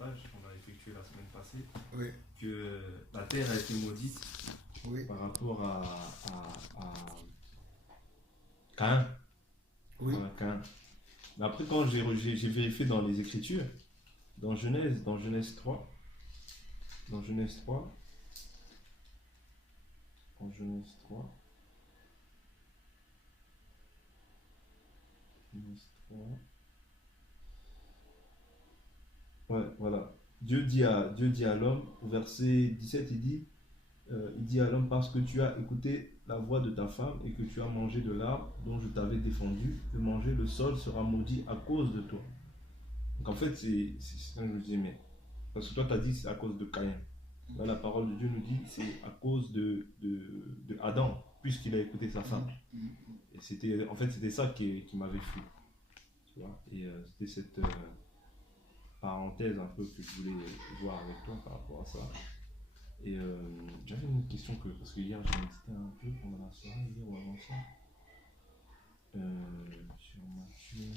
partage qu'on a effectué la semaine passée, Oui. que la terre a été maudite Oui. par rapport à Caïn. Oui. Voilà, Caïn. Mais après, quand j'ai vérifié dans les Écritures, dans Genèse 3, dans Genèse 3, en Genèse 3, Genèse 3, ouais, voilà. Dieu dit à l'homme, au verset 17, il dit à l'homme, parce que tu as écouté la voix de ta femme et que tu as mangé de l'arbre dont je t'avais défendu de manger, le sol sera maudit à cause de toi. Donc en fait, c'est ça que je me disais, mais parce que toi tu as dit c'est à cause de Caïn. Là, la parole de Dieu nous dit c'est à cause de Adam, puisqu'il a écouté sa femme. Et c'était ça qui m'avait fui. Tu vois. Et c'était cette parenthèse un peu que je voulais voir avec toi par rapport à ça. Et j'avais une question parce que hier j'ai médité un peu pendant la soirée, hier ou avant ça, sur Matthieu,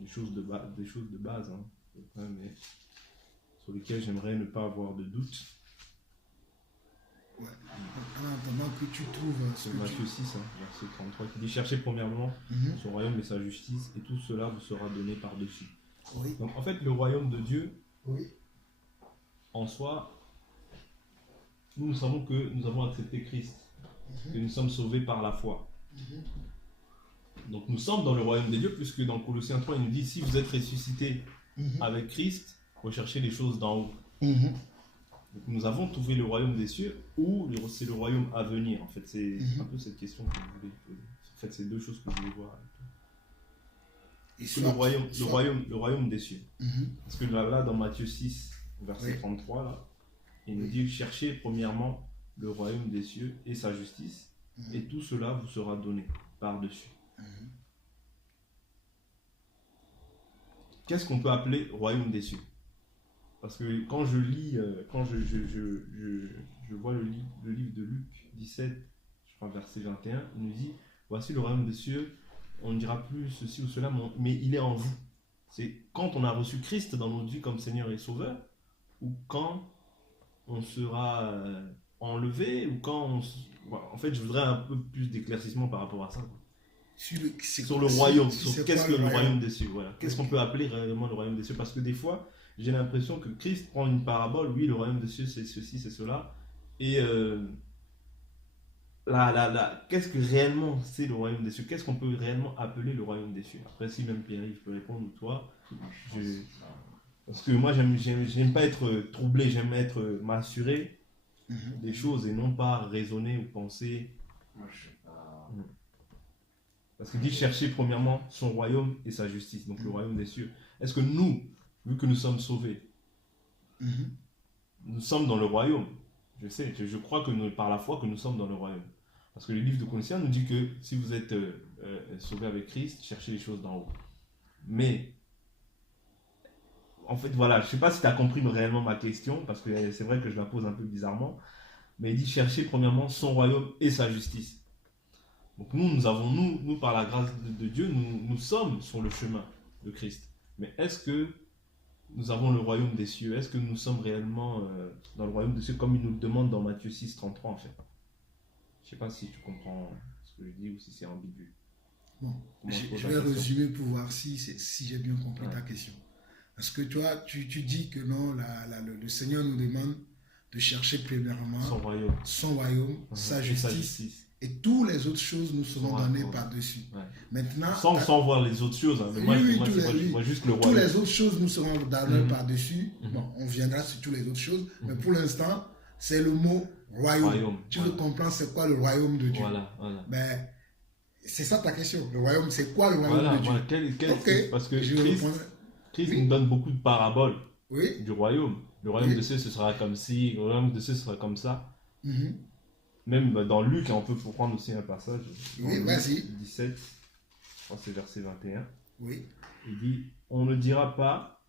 des choses de base, hein, mais sur lesquelles j'aimerais ne pas avoir de doute. Ouais. En attendant que tu trouves C'est Matthieu 6, hein, verset 33, qui dit cherchez premièrement son royaume et sa justice, et tout cela vous sera donné par-dessus. Oui. Donc en fait, le royaume de Dieu, Oui. en soi, nous savons que nous avons accepté Christ, que nous sommes sauvés par la foi. Donc nous sommes dans le royaume des dieux, puisque dans Colossiens 3, il nous dit si vous êtes ressuscités avec Christ, recherchez les choses d'en haut. Donc nous avons trouvé le royaume des cieux, ou c'est le royaume à venir. En fait, c'est un peu cette question que je voulais poser. En fait, c'est deux choses que je voulais voir. Et le royaume des cieux. Parce que là, dans Matthieu 6, verset 33, là, il nous dit cherchez premièrement le royaume des cieux et sa justice, et tout cela vous sera donné par-dessus. Qu'est-ce qu'on peut appeler royaume des cieux? Parce que quand je lis, quand je vois le livre de Luc 17, je crois verset 21, il nous dit voici le royaume des cieux, on ne dira plus ceci ou cela, mais il est en vous. C'est quand on a reçu Christ dans notre vie comme Seigneur et Sauveur, ou quand on sera enlevé, ou quand on... En fait, je voudrais un peu plus d'éclaircissement par rapport à ça. Sur le royaume, qu'est-ce que le royaume des cieux, voilà. Qu'est-ce qu'on peut appeler réellement le royaume des cieux? Parce que des fois, j'ai l'impression que Christ prend une parabole, oui, le royaume des cieux c'est ceci, c'est cela, et qu'est-ce que réellement c'est le royaume des cieux? Qu'est-ce qu'on peut réellement appeler le royaume des cieux? Après, si même Pierre-Yves peut répondre, ou toi, parce que moi j'aime pas être troublé, j'aime m'assurer des choses et non pas raisonner ou penser. Moi, je sais pas. Parce qu'il dit chercher premièrement son royaume et sa justice, donc le royaume des cieux. Est-ce que nous, vu que nous sommes sauvés, nous sommes dans le royaume? Je crois que par la foi que nous sommes dans le royaume. Parce que le livre de Colossiens nous dit que si vous êtes sauvés avec Christ, cherchez les choses d'en haut. Mais, en fait, voilà, je ne sais pas si tu as compris réellement ma question, parce que c'est vrai que je la pose un peu bizarrement, mais il dit chercher premièrement son royaume et sa justice. Donc nous par la grâce de Dieu, nous sommes sur le chemin de Christ. Mais est-ce que nous avons le royaume des cieux? Est-ce que nous sommes réellement dans le royaume des cieux comme il nous le demande dans Matthieu 6, 33 en fait? Je ne sais pas si tu comprends ce que je dis ou si c'est ambigu. Bon, je vais résumer pour voir si j'ai bien compris ta question. Parce que toi, tu dis que non, le Seigneur nous demande de chercher premièrement son royaume, sa justice. Et toutes les autres choses nous seront données par-dessus. Ouais. Maintenant, sans voir les autres choses. Hein. Moi, je vois juste le royaume. Toutes les autres choses nous seront données par-dessus. Bon, on viendra sur toutes les autres choses. Mais pour l'instant, c'est le mot royaume. Tu veux comprendre c'est quoi le royaume de Dieu? Voilà. Ben, c'est ça ta question. Le royaume, c'est quoi le royaume de Dieu? Parce que Christ nous donne beaucoup de paraboles du royaume. Le royaume de Dieu, ce sera comme ci. Le royaume de Dieu, ce sera comme ça. Même dans Luc, on peut prendre aussi un passage. Oui, vas-y. 17, je crois que c'est verset 21. Oui. Il dit, on ne dira pas,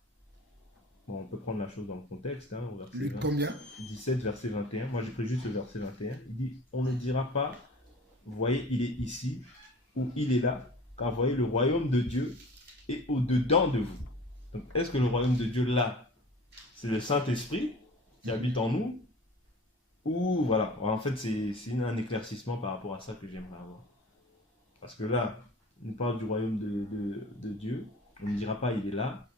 bon, on peut prendre la chose dans le contexte. Hein, Luc combien? 17, verset 21. Moi, j'ai pris juste le verset 21. Il dit, on ne dira pas, voyez, il est ici, ou il est là, car voyez, le royaume de Dieu est au-dedans de vous. Donc, est-ce que le royaume de Dieu, là, c'est le Saint-Esprit qui habite en nous? Ou, voilà, en fait, c'est un éclaircissement par rapport à ça que j'aimerais avoir. Parce que là, on parle du royaume de Dieu. On ne dira pas il est là,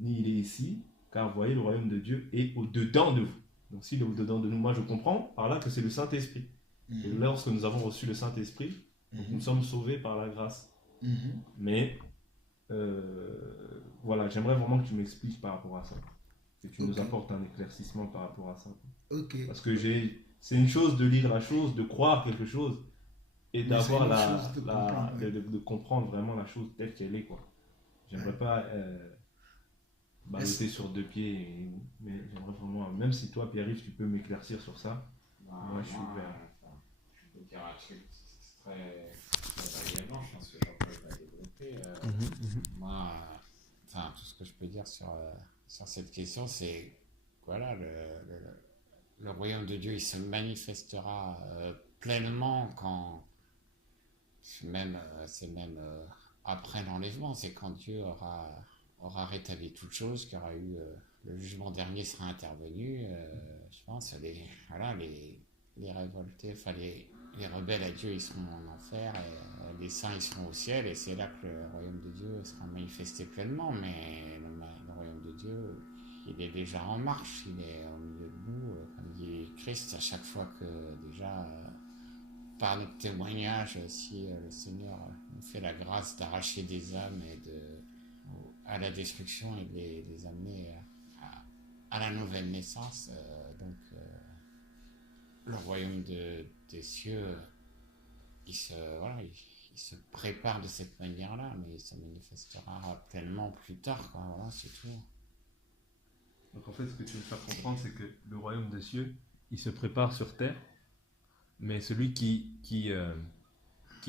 ni il est ici, car vous voyez, le royaume de Dieu est au-dedans de vous. Donc s'il est au-dedans de nous, moi je comprends par là que c'est le Saint-Esprit. Et lorsque nous avons reçu le Saint-Esprit, nous sommes sauvés par la grâce. Mais, voilà, j'aimerais vraiment que tu m'expliques par rapport à ça. Que tu nous apportes un éclaircissement par rapport à ça. Parce que c'est une chose de lire la chose, de croire quelque chose, et d'avoir de comprendre vraiment la chose telle qu'elle est, quoi. J'aimerais pas baloter sur deux pieds, mais j'aimerais vraiment, même si toi, Pierre-Yves, tu peux m'éclaircir sur ça, moi je suis ouvert. Je peux dire un truc très brièvement, je pense que Jean-Paul va développer. Moi, tout ce que je peux dire sur cette question, c'est voilà, le royaume de Dieu, il se manifestera pleinement quand, c'est même après l'enlèvement, c'est quand Dieu aura rétabli toute chose, qu'il y aura eu le jugement dernier sera intervenu. Je pense les révoltés, enfin les rebelles à Dieu, ils seront en enfer, et les saints, ils seront au ciel, et c'est là que le royaume de Dieu sera manifesté pleinement. Mais le royaume de Dieu, il est déjà en marche, il est au milieu de nous, comme dit Christ, à chaque fois que déjà, par notre témoignage, si le Seigneur nous fait la grâce d'arracher des âmes à la destruction et de les amener à la nouvelle naissance, donc le royaume des cieux, il se prépare de cette manière-là, mais il se manifestera pleinement plus tard, quoi. Voilà, c'est tout. Donc en fait, ce que tu veux faire comprendre, c'est que le royaume des cieux, il se prépare sur terre, mais celui qui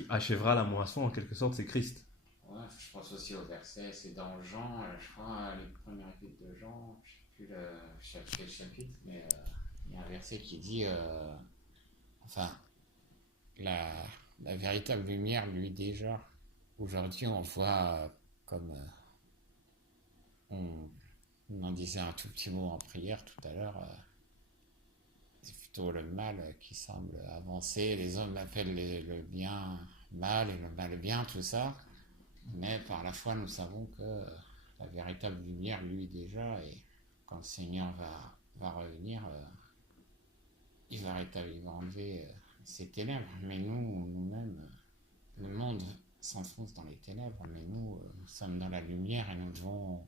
achèvera la moisson, en quelque sorte, c'est Christ. Ouais, je pense aussi au verset, c'est dans Jean, je crois, les premières épîtres de Jean, je ne sais plus quel chapitre, mais il y a un verset qui dit, la véritable lumière, lui déjà, aujourd'hui on voit comme on en disait un tout petit mot en prière tout à l'heure, c'est plutôt le mal qui semble avancer, les hommes appellent le bien mal et le mal bien, tout ça, mais par la foi nous savons que la véritable lumière, lui déjà, et quand le Seigneur va revenir, il va enlever ces ténèbres, mais nous-mêmes, le monde s'enfonce dans les ténèbres, mais nous sommes dans la lumière et nous devons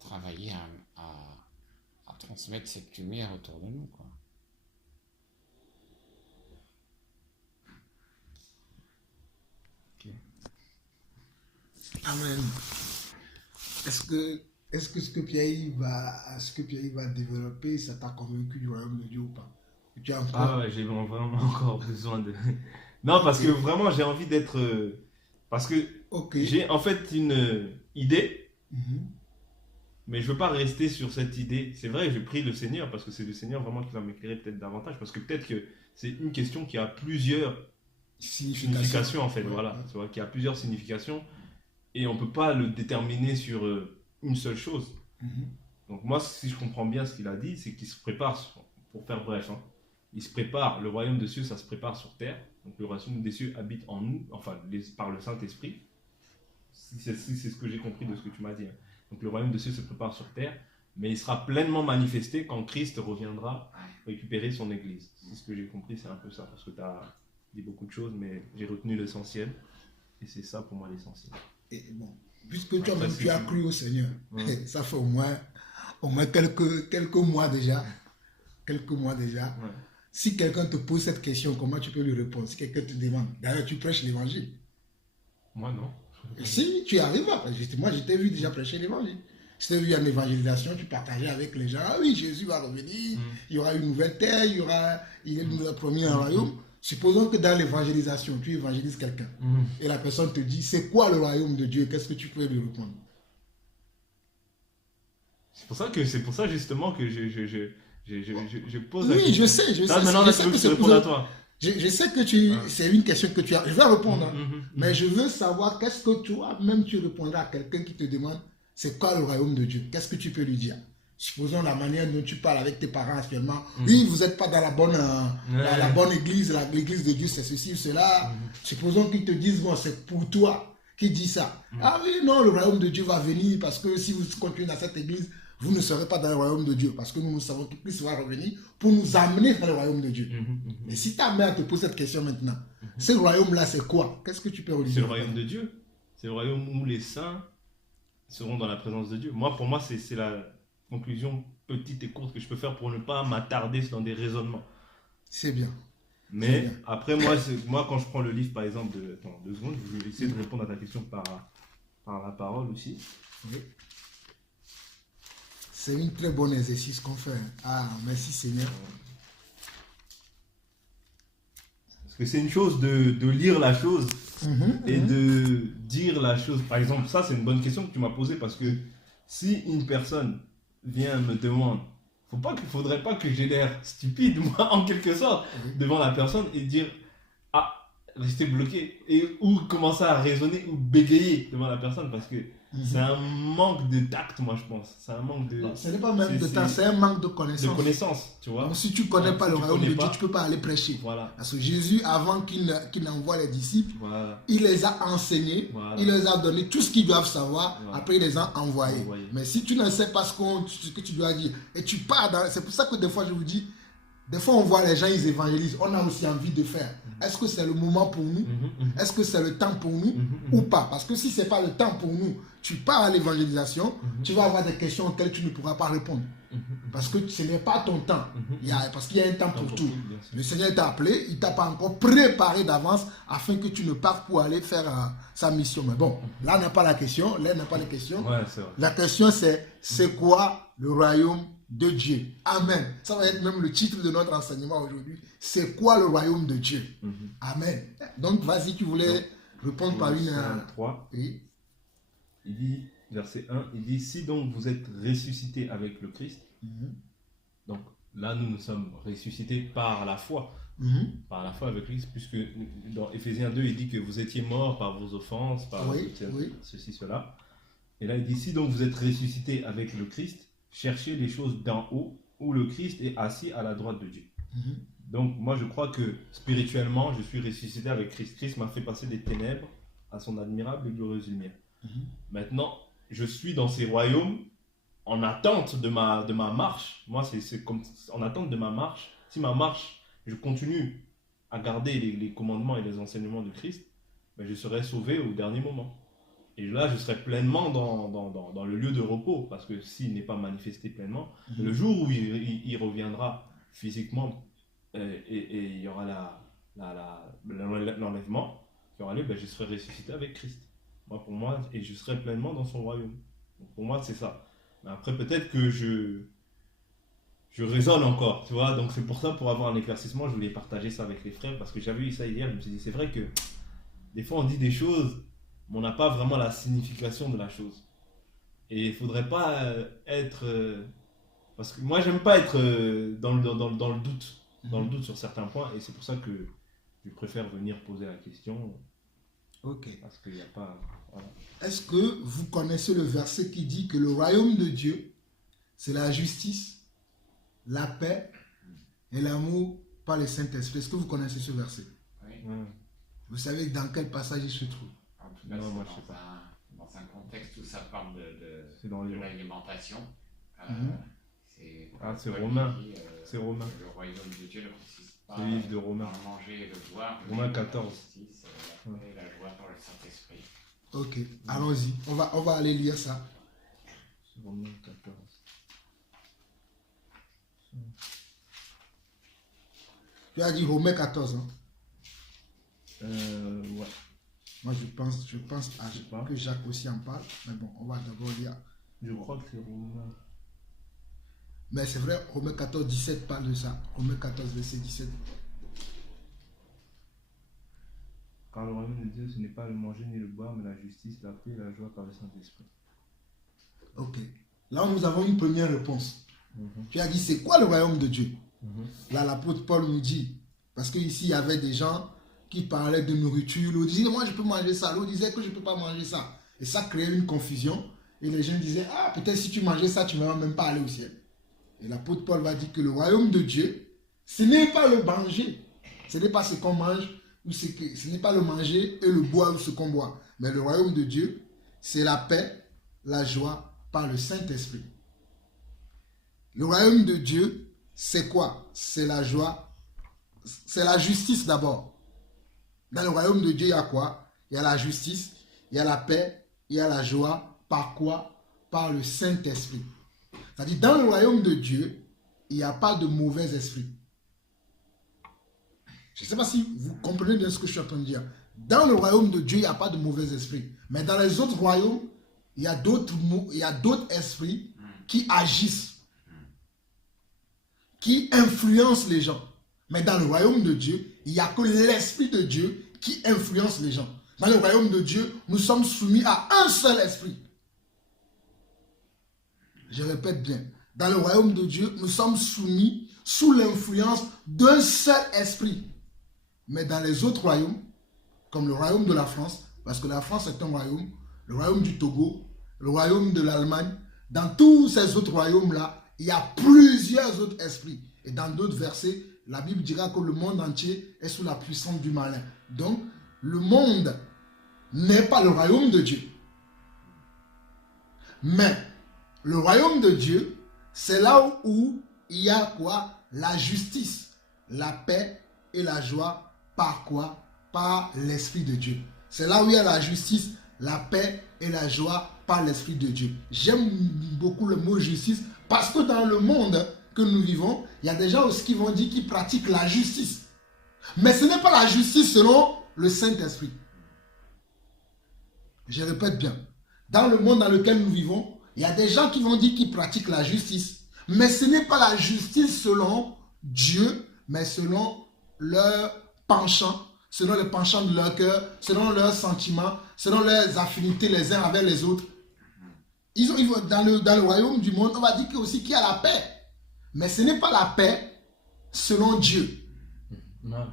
travailler à transmettre cette lumière autour de nous, quoi. Okay. Amen. Est-ce que ce que Pierre-Yves va développer, ça t'a convaincu du royaume de Dieu ou pas? Ouais, j'ai vraiment encore besoin de... Non, parce que vraiment, j'ai envie d'être... Parce que j'ai en fait une idée, mais je veux pas rester sur cette idée. C'est vrai, je prie le Seigneur, parce que c'est le Seigneur vraiment qui va m'éclairer peut-être davantage, parce que peut-être que c'est une question qui a plusieurs significations, en fait, voilà. Tu vois, qui a plusieurs significations, et on peut pas le déterminer sur une seule chose. Donc moi, si je comprends bien ce qu'il a dit, c'est qu'il se prépare, pour faire bref, il se prépare, le royaume des cieux, ça se prépare sur terre. Donc le royaume des cieux habite en nous, enfin par le Saint-Esprit. C'est ce que j'ai compris de ce que tu m'as dit. Donc le royaume des cieux se prépare sur terre, mais il sera pleinement manifesté quand Christ reviendra récupérer son Église. C'est ce que j'ai compris, c'est un peu ça, parce que tu as dit beaucoup de choses, mais j'ai retenu l'essentiel. Et c'est ça pour moi l'essentiel. Et bon, puisque toi-même tu as cru au Seigneur, ça fait au moins quelques mois déjà. Ouais. Si quelqu'un te pose cette question, comment tu peux lui répondre? Si quelqu'un te demande, d'ailleurs tu prêches l'évangile. Moi non. Si, tu arrives. Moi je t'ai vu déjà prêcher l'évangile. Je t'ai vu en évangélisation, tu partageais avec les gens. Ah oui, Jésus va revenir, il y aura une nouvelle terre, il nous a promis un royaume. Supposons que dans l'évangélisation, tu évangélises quelqu'un et la personne te dit, c'est quoi le royaume de Dieu? Qu'est-ce que tu peux lui répondre? C'est pour ça justement que je pose la question. Oui, je sais. Maintenant, là, tu veux que je réponde à toi. Je sais que c'est une question que tu as. Je vais répondre, hein, mais je veux savoir qu'est-ce que toi-même tu répondras à quelqu'un qui te demande c'est quoi le royaume de Dieu? Qu'est-ce que tu peux lui dire? Supposons la manière dont tu parles avec tes parents actuellement. Oui, vous n'êtes pas dans la bonne, la bonne église. L'église de Dieu, c'est ceci ou cela. Supposons qu'ils te disent, bon, c'est pour toi qui dit ça. Ah oui, non, le royaume de Dieu va venir parce que si vous continuez dans cette église, vous ne serez pas dans le royaume de Dieu. Parce que nous savons que Christ va revenir pour nous amener dans le royaume de Dieu. Mais si ta mère te pose cette question maintenant, ce royaume-là, c'est quoi? Qu'est-ce que tu peux lui dire? C'est le royaume de Dieu. C'est le royaume où les saints seront dans la présence de Dieu. Pour moi, c'est la conclusion petite et courte que je peux faire pour ne pas m'attarder dans des raisonnements. C'est bien. Mais bien. Après, moi, quand je prends le livre, par exemple, attends, 2 secondes, je vais essayer de répondre à ta question par la parole aussi. Oui. C'est un très bon exercice qu'on fait. Ah, merci Seigneur. Parce que c'est une chose de lire la chose et de dire la chose. Par exemple, ça, c'est une bonne question que tu m'as posée parce que si une personne vient me demander, faudrait pas que j'ai l'air stupide, moi, en quelque sorte, devant la personne et dire rester bloqué ou commencer à raisonner ou bégayer devant la personne parce que c'est un manque de tact, moi, je pense. C'est un manque de... Non, ce n'est pas même de tact, c'est un manque de connaissance. De connaissance, tu vois. Donc, si tu ne connais pas le royaume de Dieu, tu ne peux pas aller prêcher. Voilà. Parce que Jésus, avant qu'il n'envoie les disciples, il les a enseignés, il les a donné tout ce qu'ils doivent savoir, après il les a envoyés. Mais si tu ne sais pas ce que tu dois dire, et tu pars dans... C'est pour ça que des fois, je vous dis, des fois, on voit les gens, ils évangélisent. On a aussi envie de faire. Est-ce que c'est le moment pour nous? Est-ce que c'est le temps pour nous ou pas? Parce que si ce n'est pas le temps pour nous, tu pars à l'évangélisation, tu vas avoir des questions auxquelles tu ne pourras pas répondre. Parce que ce n'est pas ton temps. Parce qu'il y a un temps pour tout. Le Seigneur t'a appelé, il ne t'a pas encore préparé d'avance afin que tu ne partes pour aller faire sa mission. Mais bon, là n'est pas la question. Là n'est pas la question. Ouais, c'est vrai. La question c'est quoi le royaume de Dieu? Amen. Ça va être même le titre de notre enseignement aujourd'hui. C'est quoi le royaume de Dieu? Amen. Donc, vas-y, tu voulais répondre par une... 3. Oui. Il dit, verset 1, il dit, si donc vous êtes ressuscités avec le Christ, donc là, nous sommes ressuscités par la foi. Par la foi avec Christ, puisque dans Éphésiens 2, il dit que vous étiez morts par vos offenses, par ceci, cela. Et là, il dit, si donc vous êtes ressuscités avec le Christ, cherchez les choses d'en haut, où le Christ est assis à la droite de Dieu. Donc, moi, je crois que spirituellement, je suis ressuscité avec Christ. Christ m'a fait passer des ténèbres à son admirable et glorieuse lumière. Maintenant, je suis dans ces royaumes en attente de ma marche. Moi, c'est comme en attente de ma marche. Si ma marche, je continue à garder les commandements et les enseignements de Christ, ben, je serai sauvé au dernier moment. Et là, je serai pleinement dans le lieu de repos, parce que s'il n'est pas manifesté pleinement, le jour où il reviendra physiquement et il y aura l'enlèvement, qui aura lieu, ben, je serai ressuscité avec Christ. Pour moi, et je serai pleinement dans son royaume. Donc, pour moi, c'est ça. Mais après, peut-être que je raisonne encore, tu vois. Donc, c'est pour ça, pour avoir un éclaircissement, je voulais partager ça avec les frères, parce que j'avais eu ça hier, je me suis dit, c'est vrai que des fois, on dit des choses, mais on n'a pas vraiment la signification de la chose. Et il ne faudrait pas être... parce que moi, j'aime pas être dans le doute sur certains points, et c'est pour ça que je préfère venir poser la question. Ok. Parce qu'il n'y a pas... Voilà. Est-ce que vous connaissez le verset qui dit que le royaume de Dieu, c'est la justice, la paix et l'amour par le Saint-Esprit? Est-ce que vous connaissez ce verset? Oui. Vous savez dans quel passage il se trouve? En tout cas, non, moi, je sais pas. Dans un contexte où ça parle de l'alimentation. C'est Romain. C'est Romain. Le royaume de Dieu ne consiste pas le livre de Romain. à manger et le boire. Romain 14. Et la joie par le Saint-Esprit. Ok, allons-y. On va aller lire ça. C'est Romain 14. Tu as dit Romain 14, hein? Ouais. Moi, je pense que Jacques aussi en parle. Mais bon, on va d'abord lire. Je crois que c'est Romain. Mais c'est vrai, Romain 14, 17 parle de ça. Romain 14, verset 17. Car le royaume de Dieu, ce n'est pas le manger ni le boire, mais la justice, la paix et la joie par le Saint-Esprit. Ok. Là, nous avons une première réponse. Tu as dit, c'est quoi le royaume de Dieu? Là, l'apôtre Paul nous dit, Parce qu'ici, il y avait des gens qui parlaient de nourriture. L'autre disait, moi, je peux manger ça. L'autre disait que je ne peux pas manger ça. Et ça créait une confusion. Et les gens disaient, ah, peut-être si tu mangeais ça, tu ne vas même pas aller au ciel. Et l'apôtre Paul va dire que le royaume de Dieu, ce n'est pas le manger. Ce n'est pas ce qu'on mange, ou ce n'est pas le manger et le boire ou ce qu'on boit. Mais le royaume de Dieu, c'est la paix, la joie par le Saint-Esprit. Le royaume de Dieu, c'est quoi? C'est la joie, c'est la justice d'abord. Dans le royaume de Dieu, il y a quoi? Il y a la justice, il y a la paix, il y a la joie. Par quoi? Par le Saint-Esprit. C'est-à-dire, dans le royaume de Dieu, il n'y a pas de mauvais esprit. Je ne sais pas si vous comprenez bien ce que je suis en train de dire. Dans le royaume de Dieu, il n'y a pas de mauvais esprit. Mais dans les autres royaumes, il y a d'autres esprits qui agissent, qui influencent les gens. Mais dans le royaume de Dieu, il n'y a que l'Esprit de Dieu qui influence les gens. Dans le royaume de Dieu, nous sommes soumis à un seul esprit. Je répète bien. Dans le royaume de Dieu, nous sommes soumis sous l'influence d'un seul esprit. Mais dans les autres royaumes, comme le royaume de la France, parce que la France est un royaume, le royaume du Togo, le royaume de l'Allemagne, dans tous ces autres royaumes-là, il y a plusieurs autres esprits. Et dans d'autres versets, la Bible dira que le monde entier est sous la puissance du malin. Donc, le monde n'est pas le royaume de Dieu. Mais, le royaume de Dieu, c'est là où il y a quoi? La justice, la paix et la joie. Par quoi? Par l'Esprit de Dieu. C'est là où il y a la justice, la paix et la joie par l'Esprit de Dieu. J'aime beaucoup le mot justice parce que dans le monde que nous vivons, il y a des gens aussi qui vont dire qu'ils pratiquent la justice. Mais ce n'est pas la justice selon le Saint-Esprit. Je répète bien. Dans le monde dans lequel nous vivons, il y a des gens qui vont dire qu'ils pratiquent la justice. Mais ce n'est pas la justice selon Dieu, mais selon leur penchant, selon le penchant de leur cœur, selon leurs sentiments, selon leurs affinités les uns avec les autres. Dans le royaume du monde, on va dire aussi qu'il y a la paix. Mais ce n'est pas la paix selon Dieu. Non.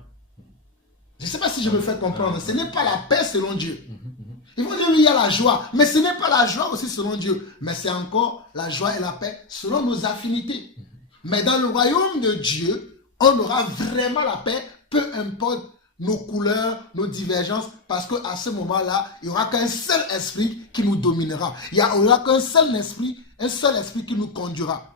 Je ne sais pas si je me fais comprendre. Ce n'est pas la paix selon Dieu. Ils vont dire qu'il y a la joie. Mais ce n'est pas la joie aussi selon Dieu. Mais c'est encore la joie et la paix selon nos affinités. Mais dans le royaume de Dieu, on aura vraiment la paix, peu importe nos couleurs, nos divergences, parce qu'à ce moment-là, il n'y aura qu'un seul esprit qui nous dominera. Il n'y aura qu'un seul esprit qui nous conduira.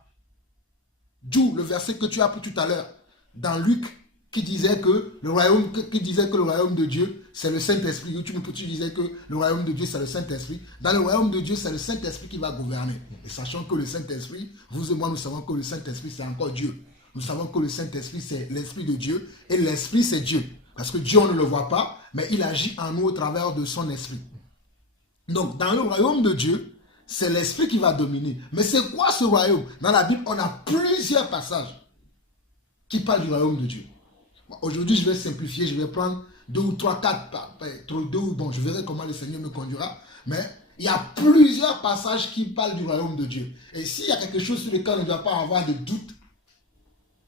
D'où le verset que tu as pris tout à l'heure, dans Luc, qui disait que le royaume de Dieu, c'est le Saint-Esprit. Tu disais que le royaume de Dieu, c'est le Saint-Esprit. Dans le royaume de Dieu, c'est le Saint-Esprit qui va gouverner. Et sachant que le Saint-Esprit, vous et moi, nous savons que le Saint-Esprit, c'est encore Dieu. Nous savons que le Saint-Esprit, c'est l'Esprit de Dieu. Et l'Esprit, c'est Dieu. Parce que Dieu, on ne le voit pas, mais il agit en nous au travers de son Esprit. Donc, dans le royaume de Dieu, c'est l'Esprit qui va dominer. Mais c'est quoi ce royaume? Dans la Bible, on a plusieurs passages qui parlent du royaume de Dieu. Aujourd'hui, je vais simplifier, je vais prendre 2 ou 3, 4, bon, je verrai comment le Seigneur me conduira, mais il y a plusieurs passages qui parlent du royaume de Dieu. Et s'il y a quelque chose sur lequel on ne doit pas avoir de doute,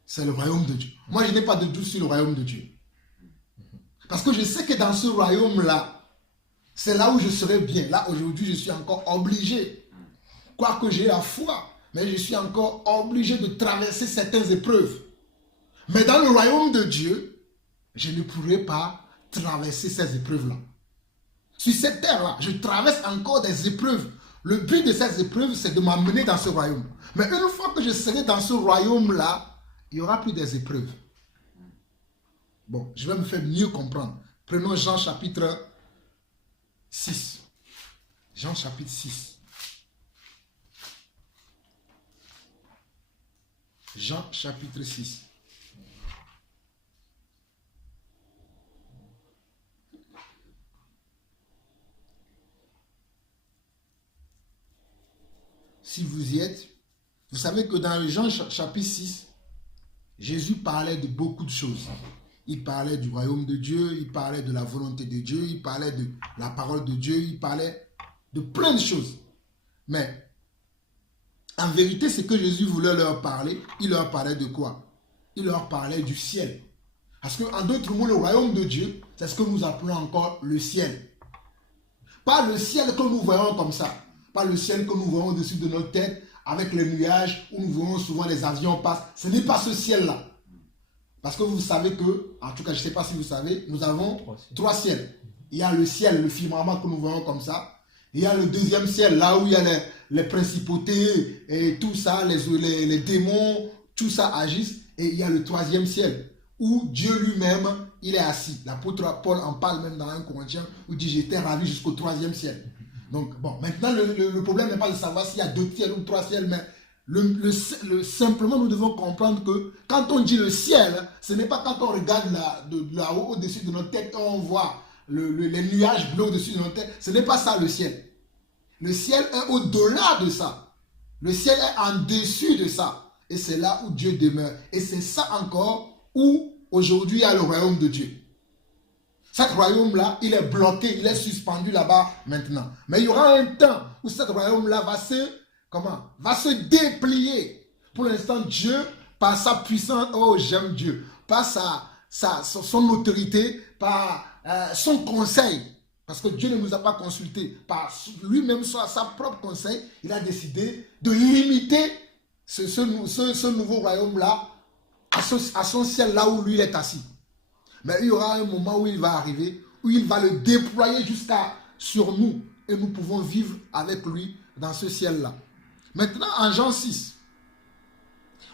c'est le royaume de Dieu. Moi, je n'ai pas de doute sur le royaume de Dieu. Parce que je sais que dans ce royaume-là, c'est là où je serai bien. Là, aujourd'hui, je suis encore obligé, quoique j'ai la foi, mais je suis encore obligé de traverser certaines épreuves. Mais dans le royaume de Dieu, je ne pourrai pas traverser ces épreuves-là. Sur cette terre-là, je traverse encore des épreuves. Le but de ces épreuves, c'est de m'amener dans ce royaume. Mais une fois que je serai dans ce royaume-là, il n'y aura plus des épreuves. Bon, je vais me faire mieux comprendre. Prenons Jean chapitre 6. Jean chapitre 6. Jean chapitre 6. Si vous y êtes, vous savez que dans Jean chapitre 6, Jésus parlait de beaucoup de choses. Il parlait du royaume de Dieu, il parlait de la volonté de Dieu, il parlait de la parole de Dieu, il parlait de plein de choses. Mais en vérité, ce que Jésus voulait leur parler, il leur parlait de quoi? Il leur parlait du ciel. Parce qu'en d'autres mots, le royaume de Dieu, c'est ce que nous appelons encore le ciel. Pas le ciel que nous voyons comme ça. Pas le ciel que nous voyons au-dessus de notre tête avec les nuages où nous voyons souvent les avions passer. Ce n'est pas ce ciel-là. Parce que vous savez que, en tout cas, je ne sais pas si vous savez, nous avons trois ciels. Il y a le ciel, le firmament que nous voyons comme ça. Il y a le deuxième ciel, là où il y a les principautés et tout ça, les démons, tout ça agisse. Et il y a le troisième ciel, où Dieu lui-même, il est assis. L'apôtre Paul en parle même dans 1 Corinthiens, où il dit, j'étais ravi jusqu'au troisième ciel. Donc, bon, maintenant, le problème n'est pas de savoir s'il y a deux ciels ou trois ciels, mais simplement, nous devons comprendre que quand on dit le ciel, ce n'est pas quand on regarde là-haut au-dessus de notre tête, on voit les nuages bleus au-dessus de notre tête. Ce n'est pas ça le ciel. Le ciel est au-delà de ça. Le ciel est en dessus de ça. Et c'est là où Dieu demeure. Et c'est ça encore où aujourd'hui il y a le royaume de Dieu. Ce royaume-là, il est bloqué, il est suspendu là-bas maintenant. Mais il y aura un temps où ce royaume-là va se déplier. Pour l'instant, Dieu, par sa puissance, oh j'aime Dieu, par son autorité, par son conseil, parce que Dieu ne nous a pas consultés, par lui-même, sa propre conseil, il a décidé de limiter ce nouveau royaume-là à son ciel, là où lui il est assis. Mais il y aura un moment où il va arriver, où il va le déployer sur nous, et nous pouvons vivre avec lui dans ce ciel-là. Maintenant, en Jean 6,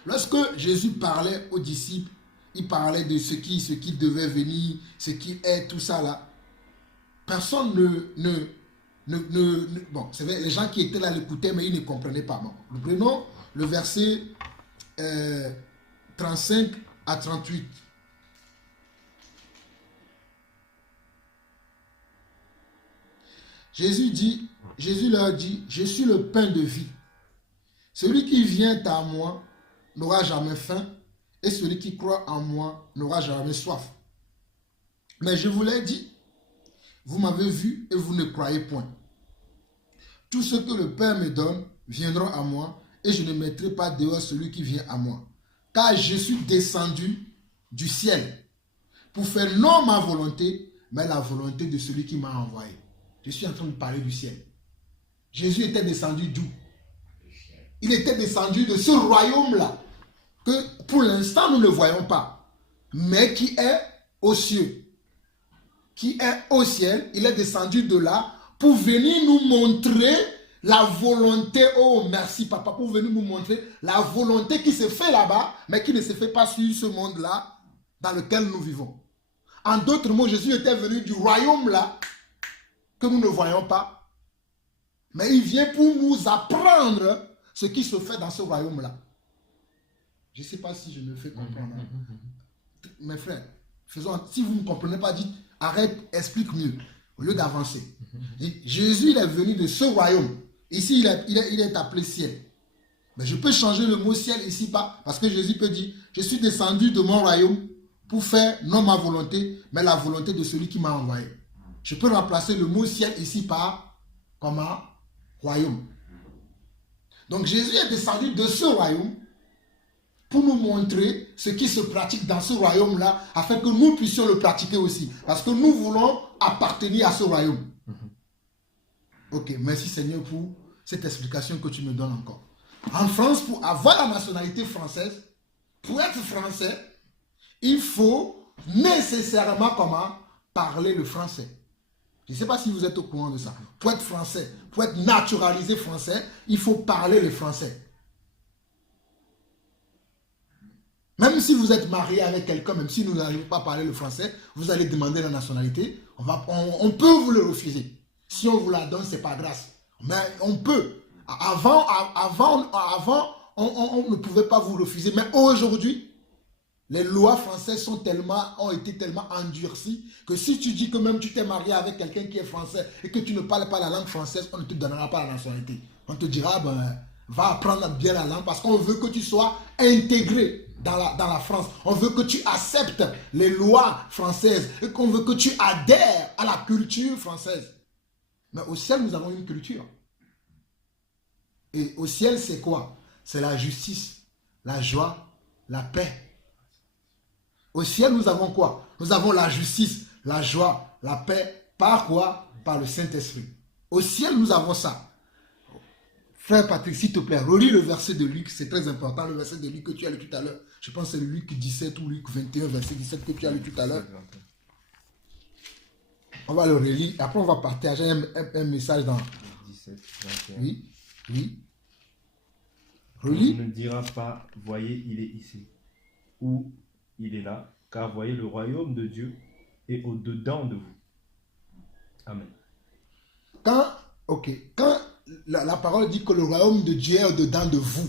lorsque Jésus parlait aux disciples, il parlait de ce qui devait venir, ce qui est, tout ça là. Personne bon, c'est vrai, les gens qui étaient là l'écoutaient, mais ils ne comprenaient pas. Bon, nous prenons le verset 35 à 38. Jésus leur dit, je suis le pain de vie. Celui qui vient à moi n'aura jamais faim, et celui qui croit en moi n'aura jamais soif. Mais je vous l'ai dit, vous m'avez vu et vous ne croyez point. Tout ce que le Père me donne viendra à moi, et je ne mettrai pas dehors celui qui vient à moi. Car je suis descendu du ciel pour faire non ma volonté, mais la volonté de celui qui m'a envoyé. Je suis en train de parler du ciel. Jésus était descendu d'où? Il était descendu de ce royaume-là, que pour l'instant nous ne voyons pas, mais qui est aux cieux. Qui est au ciel, il est descendu de là pour venir nous montrer la volonté, oh merci papa, pour venir nous montrer la volonté qui se fait là-bas, mais qui ne se fait pas sur ce monde-là dans lequel nous vivons. En d'autres mots, Jésus était venu du royaume-là, que nous ne voyons pas, mais il vient pour nous apprendre ce qui se fait dans ce royaume-là. Je ne sais pas si je me fais comprendre. Mes frères, si vous ne comprenez pas, dites, arrête, explique mieux, au lieu d'avancer. Jésus, il est venu de ce royaume. Ici, il est appelé ciel. Mais je peux changer le mot ciel ici, pas, parce que Jésus peut dire, je suis descendu de mon royaume pour faire non ma volonté, mais la volonté de celui qui m'a envoyé. Je peux remplacer le mot ciel ici par comment? Royaume. Donc Jésus est descendu de ce royaume pour nous montrer ce qui se pratique dans ce royaume-là, afin que nous puissions le pratiquer aussi. Parce que nous voulons appartenir à ce royaume. Ok, merci Seigneur pour cette explication que tu me donnes encore. En France, pour avoir la nationalité française, pour être français, il faut nécessairement comment? Parler le français. Je ne sais pas si vous êtes au courant de ça. Pour être français, pour être naturalisé français, il faut parler le français. Même si vous êtes marié avec quelqu'un, même si nous n'arrivons pas à parler le français, vous allez demander la nationalité, on peut vous le refuser. Si on vous la donne, ce n'est pas grâce. Mais on peut. Avant, on ne pouvait pas vous refuser. Mais aujourd'hui, les lois françaises ont été tellement endurcies que si tu dis que même tu t'es marié avec quelqu'un qui est français et que tu ne parles pas la langue française, on ne te donnera pas la nationalité. On te dira, va apprendre bien la langue parce qu'on veut que tu sois intégré dans la France. On veut que tu acceptes les lois françaises et qu'on veut que tu adhères à la culture française. Mais au ciel, nous avons une culture. Et au ciel, c'est quoi? C'est la justice, la joie, la paix. Au ciel, nous avons quoi? Nous avons la justice, la joie, la paix. Par quoi? Par le Saint-Esprit. Au ciel, nous avons ça. Frère Patrick, s'il te plaît, relis le verset de Luc. C'est très important, le verset de Luc que tu as lu tout à l'heure. Je pense que c'est Luc 17 ou Luc 21, verset 17 que tu as lu tout à l'heure. On va le relire. Après, on va partager un message dans... 17, 21. Oui, oui. Relis. On ne dira pas, voyez, il est ici. Ou il est là. Car voyez, le royaume de Dieu est au-dedans de vous. Amen. Quand la parole dit que le royaume de Dieu est au-dedans de vous,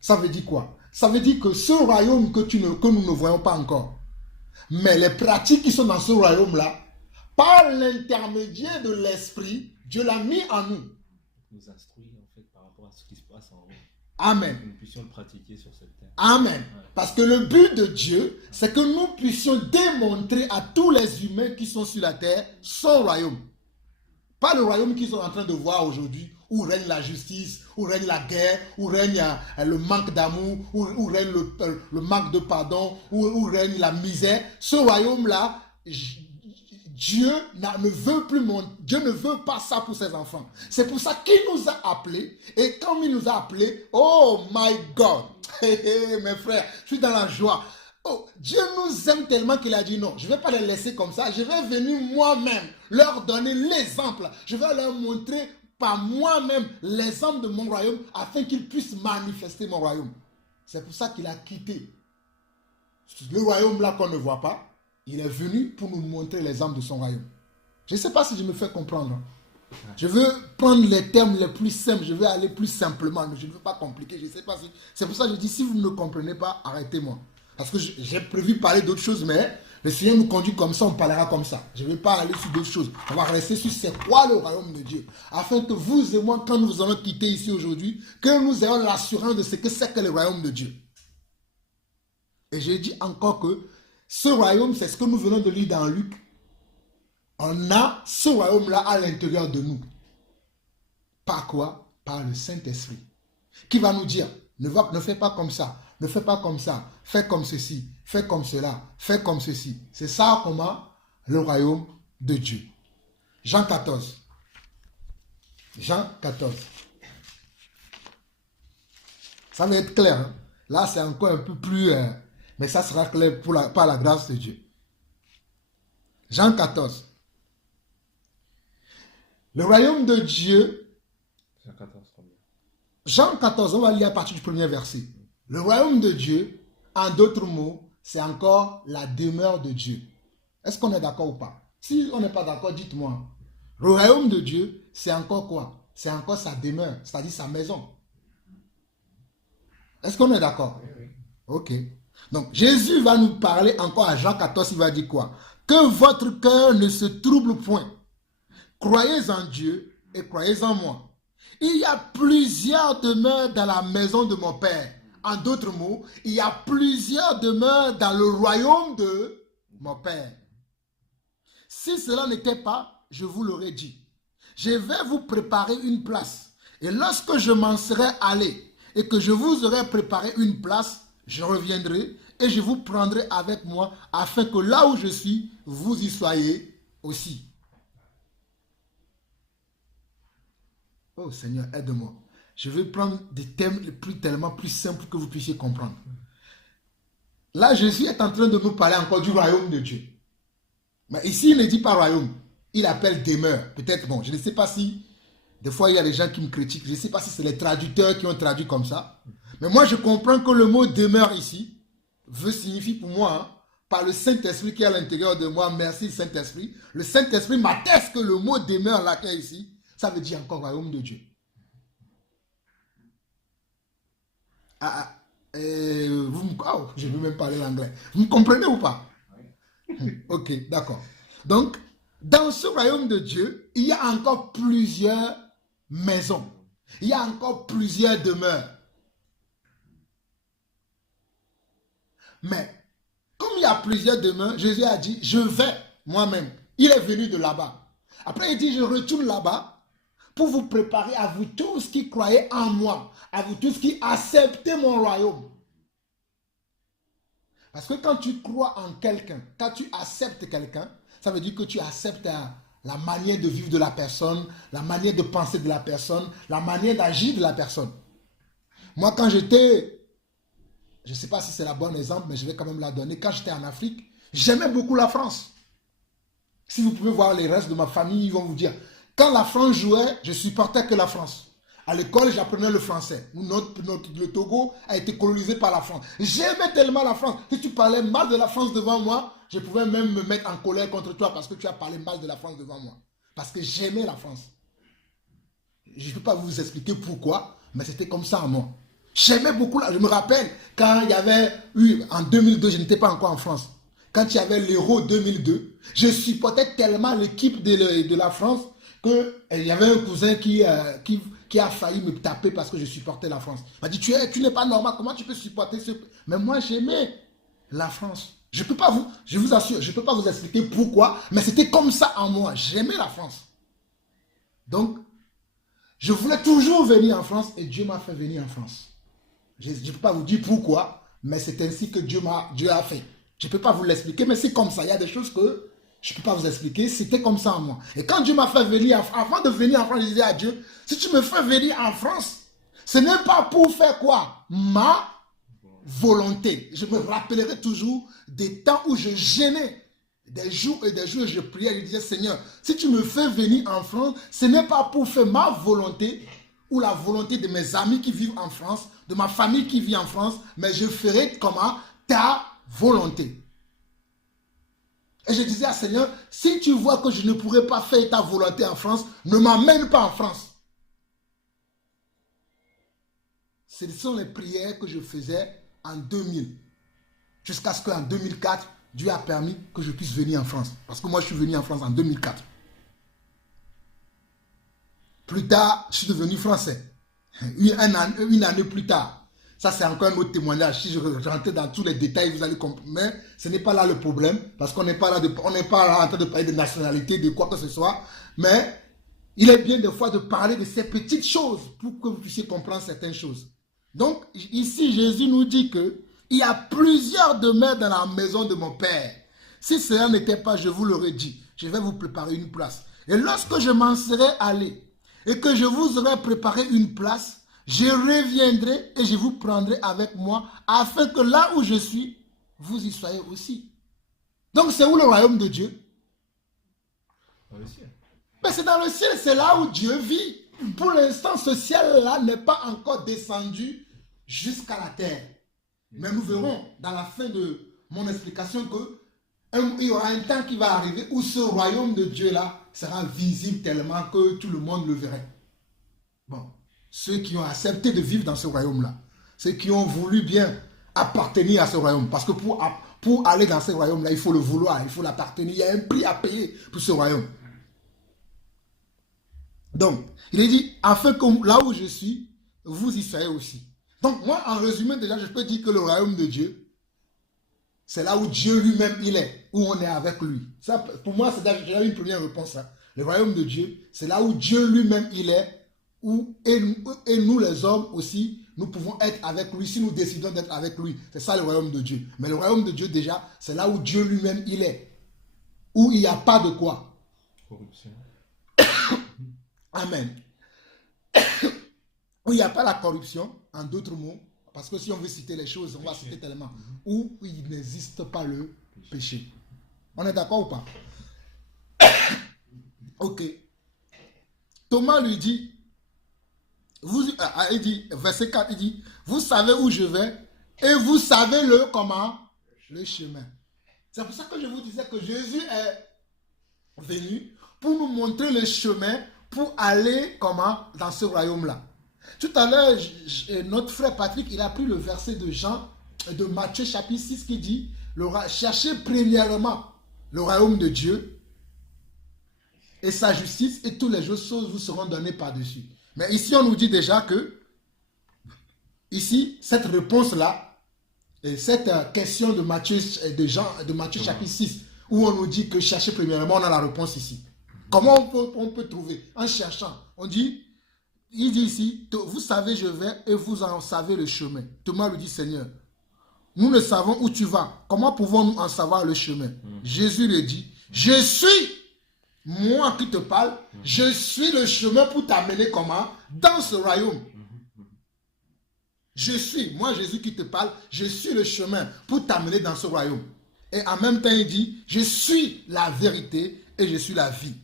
ça veut dire quoi? Ça veut dire que ce royaume que nous ne voyons pas encore, mais les pratiques qui sont dans ce royaume-là, par l'intermédiaire de l'Esprit, Dieu l'a mis en nous. Nous instruit en fait par rapport à ce qui se passe en haut. Amen. Que nous puissions le pratiquer sur cette terre. Amen. Ouais. Parce que le but de Dieu, c'est que nous puissions démontrer à tous les humains qui sont sur la terre son royaume. Pas le royaume qu'ils sont en train de voir aujourd'hui, où règne la justice, où règne la guerre, où règne le manque d'amour, où règne le manque de pardon, où règne la misère. Ce royaume-là, Dieu ne veut pas ça pour ses enfants. C'est pour ça qu'il nous a appelés. Et quand il nous a appelés, oh my God, mes frères, je suis dans la joie. Oh, Dieu nous aime tellement qu'il a dit non, je ne vais pas les laisser comme ça. Je vais venir moi-même leur donner l'exemple. Je vais leur montrer par moi-même l'exemple de mon royaume afin qu'ils puissent manifester mon royaume. C'est pour ça qu'il a quitté le royaume là qu'on ne voit pas. Il est venu pour nous montrer l'exemple de son royaume. Je ne sais pas si je me fais comprendre. Je veux prendre les termes les plus simples. Je veux aller plus simplement. Mais je ne veux pas compliquer. Je ne sais pas si... C'est pour ça que je dis, si vous ne me comprenez pas, arrêtez-moi. Parce que j'ai prévu parler d'autres choses, mais le Seigneur nous conduit comme ça, on parlera comme ça. Je ne vais pas aller sur d'autres choses. On va rester sur c'est quoi le royaume de Dieu. Afin que vous et moi, quand nous allons quitter ici aujourd'hui, que nous ayons l'assurance de ce que c'est que le royaume de Dieu. Et je dis encore que ce royaume, c'est ce que nous venons de lire dans Luc. On a ce royaume-là à l'intérieur de nous. Par quoi? Par le Saint-Esprit. Qui va nous dire, ne fais pas comme ça, ne fais pas comme ça, fais comme ceci, fais comme cela, fais comme ceci. C'est ça comment le royaume de Dieu. Jean 14. Jean 14. Ça va être clair. Hein? Là, c'est encore un peu plus... mais ça sera clair par la grâce de Dieu. Jean 14. Le royaume de Dieu. Jean 14, on va lire à partir du premier verset. Le royaume de Dieu, en d'autres mots, c'est encore la demeure de Dieu. Est-ce qu'on est d'accord ou pas? Si on n'est pas d'accord, dites-moi. Le royaume de Dieu, c'est encore quoi? C'est encore sa demeure, c'est-à-dire sa maison. Est-ce qu'on est d'accord? Oui. Ok. Donc, Jésus va nous parler encore à Jean 14, il va dire quoi? Que votre cœur ne se trouble point. Croyez en Dieu et croyez en moi. Il y a plusieurs demeures dans la maison de mon Père. En d'autres mots, il y a plusieurs demeures dans le royaume de mon Père. Si cela n'était pas, je vous l'aurais dit. Je vais vous préparer une place. Et lorsque je m'en serai allé et que je vous aurai préparé une place, je reviendrai et je vous prendrai avec moi afin que là où je suis, vous y soyez aussi. Oh Seigneur, aide-moi. Je vais prendre des thèmes tellement plus simples que vous puissiez comprendre. Là, Jésus est en train de nous parler encore du royaume de Dieu. Mais ici, il ne dit pas royaume. Il appelle demeure. Peut-être, bon, je ne sais pas si... Des fois, il y a des gens qui me critiquent. Je ne sais pas si c'est les traducteurs qui ont traduit comme ça. Mais moi, je comprends que le mot demeure ici signifie pour moi, hein, par le Saint-Esprit qui est à l'intérieur de moi, merci Saint-Esprit. Le Saint-Esprit m'atteste que le mot demeure là qui est ici, ça veut dire encore royaume de Dieu. Je ne veux même parler l'anglais. Vous me comprenez ou pas? Ok, d'accord. Donc, dans ce royaume de Dieu, il y a encore plusieurs maisons. Il y a encore plusieurs demeures. Mais, comme il y a plusieurs demeures, Jésus a dit, je vais moi-même. Il est venu de là-bas. Après, il dit, je retourne là-bas pour vous préparer à vous tous qui croyez en moi, à vous tous qui acceptez mon royaume. Parce que quand tu crois en quelqu'un, quand tu acceptes quelqu'un, ça veut dire que tu acceptes la manière de vivre de la personne, la manière de penser de la personne, la manière d'agir de la personne. Moi, quand j'étais, je ne sais pas si c'est la bonne exemple, mais je vais quand même la donner. Quand j'étais en Afrique, j'aimais beaucoup la France. Si vous pouvez voir les restes de ma famille, ils vont vous dire, quand la France jouait, je supportais que la France. À l'école, j'apprenais le français. Le Togo a été colonisé par la France. J'aimais tellement la France. Si tu parlais mal de la France devant moi, je pouvais même me mettre en colère contre toi parce que tu as parlé mal de la France devant moi. Parce que j'aimais la France. Je ne peux pas vous expliquer pourquoi, mais c'était comme ça en moi. J'aimais beaucoup, je me rappelle, quand il y avait eu, en 2002, je n'étais pas encore en France. Quand il y avait l'Euro 2002, je supportais tellement l'équipe de la France qu'il y avait un cousin qui a failli me taper parce que je supportais la France. Il m'a dit, tu n'es pas normal, comment tu peux supporter ce... Mais moi, j'aimais la France. Je vous assure, je ne peux pas vous expliquer pourquoi, mais c'était comme ça en moi. J'aimais la France. Donc, je voulais toujours venir en France et Dieu m'a fait venir en France. Je ne peux pas vous dire pourquoi, mais c'est ainsi que Dieu a fait. Je ne peux pas vous l'expliquer, mais c'est comme ça. Il y a des choses que je ne peux pas vous expliquer. C'était comme ça en moi. Et quand Dieu m'a fait venir, avant de venir en France, je disais à Dieu, si tu me fais venir en France, ce n'est pas pour faire quoi? Ma volonté. Je me rappellerai toujours des temps où je gênais. Des jours et des jours, je priais, je disais, Seigneur, si tu me fais venir en France, ce n'est pas pour faire ma volonté ou la volonté de mes amis qui vivent en France, de ma famille qui vit en France, mais je ferai comment? Ta volonté. Et je disais à Seigneur, si tu vois que je ne pourrai pas faire ta volonté en France, ne m'emmène pas en France. Ce sont les prières que je faisais en 2000. Jusqu'à ce qu'en 2004, Dieu a permis que je puisse venir en France. Parce que moi, je suis venu en France en 2004. Plus tard, je suis devenu français. Une année plus tard. Ça, c'est encore un autre témoignage. Si je rentrais dans tous les détails, vous allez comprendre. Mais ce n'est pas là le problème. Parce qu'on n'est pas là en train de parler de nationalité, de quoi que ce soit. Mais il est bien des fois de parler de ces petites choses pour que vous puissiez comprendre certaines choses. Donc, ici, Jésus nous dit que il y a plusieurs demeures dans la maison de mon Père. Si cela n'était pas, je vous l'aurais dit. Je vais vous préparer une place. Et lorsque je m'en serai allé et que je vous aurai préparé une place, je reviendrai et je vous prendrai avec moi afin que là où je suis, vous y soyez aussi. Donc c'est où le royaume de Dieu? Dans le ciel. Mais c'est dans le ciel, c'est là où Dieu vit. Pour l'instant, ce ciel-là n'est pas encore descendu jusqu'à la terre. Mais nous verrons dans la fin de mon explication qu'il y aura un temps qui va arriver où ce royaume de Dieu-là sera visible tellement que tout le monde le verrait. Bon, ceux qui ont accepté de vivre dans ce royaume-là, ceux qui ont voulu bien appartenir à ce royaume, parce que pour aller dans ce royaume-là, il faut le vouloir, il faut l'appartenir, il y a un prix à payer pour ce royaume. Donc, il est dit, afin que là où je suis, vous y soyez aussi. Donc, moi, en résumé, déjà, je peux dire que le royaume de Dieu, c'est là où Dieu lui-même, il est, où on est avec lui. Ça, pour moi, c'est déjà une première réponse. Hein. Le royaume de Dieu, c'est là où Dieu lui-même, il est, et nous, les hommes aussi, nous pouvons être avec lui si nous décidons d'être avec lui. C'est ça le royaume de Dieu. Mais le royaume de Dieu, déjà, c'est là où Dieu lui-même, il est. Où il n'y a pas de quoi? Corruption. Amen. Où il n'y a pas la corruption, en d'autres mots, parce que si on veut citer les choses, on va citer tellement. Où il n'existe pas le péché. On est d'accord ou pas? Ok. Thomas lui dit, il dit, verset 4, il dit, vous savez où je vais et vous savez le chemin. C'est pour ça que je vous disais que Jésus est venu pour nous montrer le chemin pour aller dans ce royaume-là. Tout à l'heure, notre frère Patrick, il a pris le verset de Matthieu chapitre 6 qui dit, cherchez premièrement le royaume de Dieu et sa justice et toutes les choses vous seront données par-dessus. Mais ici, on nous dit déjà que, ici, cette réponse-là, et cette question de Matthieu chapitre 6, où on nous dit que chercher premièrement, on a la réponse ici. Comment on peut trouver? En cherchant. Il dit ici, vous savez, je vais et vous en savez le chemin. Thomas lui dit, Seigneur, nous ne savons où tu vas. Comment pouvons-nous en savoir le chemin? Jésus lui dit, je suis, moi qui te parle, je suis le chemin pour t'amener comment? Dans ce royaume. Je suis, moi Jésus qui te parle, je suis le chemin pour t'amener dans ce royaume. Et en même temps, il dit, je suis la vérité et je suis la vie.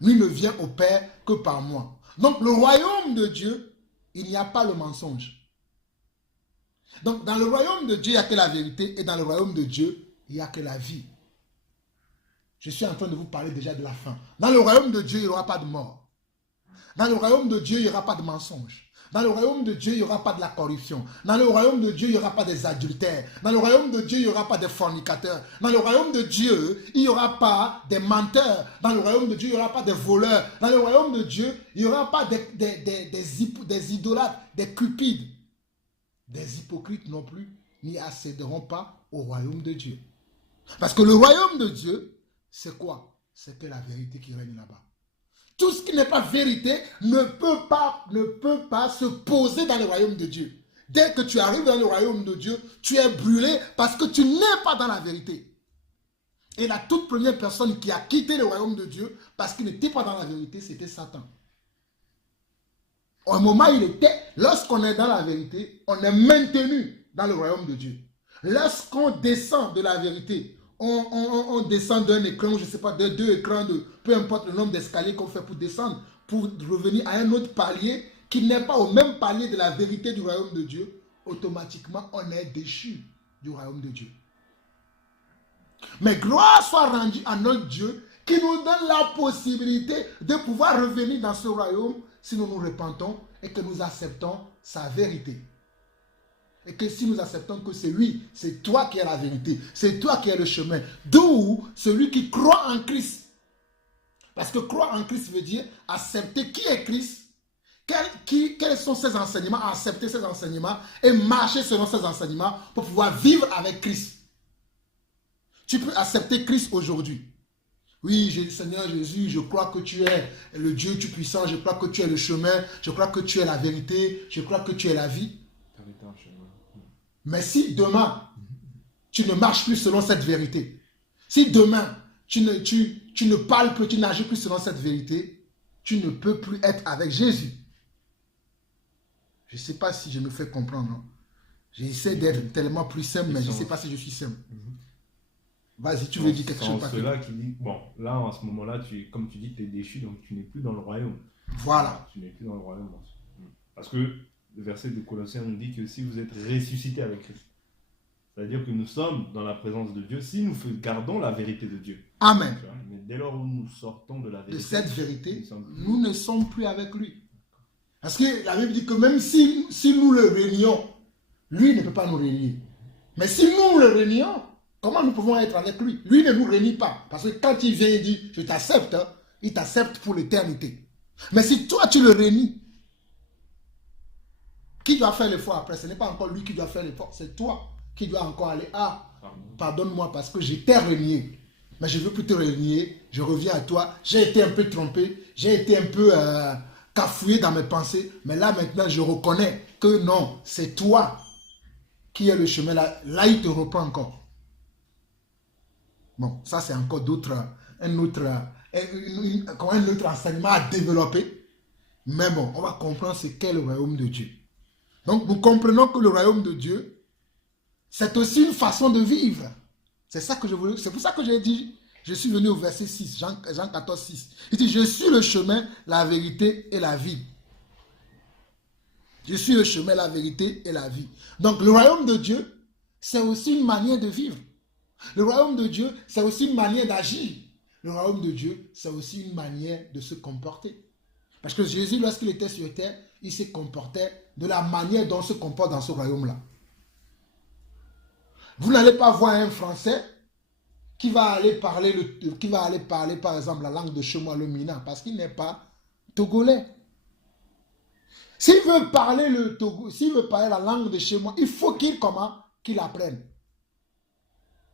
Lui ne vient au Père que par moi. Donc le royaume de Dieu, il n'y a pas le mensonge. Donc dans le royaume de Dieu, il n'y a que la vérité et dans le royaume de Dieu, il n'y a que la vie. Je suis en train de vous parler déjà de la fin. Dans le royaume de Dieu, il n'y aura pas de mort. Dans le royaume de Dieu, il n'y aura pas de mensonge. Dans le royaume de Dieu, il n'y aura pas de la corruption. Dans le royaume de Dieu, il n'y aura pas des adultères. Dans le royaume de Dieu, il n'y aura pas des fornicateurs. Dans le royaume de Dieu, il n'y aura pas des menteurs. Dans le royaume de Dieu, il n'y aura pas des voleurs. Dans le royaume de Dieu, il n'y aura pas des idolâtres, des cupides. Des hypocrites non plus n'y accéderont pas au royaume de Dieu. Parce que le royaume de Dieu, c'est quoi? C'est que la vérité qui règne là-bas. Tout ce qui n'est pas vérité ne peut pas se poser dans le royaume de Dieu. Dès que tu arrives dans le royaume de Dieu, tu es brûlé parce que tu n'es pas dans la vérité. Et la toute première personne qui a quitté le royaume de Dieu parce qu'il n'était pas dans la vérité, c'était Satan. Au moment où il était, lorsqu'on est dans la vérité, on est maintenu dans le royaume de Dieu. Lorsqu'on descend de la vérité, on descend d'un écran, je ne sais pas, de deux écrans, peu importe le nombre d'escaliers qu'on fait pour descendre, pour revenir à un autre palier qui n'est pas au même palier de la vérité du royaume de Dieu, automatiquement on est déchu du royaume de Dieu. Mais gloire soit rendue à notre Dieu qui nous donne la possibilité de pouvoir revenir dans ce royaume si nous nous repentons et que nous acceptons sa vérité. Et que si nous acceptons que c'est lui, c'est toi qui es la vérité, c'est toi qui es le chemin. D'où celui qui croit en Christ. Parce que croire en Christ veut dire accepter qui est Christ, quels sont ses enseignements, accepter ses enseignements et marcher selon ses enseignements pour pouvoir vivre avec Christ. Tu peux accepter Christ aujourd'hui. Oui, Seigneur Jésus, je crois que tu es le Dieu tout-puissant, je crois que tu es le chemin, je crois que tu es la vérité, je crois que tu es la vie. Mais si demain, tu ne marches plus selon cette vérité, si demain, tu ne parles plus, tu n'agis plus selon cette vérité, tu ne peux plus être avec Jésus. Je ne sais pas si je me fais comprendre. Non? J'essaie d'être tellement plus simple, mais je ne sais pas si je suis simple. Vas-y, tu veux dire quelque chose. C'est cela qui dit, bon, là, en ce moment-là, comme tu dis, tu es déchu, donc tu n'es plus dans le royaume. Voilà. Tu n'es plus dans le royaume. Parce que le verset de Colossiens nous dit que si vous êtes ressuscité avec Christ, c'est-à-dire que nous sommes dans la présence de Dieu si nous gardons la vérité de Dieu. Amen. Mais dès lors où nous sortons de la vérité, de cette vérité, nous ne sommes plus avec lui. Parce que la Bible dit que même si nous le réunions, lui ne peut pas nous réunir. Mais si nous le réunions, comment nous pouvons être avec lui? Lui ne nous réunit pas. Parce que quand il vient, il dit, je t'accepte, hein, il t'accepte pour l'éternité. Mais si toi, tu le réunis, qui doit faire l'effort après? Ce n'est pas encore lui qui doit faire l'effort, c'est toi qui dois encore aller. Ah, pardonne-moi parce que j'étais renié. Mais je ne veux plus te renier, je reviens à toi. J'ai été un peu trompé, j'ai été un peu cafouillé dans mes pensées. Mais là, maintenant, je reconnais que non, c'est toi qui es le chemin. Là, il te reprend encore. Bon, ça c'est encore un autre enseignement à développer. Mais bon, on va comprendre ce qu'est le royaume de Dieu. Donc, nous comprenons que le royaume de Dieu, c'est aussi une façon de vivre. C'est ça que je voulais. C'est pour ça que j'ai dit, je suis venu au verset 6, Jean 14, 6. Il dit, je suis le chemin, la vérité et la vie. Je suis le chemin, la vérité et la vie. Donc, le royaume de Dieu, c'est aussi une manière de vivre. Le royaume de Dieu, c'est aussi une manière d'agir. Le royaume de Dieu, c'est aussi une manière de se comporter. Parce que Jésus, lorsqu'il était sur terre, il se comportait de la manière dont on se comporte dans ce royaume-là. Vous n'allez pas voir un Français qui va aller parler, par exemple, la langue de chez moi, le Mina, parce qu'il n'est pas togolais. S'il veut parler la langue de chez moi, il faut qu'il apprenne.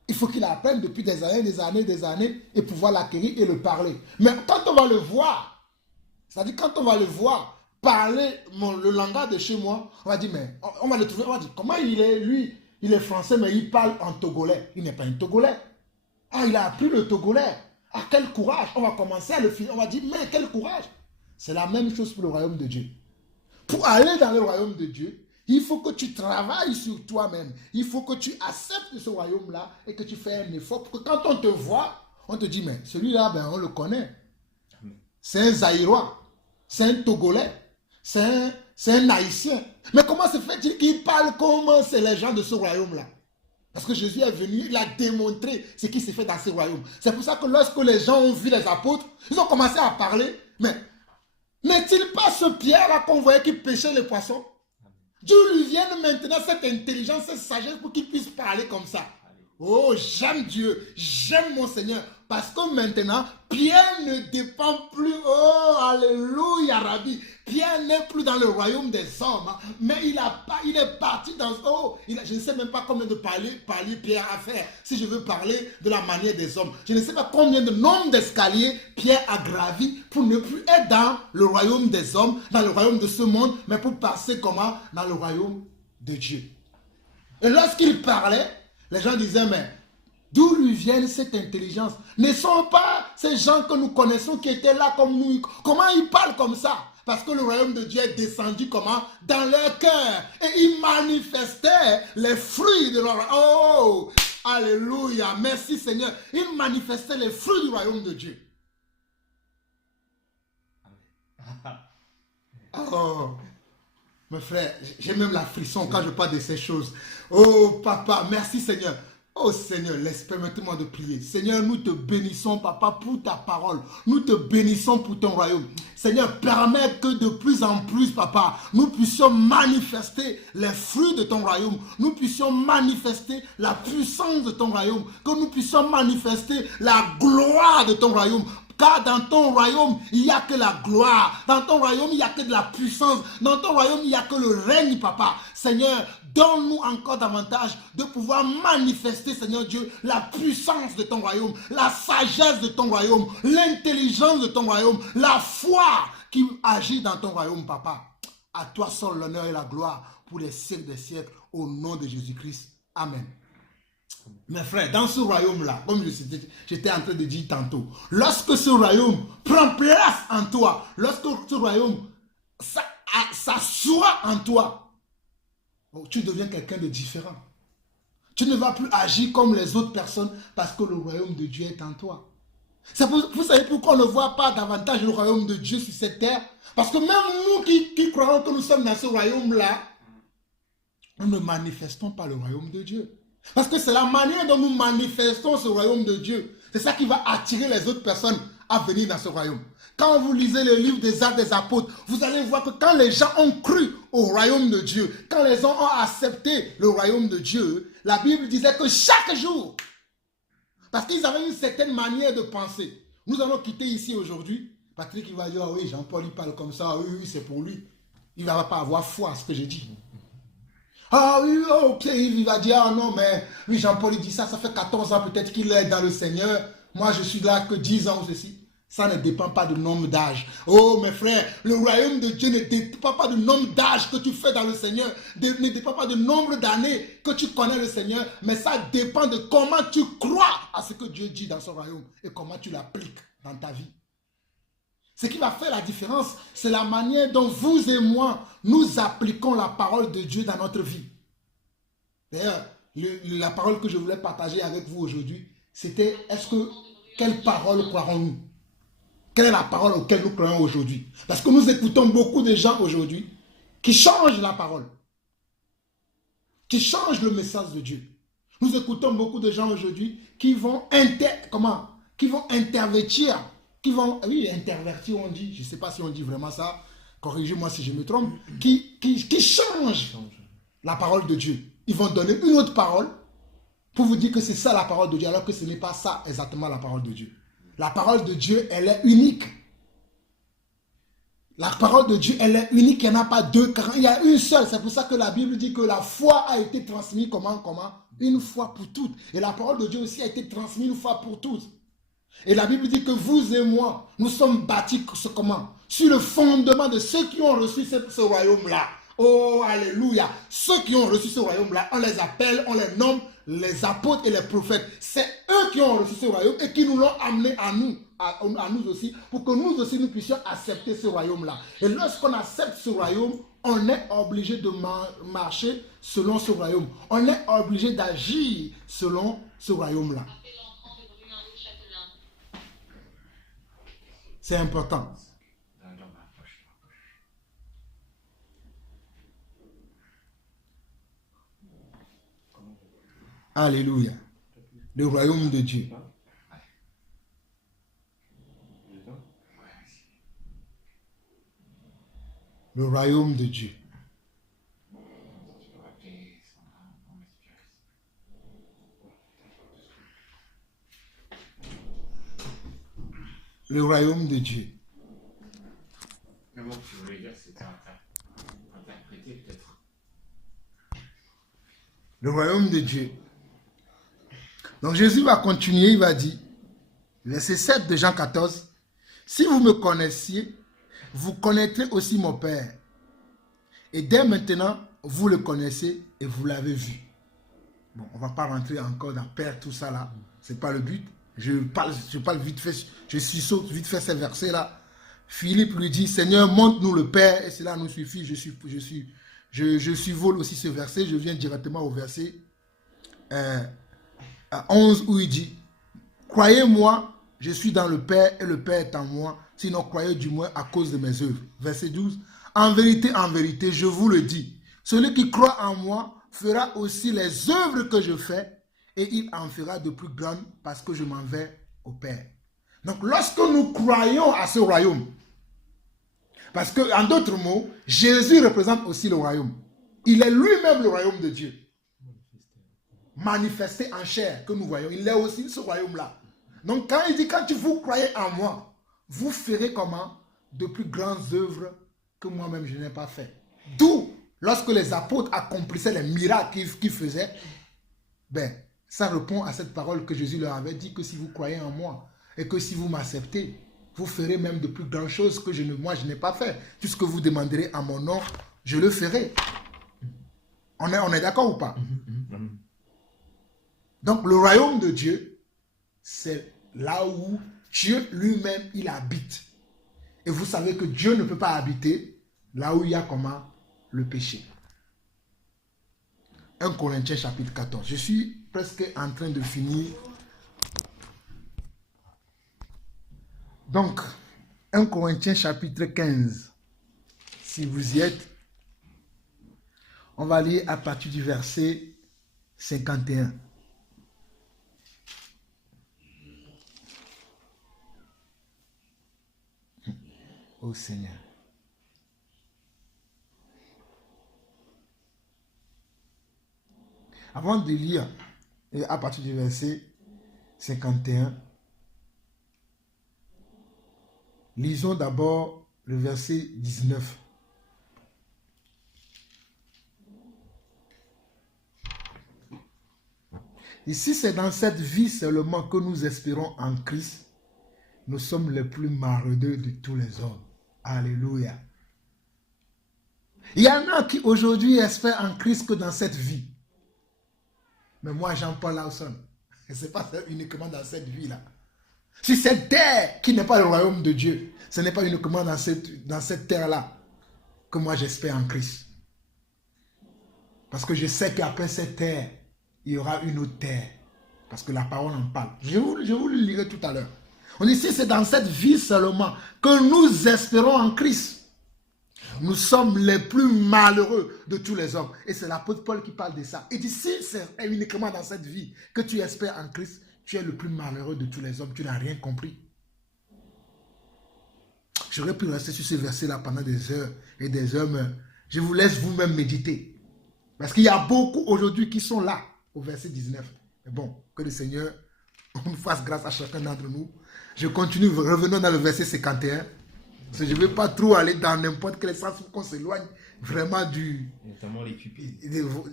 Il faut qu'il apprenne depuis des années, et pouvoir l'acquérir et le parler. Mais quand on va le voir, c'est-à-dire quand on va le voir parler le langage de chez moi, on va dire, mais on va le trouver, on va dire, comment il est, lui, il est français, mais il parle en togolais. Il n'est pas un togolais. Ah, il a appris le togolais. Ah, quel courage. On va commencer à le finir. On va dire, mais quel courage. C'est la même chose pour le royaume de Dieu. Pour aller dans le royaume de Dieu, il faut que tu travailles sur toi-même. Il faut que tu acceptes ce royaume-là et que tu fais un effort pour que quand on te voit, on te dit, mais celui-là, ben, on le connaît. C'est un Zaïrois. C'est un Togolais. C'est un Haïtien. Mais comment se fait-il qu'il parle comme c'est les gens de ce royaume-là? Parce que Jésus est venu, il a démontré ce qui s'est fait dans ce royaume. C'est pour ça que lorsque les gens ont vu les apôtres, ils ont commencé à parler. Mais n'est-il pas ce Pierre-là qu'on voyait qui pêchait les poissons? Dieu lui vienne maintenant cette intelligence, cette sagesse pour qu'il puisse parler comme ça. Oh, j'aime Dieu, j'aime mon Seigneur. Parce que maintenant, Pierre ne dépend plus. Oh, alléluia, Rabbi. Pierre n'est plus dans le royaume des hommes. Mais il est parti dans... Oh, je ne sais même pas combien de paliers Pierre a fait. Si je veux parler de la manière des hommes. Je ne sais pas combien de nombre d'escaliers Pierre a gravi pour ne plus être dans le royaume des hommes, dans le royaume de ce monde, mais pour passer comment? Dans le royaume de Dieu. Et lorsqu'il parlait, les gens disaient, mais d'où lui viennent cette intelligence? Ne sont pas ces gens que nous connaissons qui étaient là comme nous? Comment ils parlent comme ça? Parce que le royaume de Dieu est descendu comment? Dans leur cœur. Et ils manifestaient les fruits de leur... Oh, alléluia, merci Seigneur. Ils manifestaient les fruits du royaume de Dieu. Oh, mes frères, j'ai même la frisson quand je parle de ces choses. Oh, papa, merci Seigneur. Oh Seigneur, permettez-moi de prier. Seigneur, nous te bénissons, papa, pour ta parole. Nous te bénissons pour ton royaume. Seigneur, permets que de plus en plus, papa, nous puissions manifester les fruits de ton royaume. Nous puissions manifester la puissance de ton royaume. Que nous puissions manifester la gloire de ton royaume. Car dans ton royaume, il n'y a que la gloire. Dans ton royaume, il n'y a que de la puissance. Dans ton royaume, il n'y a que le règne, papa. Seigneur, donne-nous encore davantage de pouvoir manifester, Seigneur Dieu, la puissance de ton royaume, la sagesse de ton royaume, l'intelligence de ton royaume, la foi qui agit dans ton royaume, papa. À toi seul l'honneur et la gloire pour les siècles des siècles, au nom de Jésus-Christ. Amen. Mes frères, dans ce royaume-là, comme j'étais en train de dire tantôt, lorsque ce royaume prend place en toi, lorsque ce royaume s'assoit en toi, tu deviens quelqu'un de différent. Tu ne vas plus agir comme les autres personnes parce que le royaume de Dieu est en toi. Vous savez pourquoi on ne voit pas davantage le royaume de Dieu sur cette terre? Parce que même nous qui croyons que nous sommes dans ce royaume-là, nous ne manifestons pas le royaume de Dieu. Parce que c'est la manière dont nous manifestons ce royaume de Dieu. C'est ça qui va attirer les autres personnes à venir dans ce royaume. Quand vous lisez le livre des Actes des Apôtres, vous allez voir que quand les gens ont cru au royaume de Dieu, quand les gens ont accepté le royaume de Dieu, la Bible disait que chaque jour, parce qu'ils avaient une certaine manière de penser. Nous allons quitter ici aujourd'hui. Patrick, il va dire, ah oui, Jean-Paul, il parle comme ça, oui, c'est pour lui. Il ne va pas avoir foi à ce que j'ai dit. Ah oui, ok, il va dire, ah non, mais oui, Jean-Paul, il dit ça, ça fait 14 ans peut-être qu'il est dans le Seigneur. Moi, je suis là que 10 ans ou ceci. Ça ne dépend pas du nombre d'âge. Oh, mes frères, le royaume de Dieu ne dépend pas du nombre d'âge que tu fais dans le Seigneur, ne dépend pas du nombre d'années que tu connais le Seigneur, mais ça dépend de comment tu crois à ce que Dieu dit dans son royaume et comment tu l'appliques dans ta vie. Ce qui va faire la différence, c'est la manière dont vous et moi, nous appliquons la parole de Dieu dans notre vie. D'ailleurs, la parole que je voulais partager avec vous aujourd'hui, c'était, quelle parole croirons-nous? Quelle est la parole auquel nous croyons aujourd'hui? Parce que nous écoutons beaucoup de gens aujourd'hui qui changent la parole, qui changent le message de Dieu. Nous écoutons beaucoup de gens aujourd'hui qui vont intervertir, intervertir, on dit, je ne sais pas si on dit vraiment ça, corrigez-moi si je me trompe, qui changent la parole de Dieu. Ils vont donner une autre parole pour vous dire que c'est ça la parole de Dieu, alors que ce n'est pas ça exactement la parole de Dieu. La parole de Dieu, elle est unique. La parole de Dieu, elle est unique, il n'y en a pas deux, il y a une seule. C'est pour ça que la Bible dit que la foi a été transmise comment? Une fois pour toutes. Et la parole de Dieu aussi a été transmise une fois pour toutes. Et la Bible dit que vous et moi, nous sommes bâtis comment? Sur le fondement de ceux qui ont reçu ce royaume-là. Oh, alléluia. Ceux qui ont reçu ce royaume-là, on les appelle, on les nomme les apôtres et les prophètes. C'est eux qui ont reçu ce royaume et qui nous l'ont amené à nous aussi, pour que nous aussi nous puissions accepter ce royaume-là. Et lorsqu'on accepte ce royaume, on est obligé de marcher selon ce royaume. On est obligé d'agir selon ce royaume-là. C'est important. Alléluia. Le royaume de Dieu. Le royaume de Dieu. Le royaume de Dieu. Le mot que tu voulais dire, c'était interprété peut-être. Le royaume de Dieu. Donc Jésus va continuer, il va dire, verset 7 de Jean 14, si vous me connaissiez, vous connaîtrez aussi mon Père. Et dès maintenant, vous le connaissez et vous l'avez vu. Bon, on ne va pas rentrer encore dans Père, tout ça là. Ce n'est pas le but. Je parle vite fait, je saute vite fait ces versets-là. Philippe lui dit, Seigneur, montre-nous le Père, et cela nous suffit. Je survole aussi ce verset, je viens directement au verset 11 où il dit, croyez-moi, je suis dans le Père et le Père est en moi, sinon croyez du moins à cause de mes œuvres. Verset 12, en vérité, je vous le dis, celui qui croit en moi fera aussi les œuvres que je fais, et il en fera de plus grandes parce que je m'en vais au Père. Donc lorsque nous croyons à ce royaume, parce que en d'autres mots, Jésus représente aussi le royaume. Il est lui-même le royaume de Dieu. Manifesté en chair que nous voyons. Il est aussi ce royaume-là. Donc quand il dit, quand vous croyez en moi, vous ferez comment? De plus grandes œuvres que moi-même je n'ai pas fait. D'où, lorsque les apôtres accomplissaient les miracles qu'ils faisaient, ben, ça répond à cette parole que Jésus leur avait dit, que si vous croyez en moi et que si vous m'acceptez, vous ferez même de plus grandes choses que moi je n'ai pas fait. Tout ce que vous demanderez en mon nom, je le ferai. On est d'accord ou pas? Donc le royaume de Dieu, c'est là où Dieu lui-même, il habite. Et vous savez que Dieu ne peut pas habiter là où il y a comment? Le péché. 1 Corinthiens chapitre 14. Je suis presque en train de finir. Donc, 1 Corinthiens chapitre 15. Si vous y êtes, on va lire à partir du verset 51. Ô Seigneur. Avant de lire à partir du verset 51, lisons d'abord le verset 19. Ici, c'est dans cette vie seulement que nous espérons en Christ. Nous sommes les plus malheureux de tous les hommes. Alléluia. Il y en a qui aujourd'hui espèrent en Christ que dans cette vie. Mais moi, Jean-Paul Lawson, ce n'est pas uniquement dans cette vie-là. Si cette terre qui n'est pas le royaume de Dieu, ce n'est pas uniquement dans cette terre-là que moi j'espère en Christ. Parce que je sais qu'après cette terre, il y aura une autre terre. Parce que la parole en parle. Je vous le lirai tout à l'heure. On dit ici, c'est dans cette vie seulement que nous espérons en Christ. Nous sommes les plus malheureux de tous les hommes. Et c'est l'apôtre Paul qui parle de ça. Il dit, si c'est uniquement dans cette vie que tu espères en Christ, tu es le plus malheureux de tous les hommes. Tu n'as rien compris. J'aurais pu rester sur ce verset-là pendant des heures et des heures, mais je vous laisse vous-même méditer. Parce qu'il y a beaucoup aujourd'hui qui sont là, au verset 19. Mais bon, que le Seigneur nous fasse grâce à chacun d'entre nous. Je continue, revenons dans le verset 51. Parce que je ne vais pas trop aller dans n'importe quel sens pour qu'on s'éloigne vraiment notamment les cupides.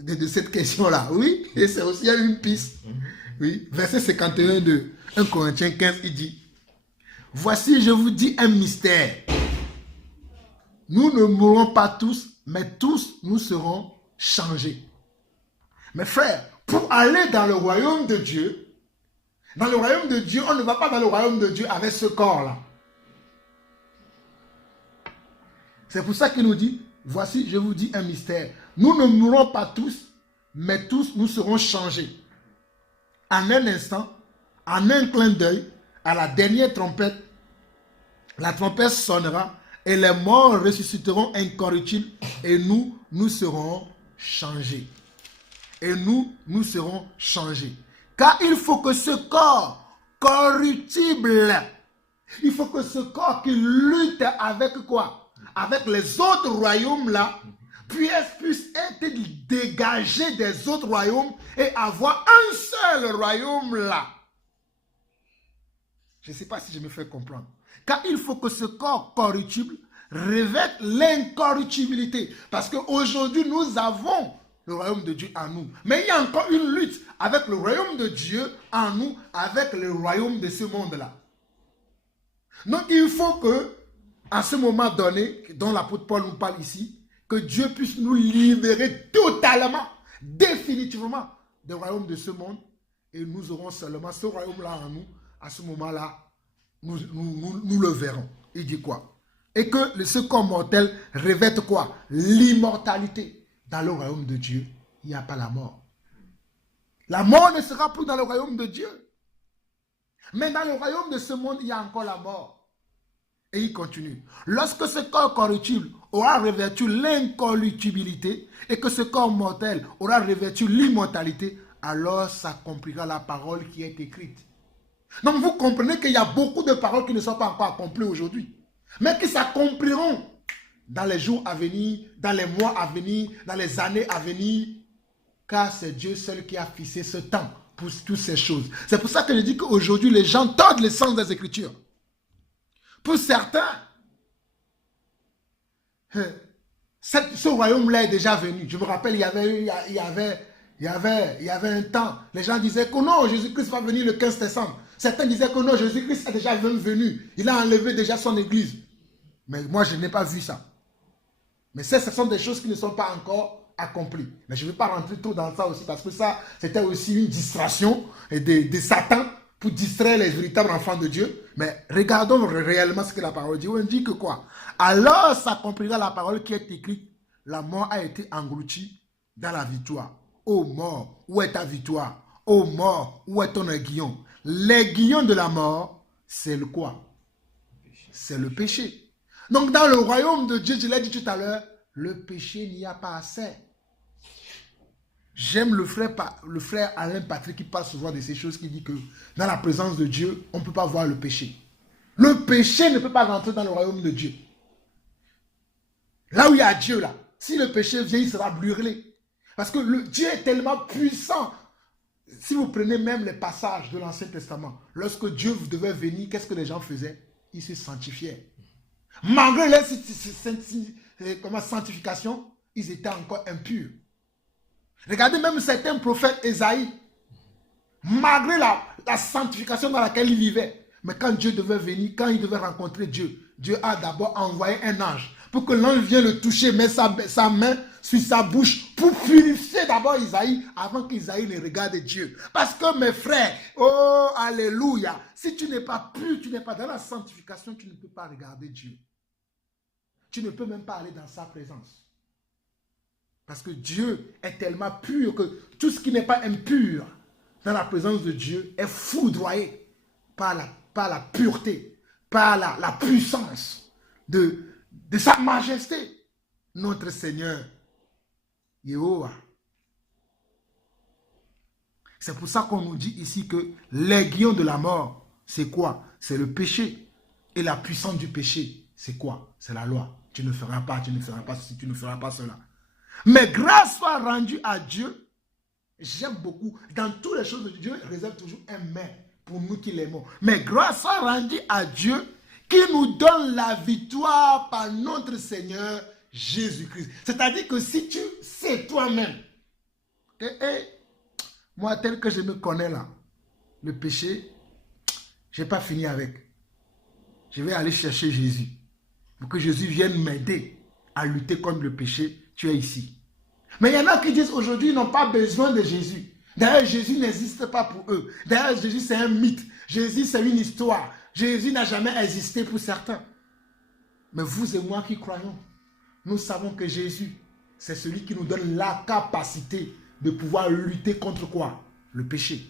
De cette question-là. Oui, et c'est aussi une piste. Oui, verset 51 de 1 Corinthiens 15, il dit, voici, je vous dis un mystère. nous ne mourrons pas tous, mais tous nous serons changés. Mes frères, pour aller dans le royaume de Dieu, on ne va pas dans le royaume de Dieu avec ce corps-là. C'est pour ça qu'il nous dit, voici, je vous dis un mystère. Nous ne mourrons pas tous, mais tous nous serons changés. En un instant, en un clin d'œil, à la dernière trompette, la trompette sonnera et les morts ressusciteront incorruptibles et nous serons changés. Et nous serons changés. Car il faut que ce corps corruptible, il faut que ce corps qui lutte avec quoi? Avec les autres royaumes là, puisse être dégagé des autres royaumes et avoir un seul royaume là. Je ne sais pas si je me fais comprendre. Car il faut que ce corps corruptible revête l'incorruptibilité. Parce qu'aujourd'hui, nous avons le royaume de Dieu en nous. Mais il y a encore une lutte avec le royaume de Dieu en nous, avec le royaume de ce monde-là. Donc il faut que, à ce moment donné, dont l'apôtre Paul nous parle ici, que Dieu puisse nous libérer totalement, définitivement, du royaume de ce monde. Et nous aurons seulement ce royaume-là en nous. À ce moment-là, nous le verrons. Il dit quoi? Et que ce corps mortel revête quoi? L'immortalité. Dans le royaume de Dieu, il n'y a pas la mort. La mort ne sera plus dans le royaume de Dieu. Mais dans le royaume de ce monde, il y a encore la mort. Et il continue. Lorsque ce corps corruptible aura revêtu l'incorruptibilité et que ce corps mortel aura revêtu l'immortalité, alors s'accomplira la parole qui est écrite. Donc vous comprenez qu'il y a beaucoup de paroles qui ne sont pas encore accomplies aujourd'hui, mais qui s'accompliront dans les jours à venir, dans les mois à venir, dans les années à venir, car c'est Dieu seul qui a fixé ce temps pour toutes ces choses. C'est pour ça que je dis qu'aujourd'hui, les gens tordent le sens des Écritures. Pour certains, ce royaume-là est déjà venu. Je me rappelle, il y avait un temps, les gens disaient que non, Jésus-Christ va venir le 15 décembre. Certains disaient que non, Jésus-Christ est déjà venu. Il a enlevé déjà son église. Mais moi, je n'ai pas vu ça. Mais ce sont des choses qui ne sont pas encore accomplies. Mais je ne vais pas rentrer trop dans ça aussi, parce que ça, c'était aussi une distraction de Satan pour distraire les véritables enfants de Dieu. Mais regardons réellement ce que la parole dit. On dit que quoi? Alors s'accomplira la parole qui est écrite. La mort a été engloutie dans la victoire. Ô mort, où est ta victoire? Ô mort, où est ton aiguillon? L'aiguillon de la mort, c'est le quoi? C'est le péché. Donc dans le royaume de Dieu, je l'ai dit tout à l'heure, le péché n'y a pas assez. J'aime le frère Alain Patrick qui parle souvent de ces choses, qui dit que dans la présence de Dieu, on ne peut pas voir le péché. Le péché ne peut pas rentrer dans le royaume de Dieu. Là où il y a Dieu, là, si le péché vient, il sera brûlé. Parce que Dieu est tellement puissant. Si vous prenez même les passages de l'Ancien Testament, lorsque Dieu devait venir, qu'est-ce que les gens faisaient? Ils se sanctifiaient. Malgré leur sanctification, ils étaient encore impurs. Regardez même certains prophètes Ésaïe, malgré la sanctification dans laquelle ils vivaient, mais quand Dieu devait venir, quand il devait rencontrer Dieu, Dieu a d'abord envoyé un ange pour que l'ange vienne le toucher, met sa main sur sa bouche pour purifier d'abord Isaïe avant qu'Isaïe ne regarde Dieu. Parce que mes frères, oh alléluia, si tu n'es pas pur, tu n'es pas dans la sanctification, tu ne peux pas regarder Dieu. Tu ne peux même pas aller dans sa présence. Parce que Dieu est tellement pur que tout ce qui n'est pas impur dans la présence de Dieu est foudroyé par la pureté, par la puissance de sa majesté, notre Seigneur Jéhovah. C'est pour ça qu'on nous dit ici que l'aiguillon de la mort, c'est quoi? C'est le péché. Et la puissance du péché, c'est quoi? C'est la loi. Tu ne feras pas ceci, tu ne feras pas cela. Mais grâce soit rendue à Dieu. J'aime beaucoup. Dans toutes les choses de Dieu, il réserve toujours un mais pour nous qui l'aimons. Mais grâce soit rendue à Dieu qui nous donne la victoire par notre Seigneur Jésus-Christ. C'est-à-dire que si tu sais toi-même que moi tel que je me connais là, le péché, je n'ai pas fini avec. Je vais aller chercher Jésus. pour que Jésus vienne m'aider à lutter contre le péché, tu es ici. Mais il y en a qui disent aujourd'hui, ils n'ont pas besoin de Jésus. D'ailleurs, Jésus n'existe pas pour eux. D'ailleurs, Jésus, c'est un mythe. Jésus, c'est une histoire. Jésus n'a jamais existé pour certains. Mais vous et moi qui croyons, nous savons que Jésus, c'est celui qui nous donne la capacité de pouvoir lutter contre quoi? Le péché.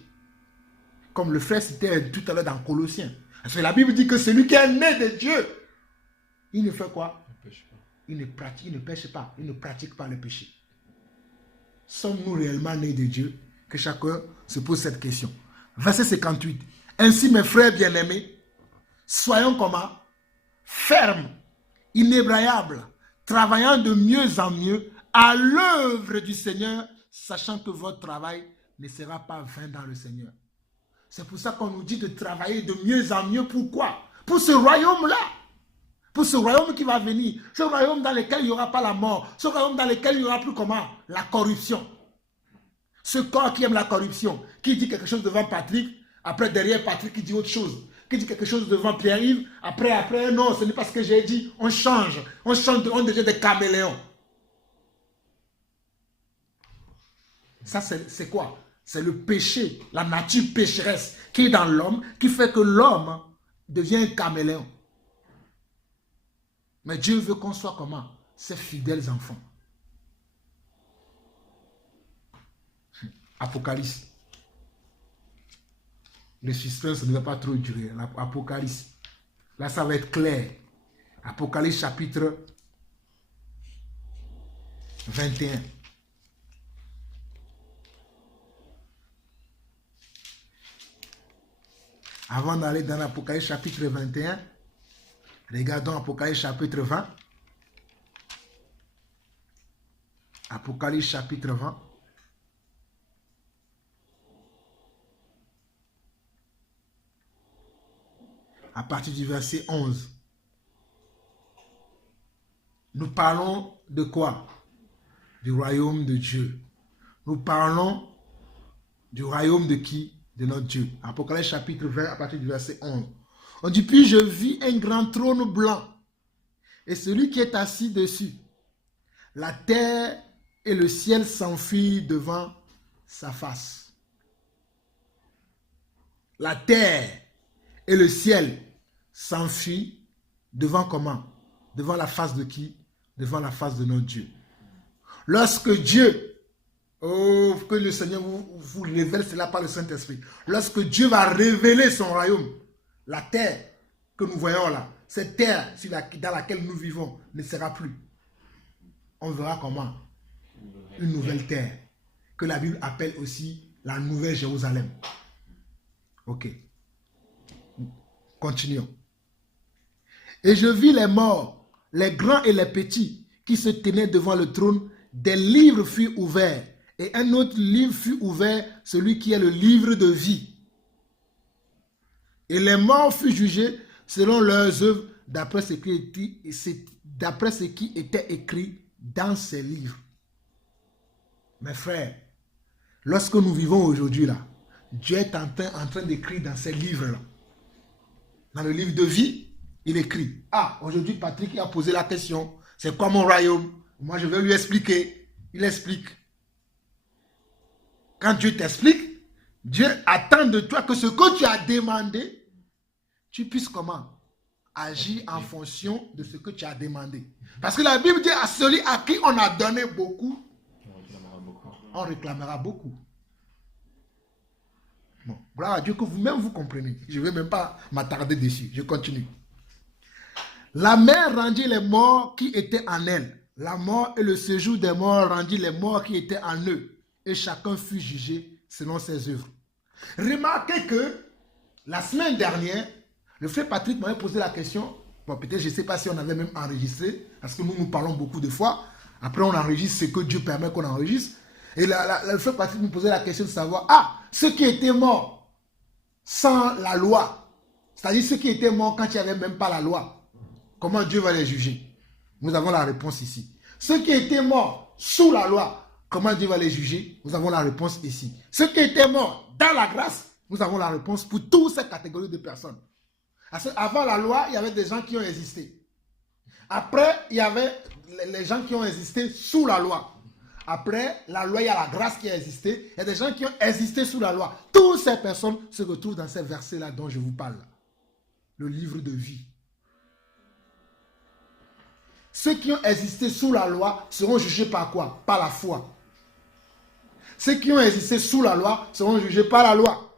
Comme le frère citait tout à l'heure dans Colossiens. Parce que la Bible dit que celui qui est né de Dieu, il ne fait quoi? Il ne pêche pas. Il ne pratique pas le péché. Sommes-nous réellement nés de Dieu? Que chacun se pose cette question. Verset 58. Ainsi, mes frères bien-aimés, soyons comment? Fermes, inébranlables, travaillant de mieux en mieux à l'œuvre du Seigneur, sachant que votre travail ne sera pas vain dans le Seigneur. C'est pour ça qu'on nous dit de travailler de mieux en mieux. Pourquoi? Pour ce royaume-là. Pour ce royaume qui va venir. Ce royaume dans lequel il n'y aura pas la mort. Ce royaume dans lequel il n'y aura plus comment? La corruption. Ce corps qui aime la corruption, qui dit quelque chose devant Patrick, après derrière Patrick qui dit autre chose. Qui dit quelque chose devant Pierre-Yves, après, non, ce n'est pas ce que j'ai dit. On change. On devient des caméléons. Ça, c'est quoi? C'est le péché, la nature pécheresse qui est dans l'homme, qui fait que l'homme devient un caméléon. Mais Dieu veut qu'on soit comment? Ses fidèles enfants. Apocalypse. Le suspense ne va pas trop durer. Apocalypse. Là, ça va être clair. Apocalypse chapitre 21. Avant d'aller dans l'Apocalypse chapitre 21, regardons Apocalypse chapitre 20. Apocalypse chapitre 20. À partir du verset 11. Nous parlons de quoi? Du royaume de Dieu. Nous parlons du royaume de qui? De notre Dieu. Apocalypse chapitre 20 à partir du verset 11. On dit, puis je vis un grand trône blanc et celui qui est assis dessus. La terre et le ciel s'enfuient devant sa face. La terre et le ciel s'enfuient devant comment? Devant la face de qui? Devant la face de notre Dieu. Lorsque Dieu, oh, que le Seigneur vous révèle cela par le Saint-Esprit. Lorsque Dieu va révéler son royaume, la terre que nous voyons là, cette terre dans laquelle nous vivons ne sera plus. On verra comment? Une nouvelle terre, que la Bible appelle aussi la Nouvelle Jérusalem. Ok. Continuons. Et je vis les morts, les grands et les petits, qui se tenaient devant le trône. Des livres furent ouverts. Et un autre livre fut ouvert, celui qui est le livre de vie. Et les morts furent jugés selon leurs œuvres, d'après ce qui était écrit dans ces livres. Mes frères, lorsque nous vivons aujourd'hui là, Dieu est en train d'écrire dans ces livres-là. Dans le livre de vie, il écrit. Ah, aujourd'hui Patrick a posé la question, c'est quoi mon royaume? Moi je vais lui expliquer. Il explique. Quand Dieu t'explique, Dieu attend de toi que ce que tu as demandé, tu puisses comment? Agir en fonction de ce que tu as demandé. Parce que la Bible dit à celui à qui on a donné beaucoup, on réclamera beaucoup. Bon, gloire à Dieu que vous-même vous comprenez. Je ne vais même pas m'attarder dessus. Je continue. La mer rendit les morts qui étaient en elle. La mort et le séjour des morts rendit les morts qui étaient en eux. Et chacun fut jugé selon ses œuvres. Remarquez que la semaine dernière, le frère Patrick m'avait posé la question. Bon, peut-être je ne sais pas si on avait même enregistré, parce que nous parlons beaucoup de fois. Après, on enregistre ce que Dieu permet qu'on enregistre. Et le frère Patrick me posait la question de savoir, ceux qui étaient morts sans la loi, c'est-à-dire ceux qui étaient morts quand il n'y avait même pas la loi, comment Dieu va les juger? Nous avons la réponse ici. Ceux qui étaient morts sous la loi, comment Dieu va les juger? Nous avons la réponse ici. Ceux qui étaient morts dans la grâce, nous avons la réponse pour toutes ces catégories de personnes. Parce qu'avant la loi, il y avait des gens qui ont existé. Après, il y avait les gens qui ont existé sous la loi. Après la loi, il y a la grâce qui a existé. Il y a des gens qui ont existé sous la loi. Toutes ces personnes se retrouvent dans ces versets-là dont je vous parle. Le livre de vie. Ceux qui ont existé sous la loi seront jugés par quoi? Par la foi. Ceux qui ont existé sous la loi seront jugés par la loi.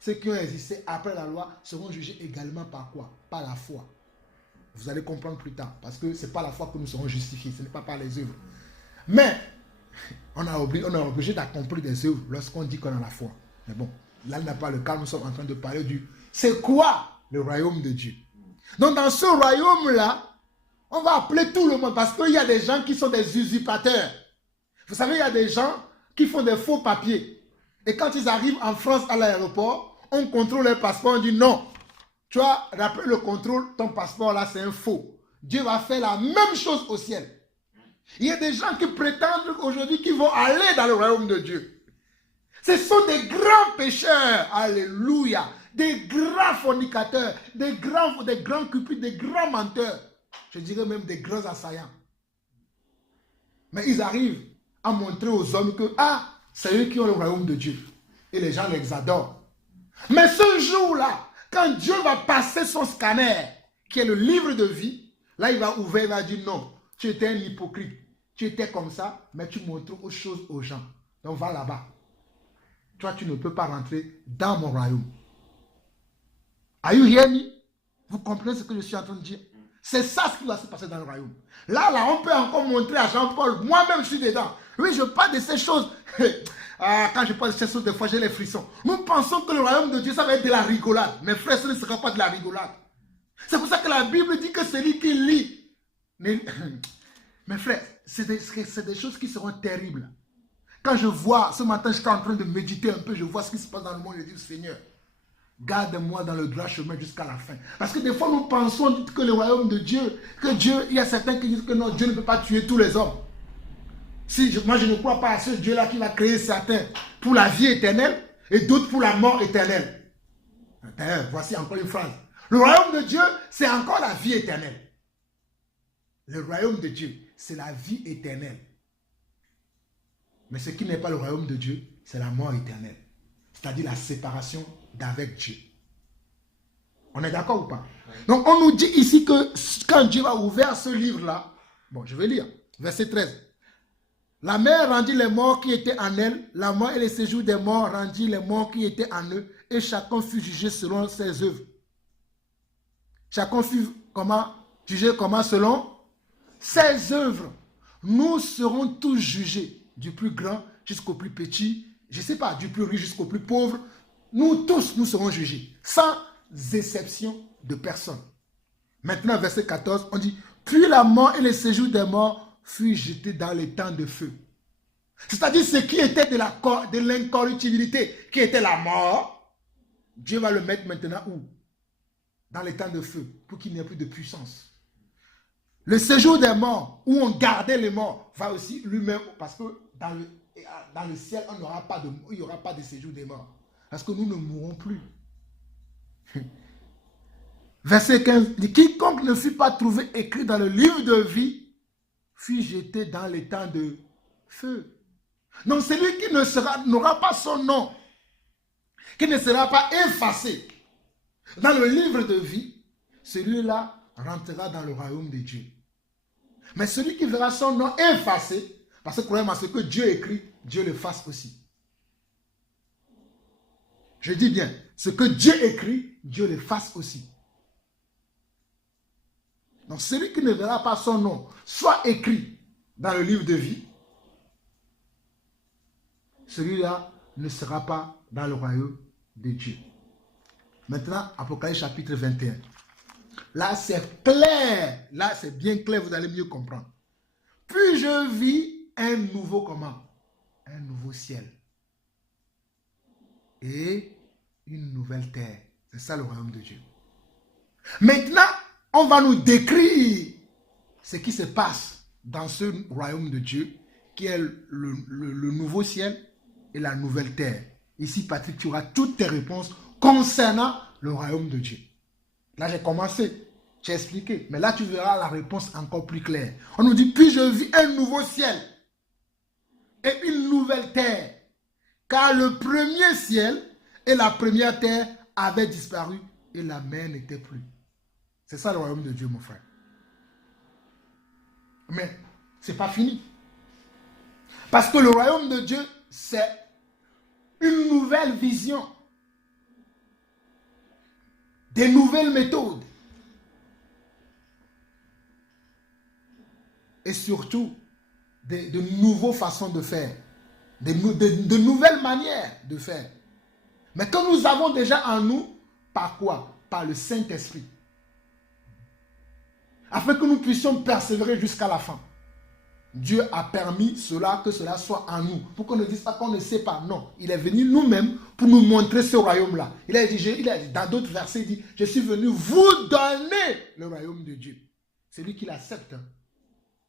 Ceux qui ont existé après la loi seront jugés également par quoi? Par la foi. Vous allez comprendre plus tard. Parce que ce n'est pas la foi que nous serons justifiés. Ce n'est pas par les œuvres. Mais, on est obligé d'accomplir des œuvres lorsqu'on dit qu'on a la foi. Mais bon, là, il n'est pas le cas. Nous sommes en train de parler du... C'est quoi le royaume de Dieu? Donc, dans ce royaume-là, on va appeler tout le monde parce qu'il y a des gens qui sont des usurpateurs. Vous savez, il y a des gens qui font des faux papiers. Et quand ils arrivent en France à l'aéroport, on contrôle leur passeport, on dit non. Tu vois, après le contrôle, ton passeport là, c'est un faux. Dieu va faire la même chose au ciel. Il y a des gens qui prétendent aujourd'hui qu'ils vont aller dans le royaume de Dieu. Ce sont des grands pécheurs. Alléluia. Des grands fornicateurs, des grands cupides, des grands menteurs. Je dirais même des grands assaillants. Mais ils arrivent à montrer aux hommes que, c'est eux qui ont le royaume de Dieu. Et les gens les adorent. Mais ce jour-là, quand Dieu va passer son scanner, qui est le livre de vie, là il va ouvrir, il va dire non, tu étais un hypocrite. Tu étais comme ça, mais tu montres autre chose aux gens. Donc va là-bas. Toi, tu ne peux pas rentrer dans mon royaume. Are you hearing me? Vous comprenez ce que je suis en train de dire? C'est ça ce qui va se passer dans le royaume. Là, on peut encore montrer à Jean-Paul. Moi-même, je suis dedans. Oui, je parle de ces choses. Quand je parle de ces choses, des fois, j'ai les frissons. Nous pensons que le royaume de Dieu, ça va être de la rigolade. Mes frères, ce ne sera pas de la rigolade. C'est pour ça que la Bible dit que celui qui lit... Mes frères, c'est des choses qui seront terribles. Quand je vois, ce matin, j'étais en train de méditer un peu, je vois ce qui se passe dans le monde, je dis, Seigneur, garde-moi dans le droit chemin jusqu'à la fin. Parce que des fois, nous pensons que le royaume de Dieu, que Dieu, il y a certains qui disent que non, Dieu ne peut pas tuer tous les hommes. Moi, je ne crois pas à ce Dieu-là qui va créer certains pour la vie éternelle et d'autres pour la mort éternelle. D'ailleurs, voici encore une phrase. Le royaume de Dieu, c'est encore la vie éternelle. Le royaume de Dieu, c'est la vie éternelle. Mais ce qui n'est pas le royaume de Dieu, c'est la mort éternelle. C'est-à-dire la séparation d'avec Dieu. On est d'accord ou pas? Donc on nous dit ici que quand Dieu a ouvert ce livre-là, bon, je vais lire, verset 13. La mer rendit les morts qui étaient en elle, la mort et les séjours des morts rendit les morts qui étaient en eux, et chacun fut jugé selon ses œuvres. Chacun fut jugé comment selon ses œuvres. Nous serons tous jugés, du plus grand jusqu'au plus petit, je ne sais pas, du plus riche jusqu'au plus pauvre. Nous tous, nous serons jugés, sans exception de personne. Maintenant, verset 14, on dit, puis la mort et les séjours des morts furent jetés dans les temps de feu. C'est-à-dire ce qui était de l'incorruptibilité, qui était la mort, Dieu va le mettre maintenant où? Dans les temps de feu, pour qu'il n'y ait plus de puissance. Le séjour des morts, où on gardait les morts, va aussi lui-même, parce que dans le ciel, il n'y aura pas de séjour des morts. Parce que nous ne mourrons plus. Verset 15 dit, quiconque ne fut pas trouvé écrit dans le livre de vie, fut jeté dans les temps de feu. Donc celui qui n'aura pas son nom, qui ne sera pas effacé dans le livre de vie, celui-là rentrera dans le royaume de Dieu. Mais celui qui verra son nom effacé, parce que croyez-moi, ce que Dieu écrit, Dieu le fasse aussi. Je dis bien, ce que Dieu écrit, Dieu le fasse aussi. Donc celui qui ne verra pas son nom soit écrit dans le livre de vie, celui-là ne sera pas dans le royaume de Dieu. Maintenant, Apocalypse chapitre 21. Là, c'est clair. Là, c'est bien clair, vous allez mieux comprendre. Puis je vis un nouveau comment? Un nouveau ciel. Et une nouvelle terre. C'est ça le royaume de Dieu. Maintenant, on va nous décrire ce qui se passe dans ce royaume de Dieu, qui est le nouveau ciel et la nouvelle terre. Ici, Patrick, tu auras toutes tes réponses concernant le royaume de Dieu. Là, j'ai commencé. Tu as expliqué. Mais là, tu verras la réponse encore plus claire. On nous dit, puis je vis un nouveau ciel et une nouvelle terre. Car le premier ciel et la première terre avaient disparu et la mer n'était plus. C'est ça le royaume de Dieu, mon frère. Mais ce n'est pas fini. Parce que le royaume de Dieu, c'est une nouvelle vision. Des nouvelles méthodes. Et surtout, de nouvelles façons de faire. De nouvelles manières de faire. Mais que nous avons déjà en nous, par quoi? Par le Saint-Esprit. Afin que nous puissions persévérer jusqu'à la fin. Dieu a permis cela, que cela soit en nous. Pour qu'on ne dise pas qu'on ne sait pas. Non, il est venu nous-mêmes pour nous montrer ce royaume-là. Il a dit, dans d'autres versets, il dit, je suis venu vous donner le royaume de Dieu. Celui qui l'accepte,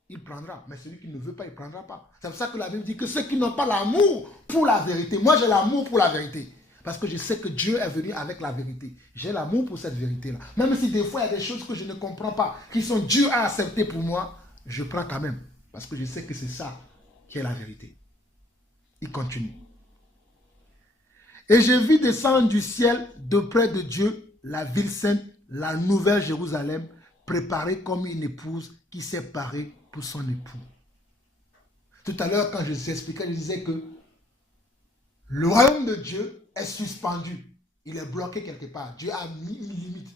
il prendra. Mais celui qui ne veut pas, il ne prendra pas. C'est pour ça que la Bible dit que ceux qui n'ont pas l'amour pour la vérité. Moi, j'ai l'amour pour la vérité. Parce que je sais que Dieu est venu avec la vérité. J'ai l'amour pour cette vérité-là. Même si des fois, il y a des choses que je ne comprends pas, qui sont dures à accepter pour moi, je prends quand même. Parce que je sais que c'est ça qui est la vérité. Il continue. Et je vis descendre du ciel, de près de Dieu, la ville sainte, la nouvelle Jérusalem, préparée comme une épouse qui s'est parée pour son époux. Tout à l'heure, quand je vous expliquais, je disais que le royaume de Dieu est suspendu. Il est bloqué quelque part. Dieu a mis une limite.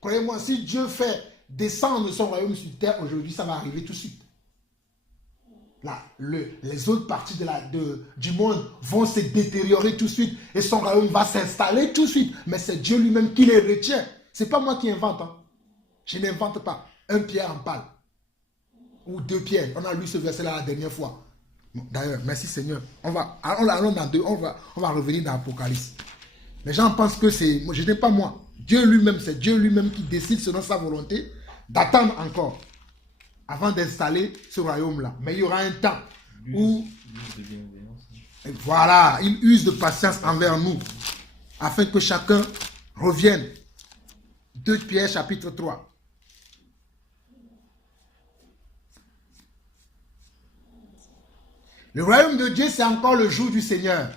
Croyez-moi, si Dieu fait descendre son royaume sur terre aujourd'hui, ça va arriver tout de suite. Là, les autres parties du monde vont se détériorer tout de suite et son royaume va s'installer tout de suite. Mais c'est Dieu lui-même qui les retient. Ce n'est pas moi qui invente. Hein. Je n'invente pas. Un pierre en parle. Ou deux pierres. On a lu ce verset-là la dernière fois. D'ailleurs, merci Seigneur. Allons dans deux. On va revenir dans l'Apocalypse. Les gens pensent que c'est... Je n'ai pas moi. Dieu lui-même, c'est Dieu lui-même qui décide selon sa volonté d'attendre encore avant d'installer ce royaume-là. Mais il y aura un temps où... Voilà, il use de patience envers nous, afin que chacun revienne. 2 Pierre chapitre 3. Le royaume de Dieu, c'est encore le jour du Seigneur.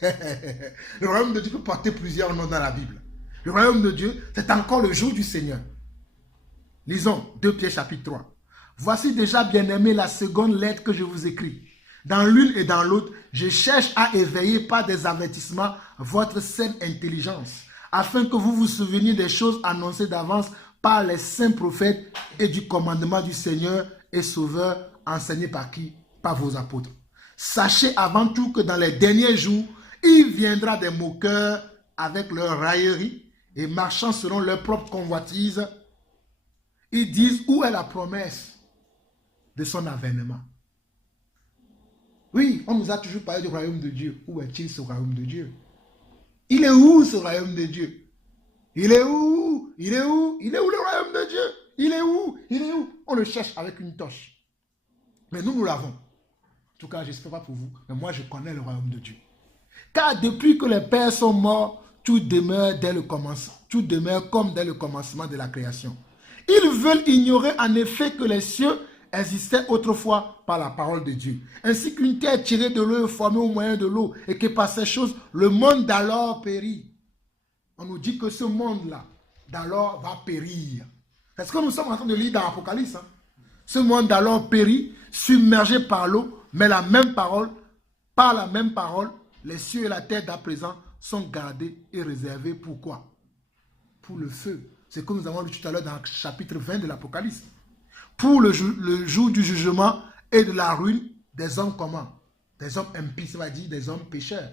Le royaume de Dieu peut porter plusieurs noms dans la Bible. Le royaume de Dieu, c'est encore le jour du Seigneur. Lisons 2 Pierre chapitre 3. Voici déjà, bien-aimés, la seconde lettre que je vous écris. Dans l'une et dans l'autre, je cherche à éveiller par des avertissements votre saine intelligence, afin que vous vous souveniez des choses annoncées d'avance par les saints prophètes et du commandement du Seigneur et Sauveur enseigné par qui? Par vos apôtres. Sachez avant tout que dans les derniers jours, il viendra des moqueurs avec leur raillerie et marchant selon leur propre convoitise. Ils disent, où est la promesse de son avènement? Oui, on nous a toujours parlé du royaume de Dieu. Où est-il ce royaume de Dieu? Il est où ce royaume de Dieu? Il est où? Il est où? Il est où le royaume de Dieu? Il est où? Il est où? On le cherche avec une torche. Mais nous l'avons. En tout cas, je ne sais pas pour vous, mais moi je connais le royaume de Dieu. Car depuis que les pères sont morts, tout demeure dès le commencement. Tout demeure comme dès le commencement de la création. Ils veulent ignorer en effet que les cieux existaient autrefois par la parole de Dieu, ainsi qu'une terre tirée de l'eau et formée au moyen de l'eau, et que par ces choses, le monde d'alors périt. On nous dit que ce monde-là, d'alors, va périr. C'est ce que nous sommes en train de lire dans l'Apocalypse. Hein? Ce monde d'alors périt, submergé par l'eau, mais la même parole, par la même parole, les cieux et la terre d'à présent sont gardés et réservés. Pourquoi? Pour le feu. C'est comme nous avons lu tout à l'heure dans le chapitre 20 de l'Apocalypse. Pour le jour du jugement et de la ruine des hommes comment? Des hommes impies, ça va dire des hommes pécheurs.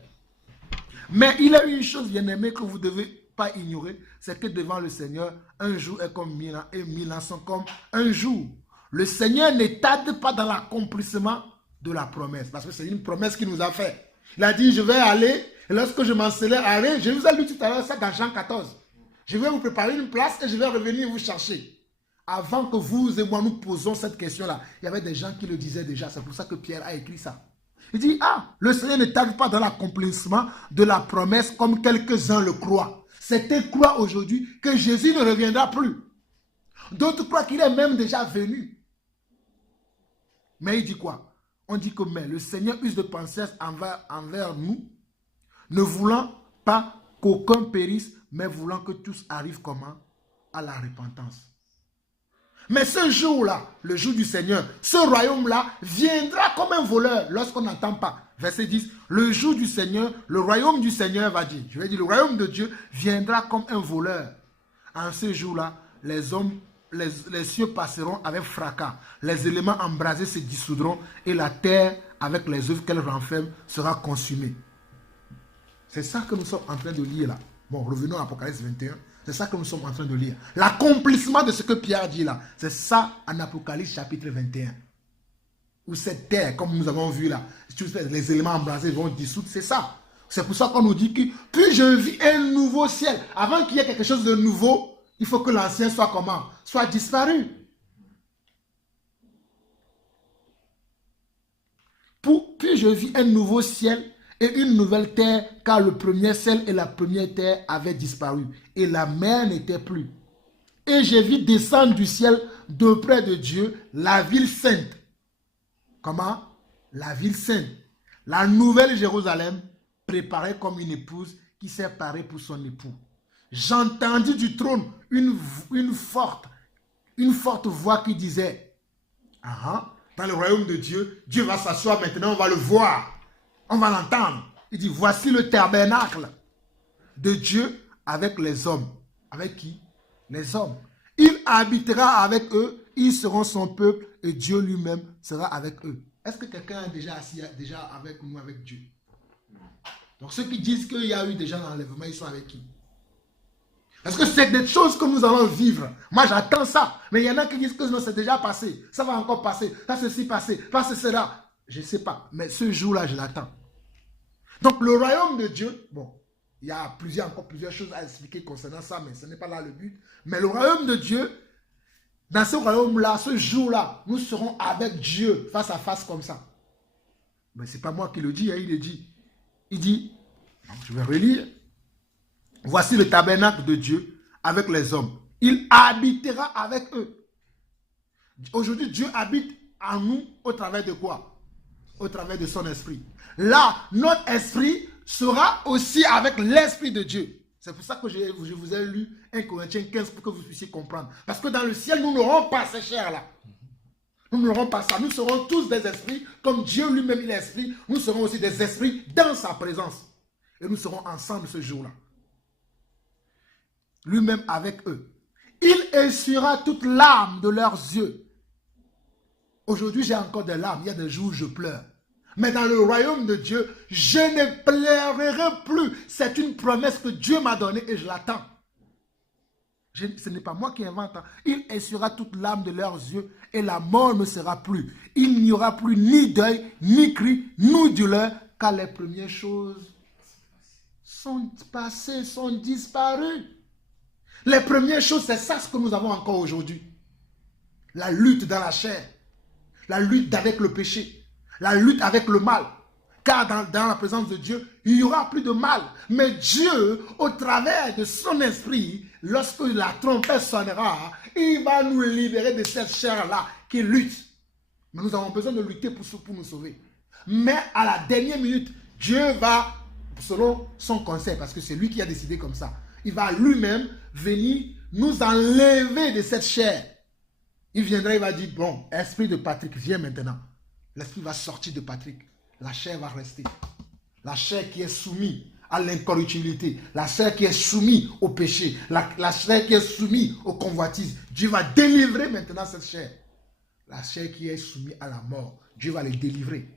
Mais il y a une chose bien aimée que vous ne devez pas ignorer, c'est que devant le Seigneur, un jour est comme 1000 ans et 1000 ans sont comme un jour. Le Seigneur ne tarde pas dans l'accomplissement de la promesse, parce que c'est une promesse qu'il nous a faite. Il a dit, je vais aller, et lorsque je m'en serai allé, je vous ai lu tout à l'heure ça dans Jean 14. Je vais vous préparer une place et je vais revenir vous chercher. Avant que vous et moi nous posons cette question-là, il y avait des gens qui le disaient déjà. C'est pour ça que Pierre a écrit ça. Il dit, le Seigneur ne tarde pas dans l'accomplissement de la promesse comme quelques-uns le croient. Certains croient aujourd'hui que Jésus ne reviendra plus. D'autres croient qu'il est même déjà venu. Mais il dit quoi? On dit que mais le Seigneur use de pensée envers nous, ne voulant pas qu'aucun périsse, mais voulant que tous arrivent comment? À la repentance. Mais ce jour-là, le jour du Seigneur, ce royaume-là viendra comme un voleur lorsqu'on n'entend pas. Verset 10, le jour du Seigneur, le royaume du Seigneur va dire, je vais dire, le royaume de Dieu viendra comme un voleur. En ce jour-là, les cieux passeront avec fracas, les éléments embrasés se dissoudront et la terre, avec les œuvres qu'elle renferme, sera consumée. C'est ça que nous sommes en train de lire là. Bon, revenons à Apocalypse 21. C'est ça que nous sommes en train de lire. L'accomplissement de ce que Pierre dit là, c'est ça en Apocalypse chapitre 21. Où cette terre, comme nous avons vu là, les éléments embrasés vont dissoudre, c'est ça. C'est pour ça qu'on nous dit que puis je vis un nouveau ciel. Avant qu'il y ait quelque chose de nouveau, il faut que l'ancien soit comment? Soit disparu. Puis je vis un nouveau ciel et une nouvelle terre, car le premier ciel et la première terre avaient disparu, et la mer n'était plus. Et j'ai vu descendre du ciel, d'auprès de Dieu, la ville sainte. Comment? La ville sainte. La nouvelle Jérusalem, préparée comme une épouse qui s'est parée pour son époux. J'entendis du trône une forte voix qui disait, dans le royaume de Dieu, Dieu va s'asseoir maintenant, on va le voir. On va l'entendre. Il dit, voici le tabernacle de Dieu avec les hommes. Avec qui? Les hommes. Il habitera avec eux, ils seront son peuple et Dieu lui-même sera avec eux. Est-ce que quelqu'un est déjà assis avec nous, avec Dieu? Donc ceux qui disent qu'il y a eu déjà l'enlèvement, ils sont avec qui? Parce que c'est des choses que nous allons vivre. Moi j'attends ça. Mais il y en a qui disent que non, c'est déjà passé. Ça va encore passer. Ça ceci passé. Ça c'est cela. Je ne sais pas. Mais ce jour-là, je l'attends. Donc le royaume de Dieu, bon, il y a encore plusieurs choses à expliquer concernant ça, mais ce n'est pas là le but. Mais le royaume de Dieu, dans ce royaume-là, ce jour-là, nous serons avec Dieu, face à face comme ça. Mais ce n'est pas moi qui le dis, hein, il le dit. Il dit, je vais relire. Voici le tabernacle de Dieu avec les hommes. Il habitera avec eux. Aujourd'hui, Dieu habite en nous au travers de quoi? Au travers de son esprit. Là, notre esprit sera aussi avec l'esprit de Dieu. C'est pour ça que je vous ai lu 1 Corinthiens 15 pour que vous puissiez comprendre. Parce que dans le ciel, nous n'aurons pas ces chairs-là. Nous n'aurons pas ça. Nous serons tous des esprits, comme Dieu lui-même il est esprit. Nous serons aussi des esprits dans sa présence. Et nous serons ensemble ce jour-là. Lui-même avec eux. Il essuiera toute larme de leurs yeux. Aujourd'hui, j'ai encore des larmes. Il y a des jours où je pleure. Mais dans le royaume de Dieu, je ne pleurerai plus. C'est une promesse que Dieu m'a donnée et je l'attends. Ce n'est pas moi qui invente. Il essuiera toute larme de leurs yeux et la mort ne sera plus. Il n'y aura plus ni deuil, ni cri, ni douleur, car les premières choses sont passées, sont disparues. Les premières choses, c'est ça ce que nous avons encore aujourd'hui. La lutte dans la chair. La lutte avec le péché. La lutte avec le mal. Car dans la présence de Dieu, il n'y aura plus de mal. Mais Dieu, au travers de son esprit, lorsque la trompette sonnera, il va nous libérer de cette chair-là qui lutte. Mais nous avons besoin de lutter pour nous sauver. Mais à la dernière minute, Dieu va, selon son conseil, parce que c'est lui qui a décidé comme ça, il va lui-même venir nous enlever de cette chair. Il viendra, il va dire, bon, esprit de Patrick, viens maintenant. L'esprit va sortir de Patrick. La chair va rester. La chair qui est soumise à l'incorruptibilité. La chair qui est soumise au péché. La chair qui est soumise aux convoitises. Dieu va délivrer maintenant cette chair. La chair qui est soumise à la mort. Dieu va les délivrer.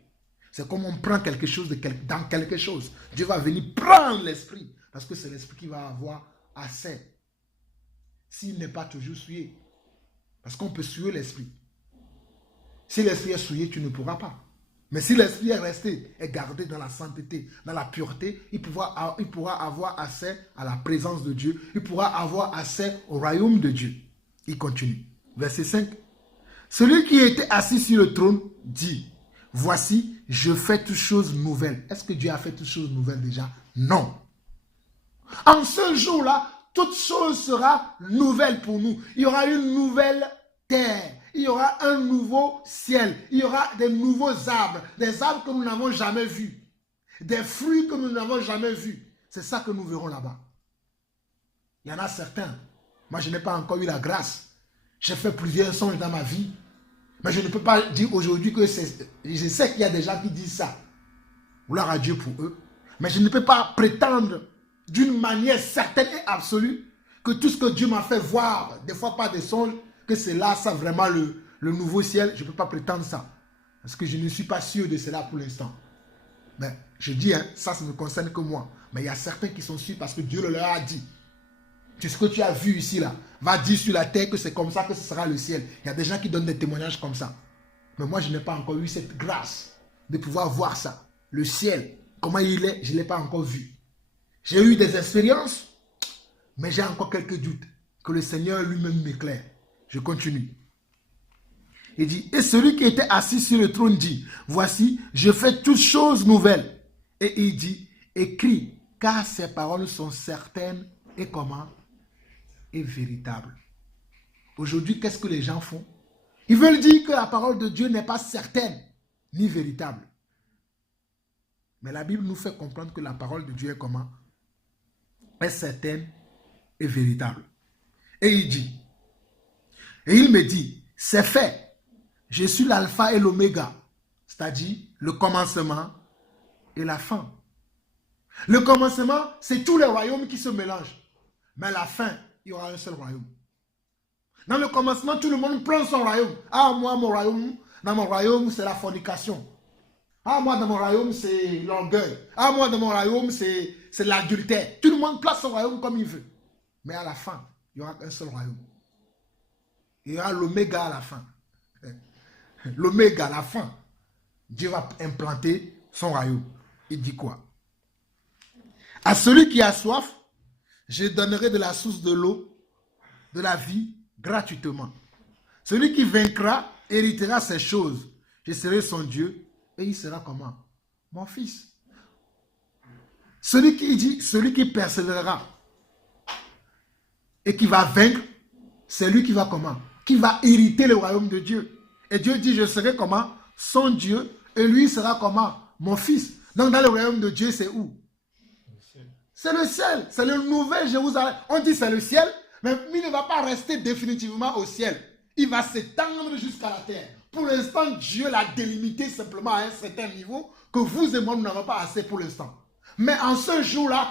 C'est comme on prend quelque chose dans quelque chose. Dieu va venir prendre l'esprit. Parce que c'est l'esprit qui va avoir accès. S'il n'est pas toujours souillé. Parce qu'on peut souiller l'esprit. Si l'esprit est souillé, tu ne pourras pas. Mais si l'esprit est resté, est gardé dans la sainteté, dans la pureté, il pourra avoir accès à la présence de Dieu. Il pourra avoir accès au royaume de Dieu. Il continue. Verset 5. Celui qui était assis sur le trône dit, voici, je fais toutes choses nouvelles. Est-ce que Dieu a fait toutes choses nouvelles déjà? Non. En ce jour-là, toute chose sera nouvelle pour nous. Il y aura une nouvelle terre. Il y aura un nouveau ciel. Il y aura des nouveaux arbres. Des arbres que nous n'avons jamais vus. Des fruits que nous n'avons jamais vus. C'est ça que nous verrons là-bas. Il y en a certains. Moi, je n'ai pas encore eu la grâce. J'ai fait plusieurs songes dans ma vie. Mais je ne peux pas dire aujourd'hui que c'est... Je sais qu'il y a des gens qui disent ça. Gloire à Dieu pour eux. Mais je ne peux pas prétendre d'une manière certaine et absolue que tout ce que Dieu m'a fait voir, des fois par des songes, que c'est là, ça vraiment le nouveau ciel. Je ne peux pas prétendre ça. Parce que je ne suis pas sûr de cela pour l'instant. Mais je dis, hein, ça ne me concerne que moi. Mais il y a certains qui sont sûrs parce que Dieu leur a dit. C'est ce que tu as vu ici là. Va dire sur la terre que c'est comme ça que ce sera le ciel. Il y a des gens qui donnent des témoignages comme ça. Mais moi, je n'ai pas encore eu cette grâce de pouvoir voir ça. Le ciel, comment il est, je ne l'ai pas encore vu. J'ai eu des expériences, mais j'ai encore quelques doutes. Que le Seigneur lui-même m'éclaire. Je continue. Il dit, et celui qui était assis sur le trône dit, voici, je fais toutes choses nouvelles. Et il dit, écris, car ces paroles sont certaines et comment? Et véritables. Aujourd'hui, qu'est-ce que les gens font? Ils veulent dire que la parole de Dieu n'est pas certaine, ni véritable. Mais la Bible nous fait comprendre que la parole de Dieu est comment? Est certaine et véritable. Et il dit, et il me dit, c'est fait. Je suis l'alpha et l'oméga, c'est-à-dire le commencement et la fin. Le commencement, c'est tous les royaumes qui se mélangent. Mais à la fin, il y aura un seul royaume. Dans le commencement, tout le monde prend son royaume. Ah, moi, mon royaume, dans mon royaume, c'est la fornication. Ah, moi, dans mon royaume, c'est l'orgueil. Ah, moi, dans mon royaume, c'est l'adultère. Tout le monde place son royaume comme il veut. Mais à la fin, il y aura un seul royaume. Il y aura l'oméga à la fin. L'oméga à la fin. Dieu va implanter son royaume. Il dit quoi? À celui qui a soif, je donnerai de la source de l'eau, de la vie, gratuitement. Celui qui vaincra héritera ces choses. Je serai son Dieu et il sera comment? Mon fils. Celui qui persévérera et qui va vaincre, c'est lui qui va comment? Qui va hériter le royaume de Dieu. Et Dieu dit, je serai comment? Son Dieu et lui sera comment? Mon fils. Donc dans le royaume de Dieu, c'est où? C'est le ciel, c'est le nouvel Jérusalem. On dit c'est le ciel, mais il ne va pas rester définitivement au ciel. Il va s'étendre jusqu'à la terre. Pour l'instant, Dieu l'a délimité simplement à un certain niveau que vous et moi, nous n'avons pas assez pour l'instant. Mais en ce jour-là,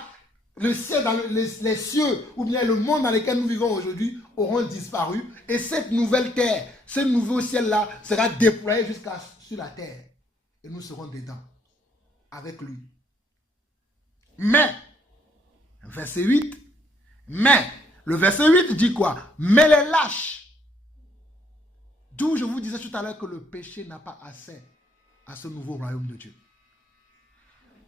le ciel, les cieux, ou bien le monde dans lequel nous vivons aujourd'hui, auront disparu. Et cette nouvelle terre, ce nouveau ciel-là, sera déployé jusqu'à sur la terre. Et nous serons dedans, avec lui. Mais, verset 8, mais, le verset 8 dit quoi? Mais les lâches. D'où je vous disais tout à l'heure que le péché n'a pas accès à ce nouveau royaume de Dieu.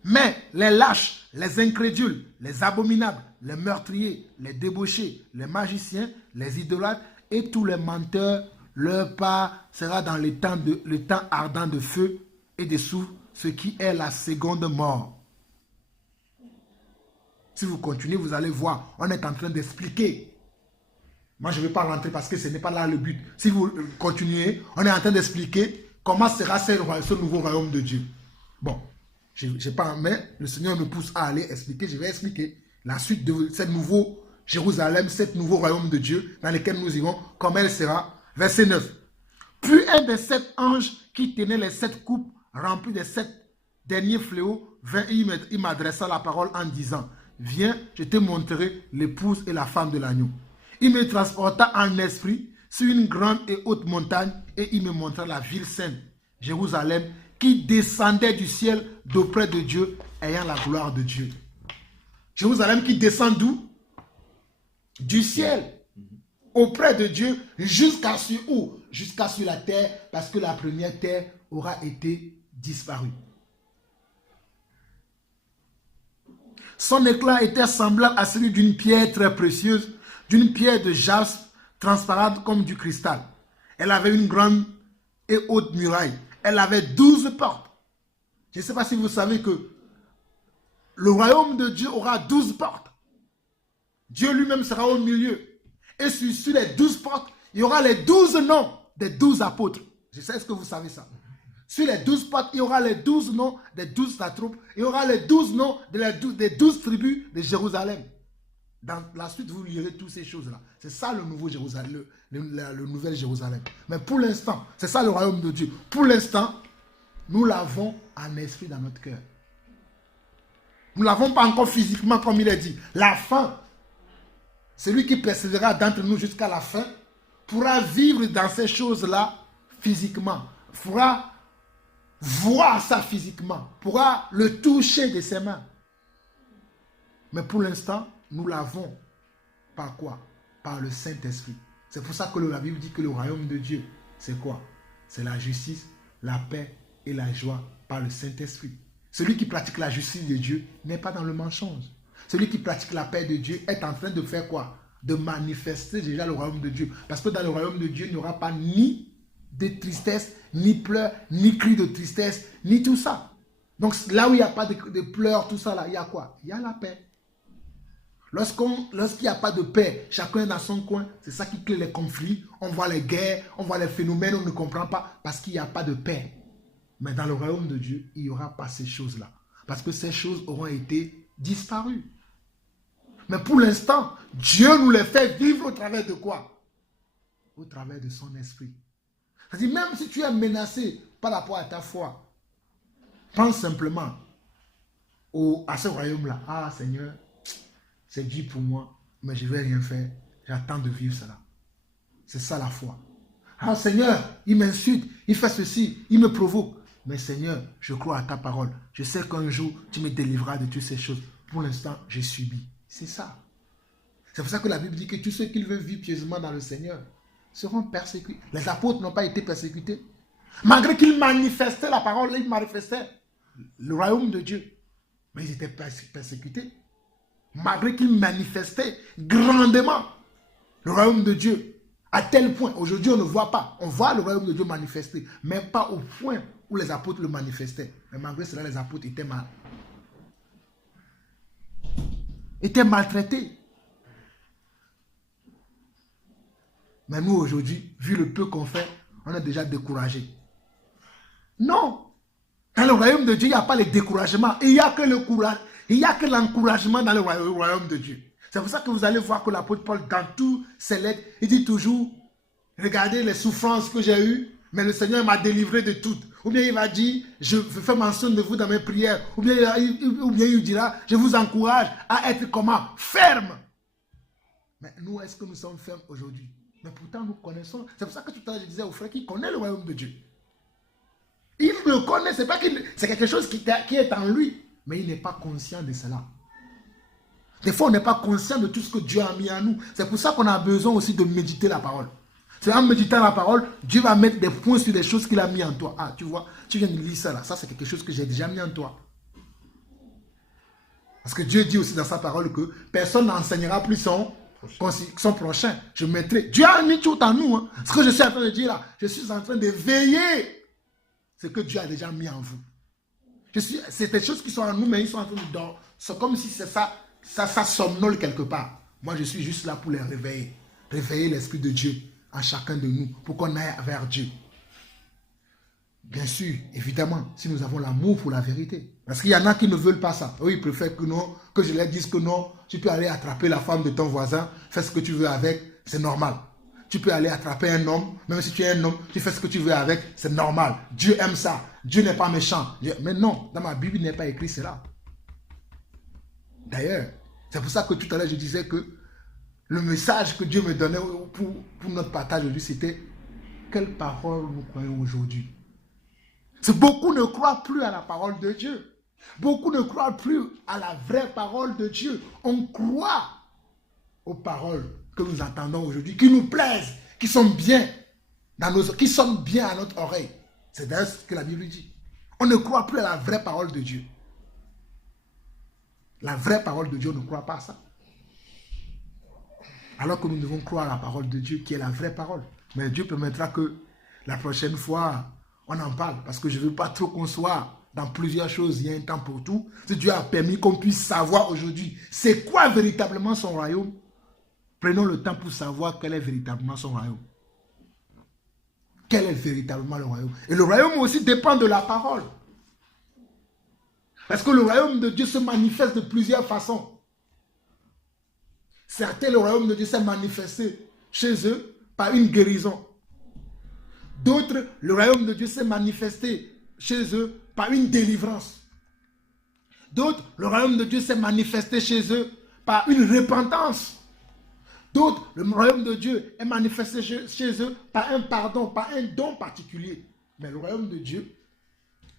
Mais les lâches, les incrédules, les abominables, les meurtriers, les débauchés, les magiciens, les idolâtres et tous les menteurs, leur part sera dans le temps ardent de feu et de soufre, ce qui est la seconde mort. Si vous continuez, vous allez voir, on est en train d'expliquer. Moi, je ne vais pas rentrer parce que ce n'est pas là le but. Si vous continuez, on est en train d'expliquer comment sera ce nouveau royaume de Dieu. Bon, j'ai pas, mais le Seigneur me pousse à aller expliquer. Je vais expliquer la suite de ce nouveau Jérusalem, ce nouveau royaume de Dieu dans lequel nous irons, comment elle sera. Verset 9. Puis un des 7 anges qui tenait les 7 coupes remplies des 7 derniers fléaux vint et il m'adressa la parole en disant, viens, je te montrerai l'épouse et la femme de l'agneau. Il me transporta en esprit sur une grande et haute montagne et il me montra la ville sainte, Jérusalem, qui descendait du ciel d'auprès de Dieu, ayant la gloire de Dieu. Jérusalem qui descend d'où? Du ciel, auprès de Dieu, jusqu'à sur où? Jusqu'à sur la terre, parce que la première terre aura été disparue. Son éclat était semblable à celui d'une pierre très précieuse, d'une pierre de jaspe transparente comme du cristal. Elle avait une grande et haute muraille. Elle avait 12 portes. Je ne sais pas si vous savez que le royaume de Dieu aura 12 portes. Dieu lui-même sera au milieu. Et sur les 12 portes, il y aura les 12 noms des 12 apôtres. Je sais, est-ce que vous savez ça? Sur les 12 portes, il y aura les 12 noms des 12 troupes. Il y aura les 12 noms des 12 tribus de Jérusalem. Dans la suite, vous lirez toutes ces choses-là. C'est ça le nouveau Jérusalem, le nouvel Jérusalem. Mais pour l'instant, c'est ça le royaume de Dieu. Pour l'instant, nous l'avons en esprit dans notre cœur. Nous ne l'avons pas encore physiquement, comme il est dit. La fin, celui qui persévérera d'entre nous jusqu'à la fin, pourra vivre dans ces choses-là physiquement. Pourra voir ça physiquement. Pourra le toucher de ses mains. Mais pour l'instant, nous l'avons par quoi? Par le Saint-Esprit. C'est pour ça que la Bible dit que le royaume de Dieu, c'est quoi? C'est la justice, la paix et la joie par le Saint-Esprit. Celui qui pratique la justice de Dieu n'est pas dans le mensonge. Celui qui pratique la paix de Dieu est en train de faire quoi? De manifester déjà le royaume de Dieu. Parce que dans le royaume de Dieu, il n'y aura pas ni de tristesse, ni pleurs, ni cris de tristesse, ni tout ça. Donc là où il n'y a pas de pleurs, tout ça là, il y a quoi? Il y a la paix. Lorsqu'il n'y a pas de paix, chacun est dans son coin, c'est ça qui crée les conflits. On voit les guerres, on voit les phénomènes, on ne comprend pas parce qu'il n'y a pas de paix. Mais dans le royaume de Dieu, il n'y aura pas ces choses-là. Parce que ces choses auront été disparues. Mais pour l'instant, Dieu nous les fait vivre au travers de quoi? Au travers de son esprit. C'est-à-dire, même si tu es menacé par rapport à ta foi, pense simplement à ce royaume-là. Ah Seigneur, c'est dur pour moi, mais je ne vais rien faire. J'attends de vivre cela. C'est ça la foi. Ah Seigneur, il m'insulte, il fait ceci, il me provoque. Mais Seigneur, je crois à ta parole. Je sais qu'un jour, tu me délivreras de toutes ces choses. Pour l'instant, j'ai subi. C'est ça. C'est pour ça que la Bible dit que tous ceux qui veulent vivre pieusement dans le Seigneur seront persécutés. Les apôtres n'ont pas été persécutés. Malgré qu'ils manifestaient la parole, ils manifestaient le royaume de Dieu. Mais ils étaient persécutés. Malgré qu'ils manifestaient grandement le royaume de Dieu. À tel point, aujourd'hui on ne voit pas. On voit le royaume de Dieu manifester, mais pas au point où les apôtres le manifestaient. Mais malgré cela, les apôtres étaient maltraités. Mais nous aujourd'hui, vu le peu qu'on fait, on est déjà découragés. Non! Dans le royaume de Dieu, il n'y a pas le découragement. Il n'y a que le courage. Il n'y a que l'encouragement dans le royaume de Dieu. C'est pour ça que vous allez voir que l'apôtre Paul, dans tous ses lettres, il dit toujours, regardez les souffrances que j'ai eues, mais le Seigneur m'a délivré de toutes. Ou bien il va dire, je fais mention de vous dans mes prières. Ou bien il dira, je vous encourage à être comment? Ferme. Mais nous, est-ce que nous sommes fermes aujourd'hui? Mais pourtant, nous connaissons. C'est pour ça que tout à l'heure, je disais au frère qu'il connaît le royaume de Dieu. Il le connaît, c'est pas qu'il, c'est quelque chose qui est en lui. Mais il n'est pas conscient de cela. Des fois, on n'est pas conscient de tout ce que Dieu a mis en nous. C'est pour ça qu'on a besoin aussi de méditer la parole. C'est en méditant la parole, Dieu va mettre des points sur les choses qu'il a mis en toi. Ah, tu vois, tu viens de lire ça là. Ça, c'est quelque chose que j'ai déjà mis en toi. Parce que Dieu dit aussi dans sa parole que personne n'enseignera plus son prochain. Je mettrai. Dieu a mis tout en nous. Hein. Ce que je suis en train de dire là, je suis en train de veiller ce que Dieu a déjà mis en vous. C'est des choses qui sont en nous, mais ils sont en train de dormir. C'est comme si c'est ça somnole quelque part. Moi, je suis juste là pour les réveiller. Réveiller l'Esprit de Dieu en chacun de nous pour qu'on aille vers Dieu. Bien sûr, évidemment, si nous avons l'amour pour la vérité. Parce qu'il y en a qui ne veulent pas ça. Eux, ils préfèrent que non, que je leur dise que non, tu peux aller attraper la femme de ton voisin, fais ce que tu veux avec, c'est normal. Tu peux aller attraper un homme, même si tu es un homme, tu fais ce que tu veux avec, c'est normal. Dieu aime ça. Dieu n'est pas méchant. Mais non, dans ma Bible, il n'est pas écrit cela. D'ailleurs, c'est pour ça que tout à l'heure, je disais que le message que Dieu me donnait pour notre partage aujourd'hui, c'était quelle parole nous croyons aujourd'hui. Beaucoup ne croient plus à la parole de Dieu. Beaucoup ne croient plus à la vraie parole de Dieu. On croit aux paroles que nous entendons aujourd'hui, qui nous plaisent, qui sont bien qui sonnent bien à notre oreille. C'est d'ailleurs ce que la Bible dit. On ne croit plus à la vraie parole de Dieu. La vraie parole de Dieu, on ne croit pas à ça. Alors que nous devons croire à la parole de Dieu, qui est la vraie parole. Mais Dieu permettra que la prochaine fois, on en parle. Parce que je ne veux pas trop qu'on soit dans plusieurs choses, il y a un temps pour tout. Si Dieu a permis qu'on puisse savoir aujourd'hui c'est quoi véritablement son royaume, prenons le temps pour savoir quel est véritablement son royaume. Quel est véritablement le royaume? Et le royaume aussi dépend de la parole. Parce que le royaume de Dieu se manifeste de plusieurs façons. Certains, le royaume de Dieu s'est manifesté chez eux par une guérison. D'autres, le royaume de Dieu s'est manifesté chez eux par une délivrance. D'autres, le royaume de Dieu s'est manifesté chez eux par une repentance. D'autres, le royaume de Dieu est manifesté chez eux par un pardon, par un don particulier. Mais le royaume de Dieu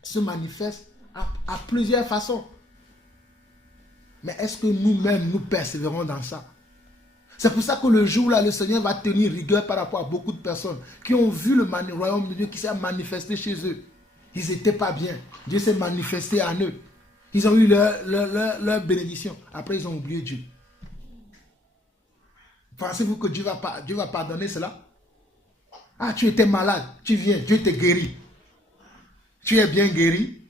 se manifeste à plusieurs façons. Mais est-ce que nous-mêmes, nous persévérons dans ça? C'est pour ça que le jour là, le Seigneur va tenir rigueur par rapport à beaucoup de personnes qui ont vu le royaume de Dieu qui s'est manifesté chez eux. Ils n'étaient pas bien. Dieu s'est manifesté en eux. Ils ont eu leur bénédiction. Après, ils ont oublié Dieu. Pensez-vous que Dieu va pardonner cela? Ah, tu étais malade, tu viens, Dieu te guérit. Tu es bien guéri.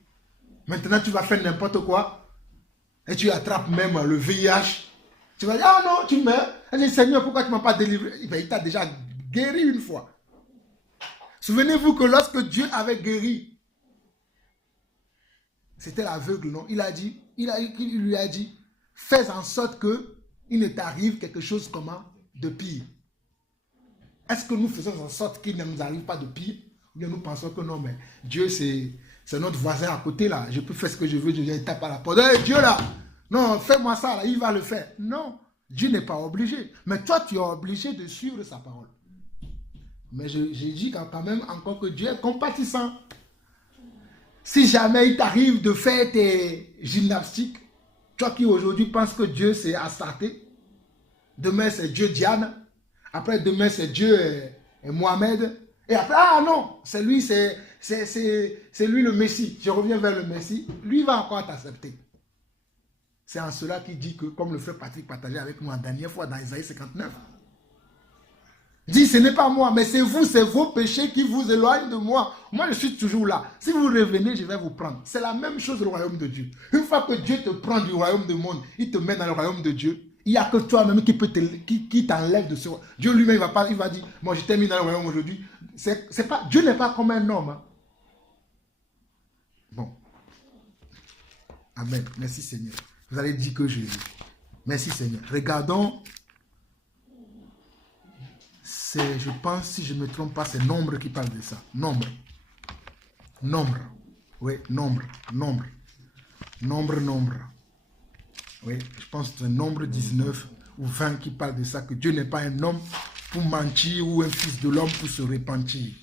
Maintenant, tu vas faire n'importe quoi. Et tu attrapes même le VIH. Tu vas dire, ah non, tu meurs. Et je dis, Seigneur, pourquoi tu ne m'as pas délivré? Il t'a déjà guéri une fois. Souvenez-vous que lorsque Dieu avait guéri, c'était l'aveugle, non? Il lui a dit, fais en sorte qu'il ne t'arrive quelque chose comment? De pire. Est-ce que nous faisons en sorte qu'il ne nous arrive pas de pire? Ou bien nous pensons que non, mais Dieu, c'est notre voisin à côté là. Je peux faire ce que je veux, je viens taper à la porte. Hey, Dieu là, non, fais-moi ça là, il va le faire. Non, Dieu n'est pas obligé. Mais toi, tu es obligé de suivre sa parole. Mais j'ai dit quand même encore que Dieu est compatissant. Si jamais il t'arrive de faire tes gymnastiques, toi qui aujourd'hui penses que Dieu c'est Astarté, demain c'est Dieu Diane, après demain c'est Dieu Mohamed, et après, ah non, c'est lui, c'est lui le Messie. Je reviens vers le Messie, lui va encore t'accepter. C'est en cela qu'il dit que, comme le frère Patrick partageait avec nous la dernière fois dans Isaïe 59, il dit, ce n'est pas moi, mais c'est vous, c'est vos péchés qui vous éloignent de moi. Moi, je suis toujours là. Si vous revenez, je vais vous prendre. C'est la même chose le royaume de Dieu. Une fois que Dieu te prend du royaume du monde, il te met dans le royaume de Dieu. Il n'y a que toi-même qui t'enlève de ce royaume. Dieu lui-même, il va dire, moi je t'ai mis dans le royaume aujourd'hui. Dieu n'est pas comme un homme. Hein. Bon. Amen. Merci Seigneur. Vous allez dire que je... Merci Seigneur. Regardons. Je pense, si je ne me trompe pas, c'est Nombre qui parle de ça. Nombre. Oui, Nombre. Oui, je pense que c'est Nombre 19 ou 20 qui parle de ça, que Dieu n'est pas un homme pour mentir ou un fils de l'homme pour se repentir.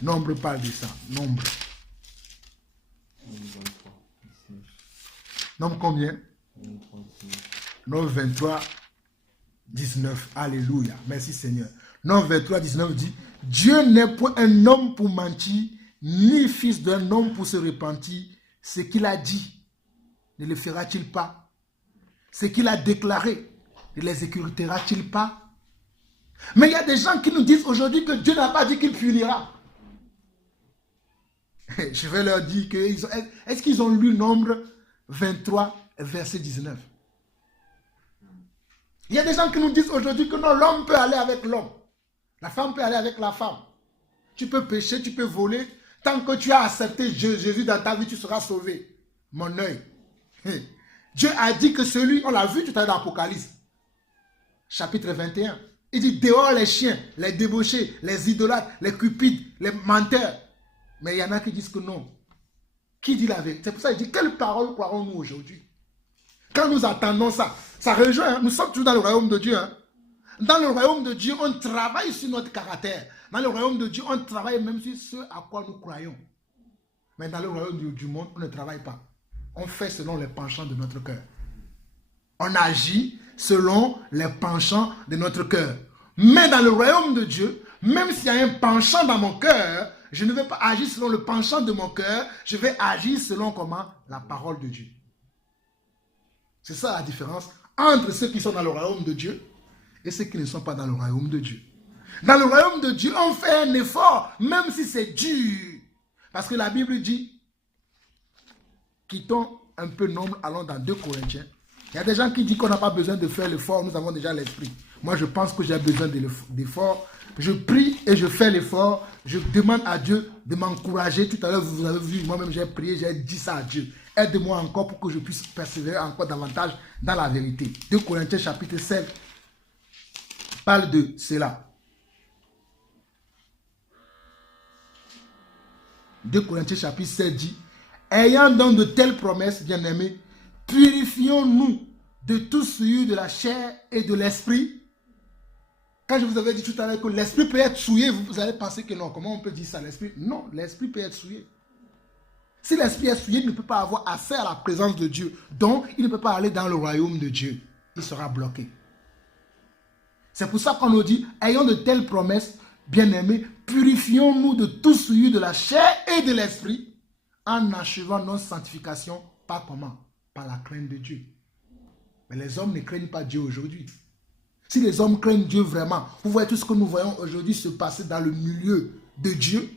Nombre parle de ça. Nombre. Nombre combien? Nombre 23, 19. Alléluia. Merci Seigneur. Nombre 23, 19 dit, Dieu n'est point un homme pour mentir, ni fils d'un homme pour se repentir. Ce qu'il a dit, ne le fera-t-il pas? Ce qu'il a déclaré, ne l'exécutera-t-il pas? Mais il y a des gens qui nous disent aujourd'hui que Dieu n'a pas dit qu'il punira. Je vais leur dire que est-ce qu'ils ont lu Nombre 23, verset 19? Il y a des gens qui nous disent aujourd'hui que non, l'homme peut aller avec l'homme. La femme peut aller avec la femme. Tu peux pécher, tu peux voler. Tant que tu as accepté Jésus dans ta vie, tu seras sauvé. Mon œil. Dieu a dit que celui, on l'a vu tout à l'heure dans l'Apocalypse, chapitre 21. Il dit dehors les chiens, les débauchés, les idolâtres, les cupides, les menteurs. Mais il y en a qui disent que non. Qui dit la vérité? C'est pour ça qu'il dit, quelle parole croirons-nous aujourd'hui? Quand nous attendons ça, ça rejoint, hein? Nous sommes toujours dans le royaume de Dieu. Hein? Dans le royaume de Dieu, on travaille sur notre caractère. Dans le royaume de Dieu, on travaille même sur ce à quoi nous croyons. Mais dans le royaume du monde, on ne travaille pas. On fait selon les penchants de notre cœur. On agit selon les penchants de notre cœur. Mais dans le royaume de Dieu, même s'il y a un penchant dans mon cœur, je ne vais pas agir selon le penchant de mon cœur, je vais agir selon comment? La parole de Dieu. C'est ça la différence entre ceux qui sont dans le royaume de Dieu et ceux qui ne sont pas dans le royaume de Dieu. Dans le royaume de Dieu, on fait un effort, même si c'est dur. Parce que la Bible dit, quittons un peu nombre, allons dans 2 Corinthiens. Il y a des gens qui disent qu'on n'a pas besoin de faire l'effort, nous avons déjà l'esprit. Moi, je pense que j'ai besoin d'effort. Je prie et je fais l'effort. Je demande à Dieu de m'encourager. Tout à l'heure, vous avez vu, moi-même, j'ai prié, j'ai dit ça à Dieu. Aide-moi encore pour que je puisse persévérer encore davantage dans la vérité. 2 Corinthiens chapitre 16 parle de cela. 2 Corinthiens chapitre 16 dit, ayant donc de telles promesses, bien-aimés, purifions-nous de tout souillure de la chair et de l'esprit. Quand je vous avais dit tout à l'heure que l'esprit peut être souillé, vous allez penser que non, comment on peut dire ça, l'esprit? Non, l'esprit peut être souillé. Si l'esprit est souillé, il ne peut pas avoir accès à la présence de Dieu. Donc, il ne peut pas aller dans le royaume de Dieu. Il sera bloqué. C'est pour ça qu'on nous dit, ayant de telles promesses, bien-aimés, purifions-nous de tout souillure de la chair et de l'esprit, en achevant notre sanctification, par comment? Par la crainte de Dieu. Mais les hommes ne craignent pas Dieu aujourd'hui. Si les hommes craignent Dieu vraiment, vous voyez tout ce que nous voyons aujourd'hui se passer dans le milieu de Dieu,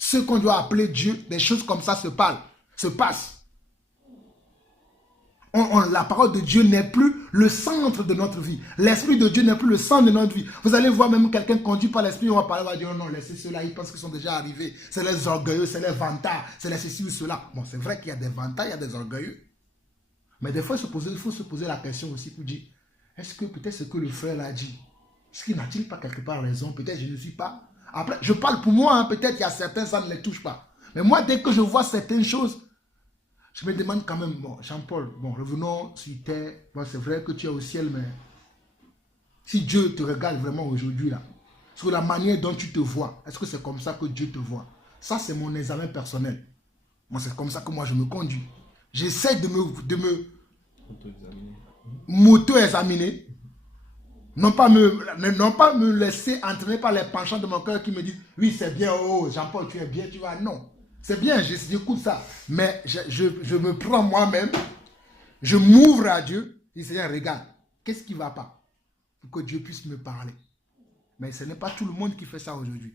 ce qu'on doit appeler Dieu, des choses comme ça se passent. La parole de Dieu n'est plus le centre de notre vie. L'Esprit de Dieu n'est plus le centre de notre vie. Vous allez voir même quelqu'un conduit par l'Esprit, on va parler, on va dire non, laissez ceux-là, ils pensent qu'ils sont déjà arrivés. C'est les orgueilleux, c'est les vantards, c'est les ceci ou cela. Bon, c'est vrai qu'il y a des vantards, il y a des orgueilleux. Mais des fois, il faut se poser la question aussi pour dire, est-ce que peut-être ce que le frère a dit, est-ce qu'il n'a-t-il pas quelque part raison? Peut-être je ne suis pas. Après, je parle pour moi, hein, peut-être il y a certains, ça ne les touche pas. Mais moi, dès que je vois certaines choses, je me demande quand même, bon, Jean-Paul, bon, revenons sur terre. Bon, c'est vrai que tu es au ciel, mais si Dieu te regarde vraiment aujourd'hui, là, sur la manière dont tu te vois, est-ce que c'est comme ça que Dieu te voit? Ça, c'est mon examen personnel. Moi, c'est comme ça que moi, je me conduis. J'essaie de m'auto-examiner. Non pas me laisser entraîner par les penchants de mon cœur qui me disent, oui, c'est bien, oh, Jean-Paul, tu es bien, tu vois. Non. C'est bien, j'écoute ça. Mais je me prends moi-même, je m'ouvre à Dieu, je dis, Seigneur, regarde, qu'est-ce qui ne va pas? Pour que Dieu puisse me parler. Mais ce n'est pas tout le monde qui fait ça aujourd'hui.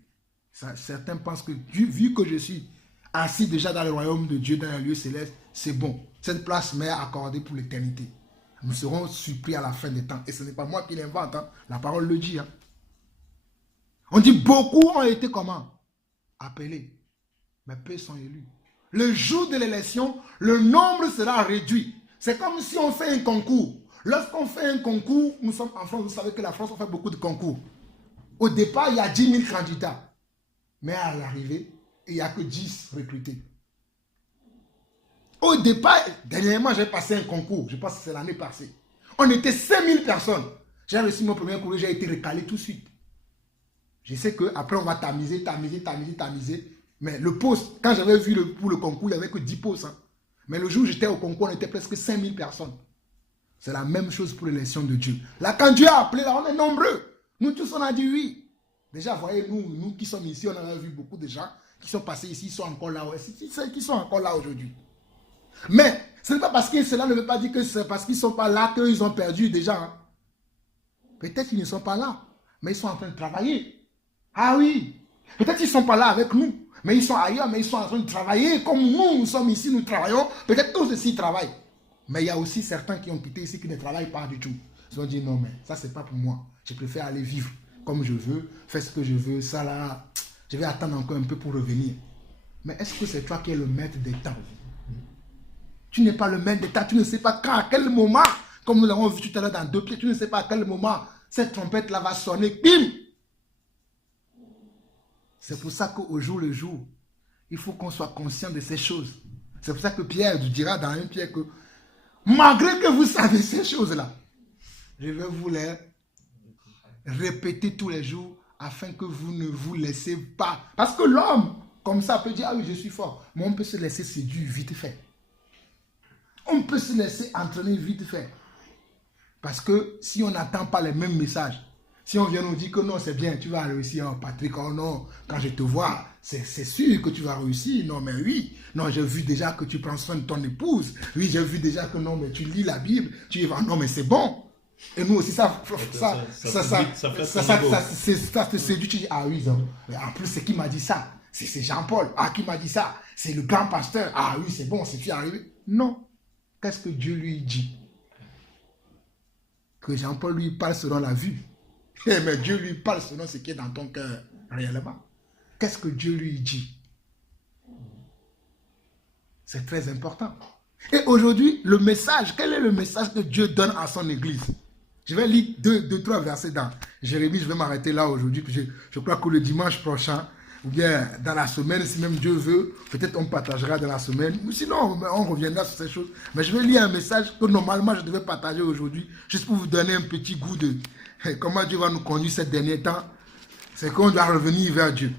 Certains pensent que, vu que je suis assis déjà dans le royaume de Dieu, dans un lieu céleste, c'est bon. Cette place m'est accordée pour l'éternité. Nous serons surpris à la fin des temps. Et ce n'est pas moi qui l'invente, hein. La parole le dit. Hein. On dit, beaucoup ont été comment? Appelés. Mais peu sont élus. Le jour de l'élection, le nombre sera réduit. C'est comme si on fait un concours. Lorsqu'on fait un concours, nous sommes en France, vous savez que la France, on fait beaucoup de concours. Au départ, il y a 10 000 candidats. Mais à l'arrivée, il n'y a que 10 recrutés. Au départ, dernièrement, j'ai passé un concours. Je pense que c'est l'année passée. On était 5 000 personnes. J'ai reçu mon premier courrier, j'ai été recalé tout de suite. Je sais qu'après, on va tamiser. Mais le poste, quand j'avais vu pour le concours, il n'y avait que 10 postes. Hein. Mais le jour où j'étais au concours, on était presque 5 000 personnes. C'est la même chose pour l'élection de Dieu. Là, quand Dieu a appelé, là, on est nombreux. Nous tous, on a dit oui. Déjà, voyez, nous qui sommes ici, on a vu beaucoup de gens qui sont passés ici, ils sont encore là. Qui sont encore là aujourd'hui. Mais ce n'est pas parce que cela ne veut pas dire que c'est parce qu'ils ne sont pas là qu'ils ont perdu déjà. Hein. Peut-être qu'ils ne sont pas là, mais ils sont en train de travailler. Ah oui. Peut-être qu'ils ne sont pas là avec nous. Mais ils sont ailleurs, mais ils sont en train de travailler. Comme nous sommes ici, nous travaillons. Peut-être tous ici travaillent. Mais il y a aussi certains qui ont quitté ici qui ne travaillent pas du tout. Ils ont dit non, mais ça, c'est pas pour moi. Je préfère aller vivre comme je veux, faire ce que je veux. Ça là, je vais attendre encore un peu pour revenir. Mais est-ce que c'est toi qui es le maître des temps? Tu n'es pas le maître des temps. Tu ne sais pas quand, à quel moment, comme nous l'avons vu tout à l'heure dans 2 Pierre, tu ne sais pas à quel moment cette trompette-là va sonner. Bim! C'est pour ça qu'au jour le jour, il faut qu'on soit conscient de ces choses. C'est pour ça que Pierre dira dans 1 Pierre que malgré que vous savez ces choses-là, je vais vous les répéter tous les jours afin que vous ne vous laissez pas. Parce que l'homme, comme ça, peut dire, ah oui, je suis fort. Mais on peut se laisser séduire vite fait. On peut se laisser entraîner vite fait. Parce que si on n'attend pas les mêmes messages, si on vient nous dire que non, c'est bien, tu vas réussir, oh, Patrick, oh non, quand je te vois, c'est sûr que tu vas réussir. Non, mais oui, non, j'ai vu déjà que tu prends soin de ton épouse. Oui, j'ai vu déjà que non, mais tu lis la Bible, tu y vas, non, mais c'est bon. Et nous aussi, ça te séduit, tu dis, ah oui, mais en plus, c'est qui m'a dit ça. c'est Jean-Paul. Ah, qui m'a dit ça? C'est le grand pasteur. Ah oui, c'est bon, c'est fait arriver. Non. Qu'est-ce que Dieu lui dit? Que Jean-Paul lui parle selon la vue. Mais Dieu lui parle selon ce qui est dans ton cœur réellement. Qu'est-ce que Dieu lui dit? C'est très important. Et aujourd'hui, le message, quel est le message que Dieu donne à son église? Je vais lire deux, trois versets dans Jérémie. Je vais m'arrêter là aujourd'hui. Je crois que le dimanche prochain, ou bien dans la semaine, si même Dieu veut, peut-être on partagera dans la semaine. Ou sinon, on reviendra sur ces choses. Mais je vais lire un message que normalement je devais partager aujourd'hui, juste pour vous donner un petit goût de comment Dieu va nous conduire ces derniers temps. C'est qu'on doit revenir vers Dieu.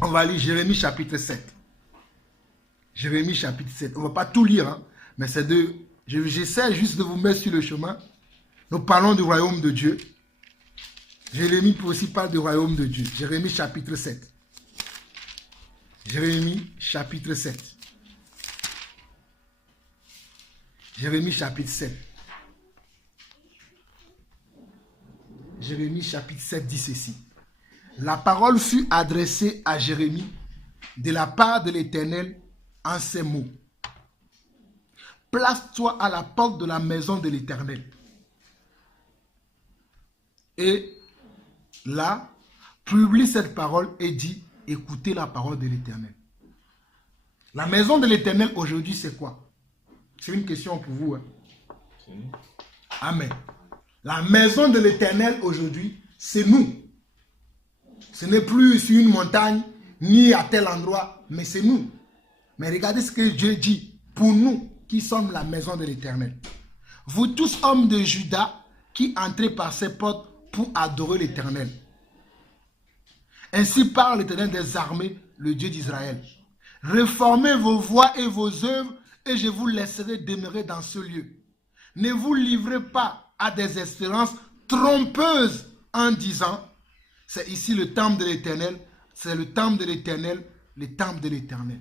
On va lire Jérémie chapitre 7. Jérémie chapitre 7. On ne va pas tout lire, hein, mais c'est de... J'essaie juste de vous mettre sur le chemin. Nous parlons du royaume de Dieu. Jérémie aussi parle du royaume de Dieu. Jérémie chapitre 7. Jérémie chapitre 7. Jérémie chapitre 7. Jérémie chapitre 7 dit ceci. La parole fut adressée à Jérémie de la part de l'Éternel en ces mots. Place-toi à la porte de la maison de l'Éternel. Et là, publie cette parole et dit, écoutez la parole de l'Éternel. La maison de l'Éternel aujourd'hui, c'est quoi? C'est une question pour vous. Hein? Amen. La maison de l'Éternel aujourd'hui, c'est nous. Ce n'est plus sur une montagne, ni à tel endroit, mais c'est nous. Mais regardez ce que Dieu dit pour nous qui sommes la maison de l'Éternel. Vous tous hommes de Juda qui entrez par ces portes pour adorer l'Éternel. Ainsi parle l'Éternel des armées, le Dieu d'Israël. Réformez vos voies et vos œuvres et je vous laisserai demeurer dans ce lieu. Ne vous livrez pas à des espérances trompeuses en disant, c'est ici le temple de l'Éternel, c'est le temple de l'Éternel, le temple de l'Éternel.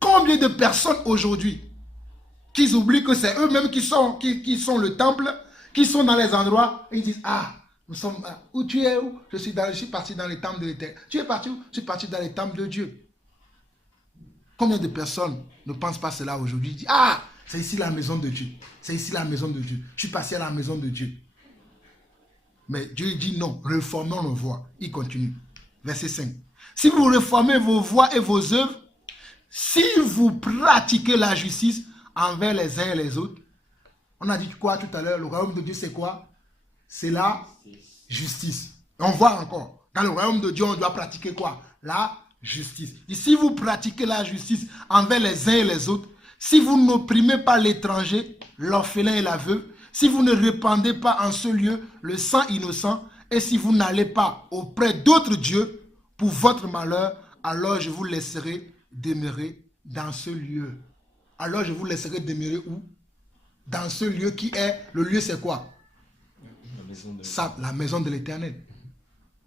Combien de personnes aujourd'hui qui oublient que c'est eux-mêmes qui sont le temple, qui sont dans les endroits et ils disent, ah, nous sommes, où tu es où? Je suis parti dans les temples de l'Éternel. Tu es parti où? Je suis parti dans les temples de Dieu. Combien de personnes ne pensent pas cela aujourd'hui? Ils disent, ah, c'est ici la maison de Dieu. C'est ici la maison de Dieu. Je suis passé à la maison de Dieu. Mais Dieu dit non, réformons nos voies. Il continue. Verset 5. Si vous réformez vos voies et vos œuvres, si vous pratiquez la justice envers les uns et les autres, on a dit quoi tout à l'heure? Le royaume de Dieu, c'est quoi? C'est la justice. On voit encore. Dans le royaume de Dieu, on doit pratiquer quoi? La justice. Et si vous pratiquez la justice envers les uns et les autres, si vous n'opprimez pas l'étranger, l'orphelin et la veuve, si vous ne répandez pas en ce lieu le sang innocent, et si vous n'allez pas auprès d'autres dieux pour votre malheur, alors je vous laisserai demeurer dans ce lieu. Alors je vous laisserai demeurer où? Dans ce lieu qui est, le lieu c'est quoi? La maison de l'Éternel.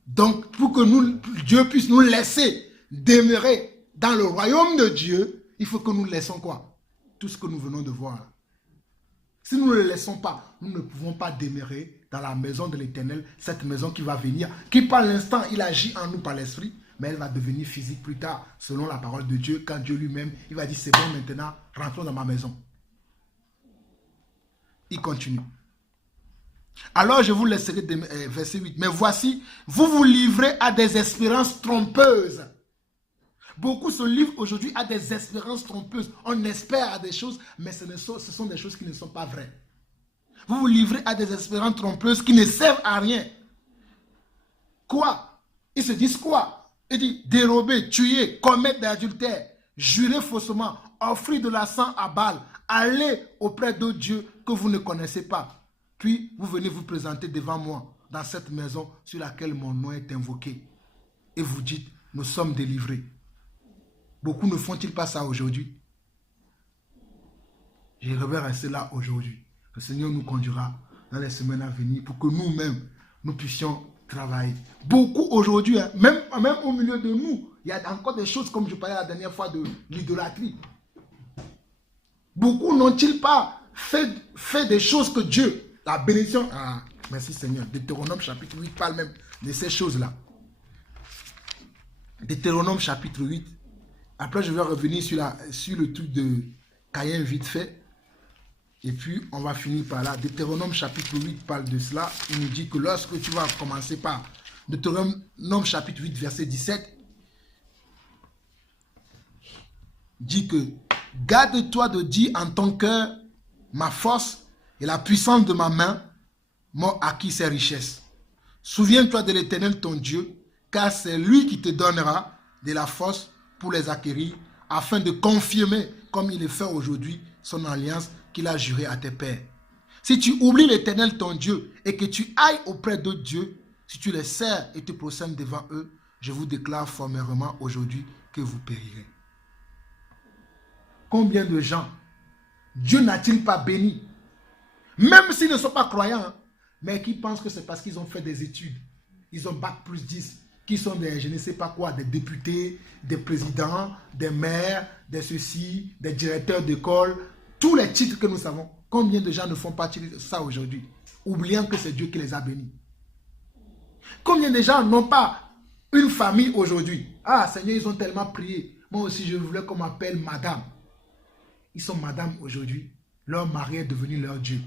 Donc pour que Dieu puisse nous laisser demeurer dans le royaume de Dieu, il faut que nous laissons quoi? Tout ce que nous venons de voir. Si nous ne le laissons pas, nous ne pouvons pas demeurer dans la maison de l'Éternel, cette maison qui va venir, qui par l'instant, il agit en nous par l'esprit, mais elle va devenir physique plus tard, selon la parole de Dieu, quand Dieu lui-même, il va dire, c'est bon maintenant, rentrons dans ma maison. Il continue. Alors je vous laisserai, verset 8, mais voici, vous vous livrez à des espérances trompeuses. Beaucoup se livrent aujourd'hui à des espérances trompeuses. On espère à des choses, mais ce sont des choses qui ne sont pas vraies. Vous vous livrez à des espérances trompeuses qui ne servent à rien. Quoi? Ils se disent quoi? Ils disent dérober, tuer, commettre de l'adultère, jurer faussement, offrir de la sang à Baal, aller auprès d'autres dieux que vous ne connaissez pas. Puis vous venez vous présenter devant moi dans cette maison sur laquelle mon nom est invoqué. Et vous dites, nous sommes délivrés. Beaucoup ne font-ils pas ça aujourd'hui? Je vais rester là aujourd'hui. Le Seigneur nous conduira dans les semaines à venir pour que nous-mêmes, nous puissions travailler. Beaucoup aujourd'hui, hein, même au milieu de nous, il y a encore des choses comme je parlais la dernière fois de l'idolâtrie. Beaucoup n'ont-ils pas fait des choses que Dieu, la bénédiction, ah, merci Seigneur, Deutéronome chapitre 8 parle même de ces choses-là. Deutéronome chapitre 8. Après, je vais revenir sur le truc de Caïn vite fait. Et puis, on va finir par là. Deutéronome chapitre 8 parle de cela. Il nous dit que lorsque tu vas commencer par Deutéronome chapitre 8, verset 17, dit que garde-toi de dire en ton cœur, ma force et la puissance de ma main m'ont acquis ces richesses. Souviens-toi de l'Éternel ton Dieu, car c'est lui qui te donnera de la force pour les acquérir, afin de confirmer, comme il le fait aujourd'hui, son alliance qu'il a jurée à tes pères. Si tu oublies l'Éternel ton Dieu et que tu ailles auprès d'autres dieux, si tu les sers et te procèdes devant eux, je vous déclare formellement aujourd'hui que vous périrez. Combien de gens Dieu n'a-t-il pas béni, même s'ils ne sont pas croyants, hein, mais qui pensent que c'est parce qu'ils ont fait des études, ils ont bac plus 10, qui sont des, je ne sais pas quoi, des députés, des présidents, des maires, des ceci, des directeurs d'école, tous les titres que nous savons. Combien de gens ne font pas ça aujourd'hui, oubliant que c'est Dieu qui les a bénis? Combien de gens n'ont pas une famille aujourd'hui? Ah Seigneur, ils ont tellement prié. Moi aussi, je voulais qu'on m'appelle madame. Ils sont madame aujourd'hui. Leur mari est devenu leur Dieu.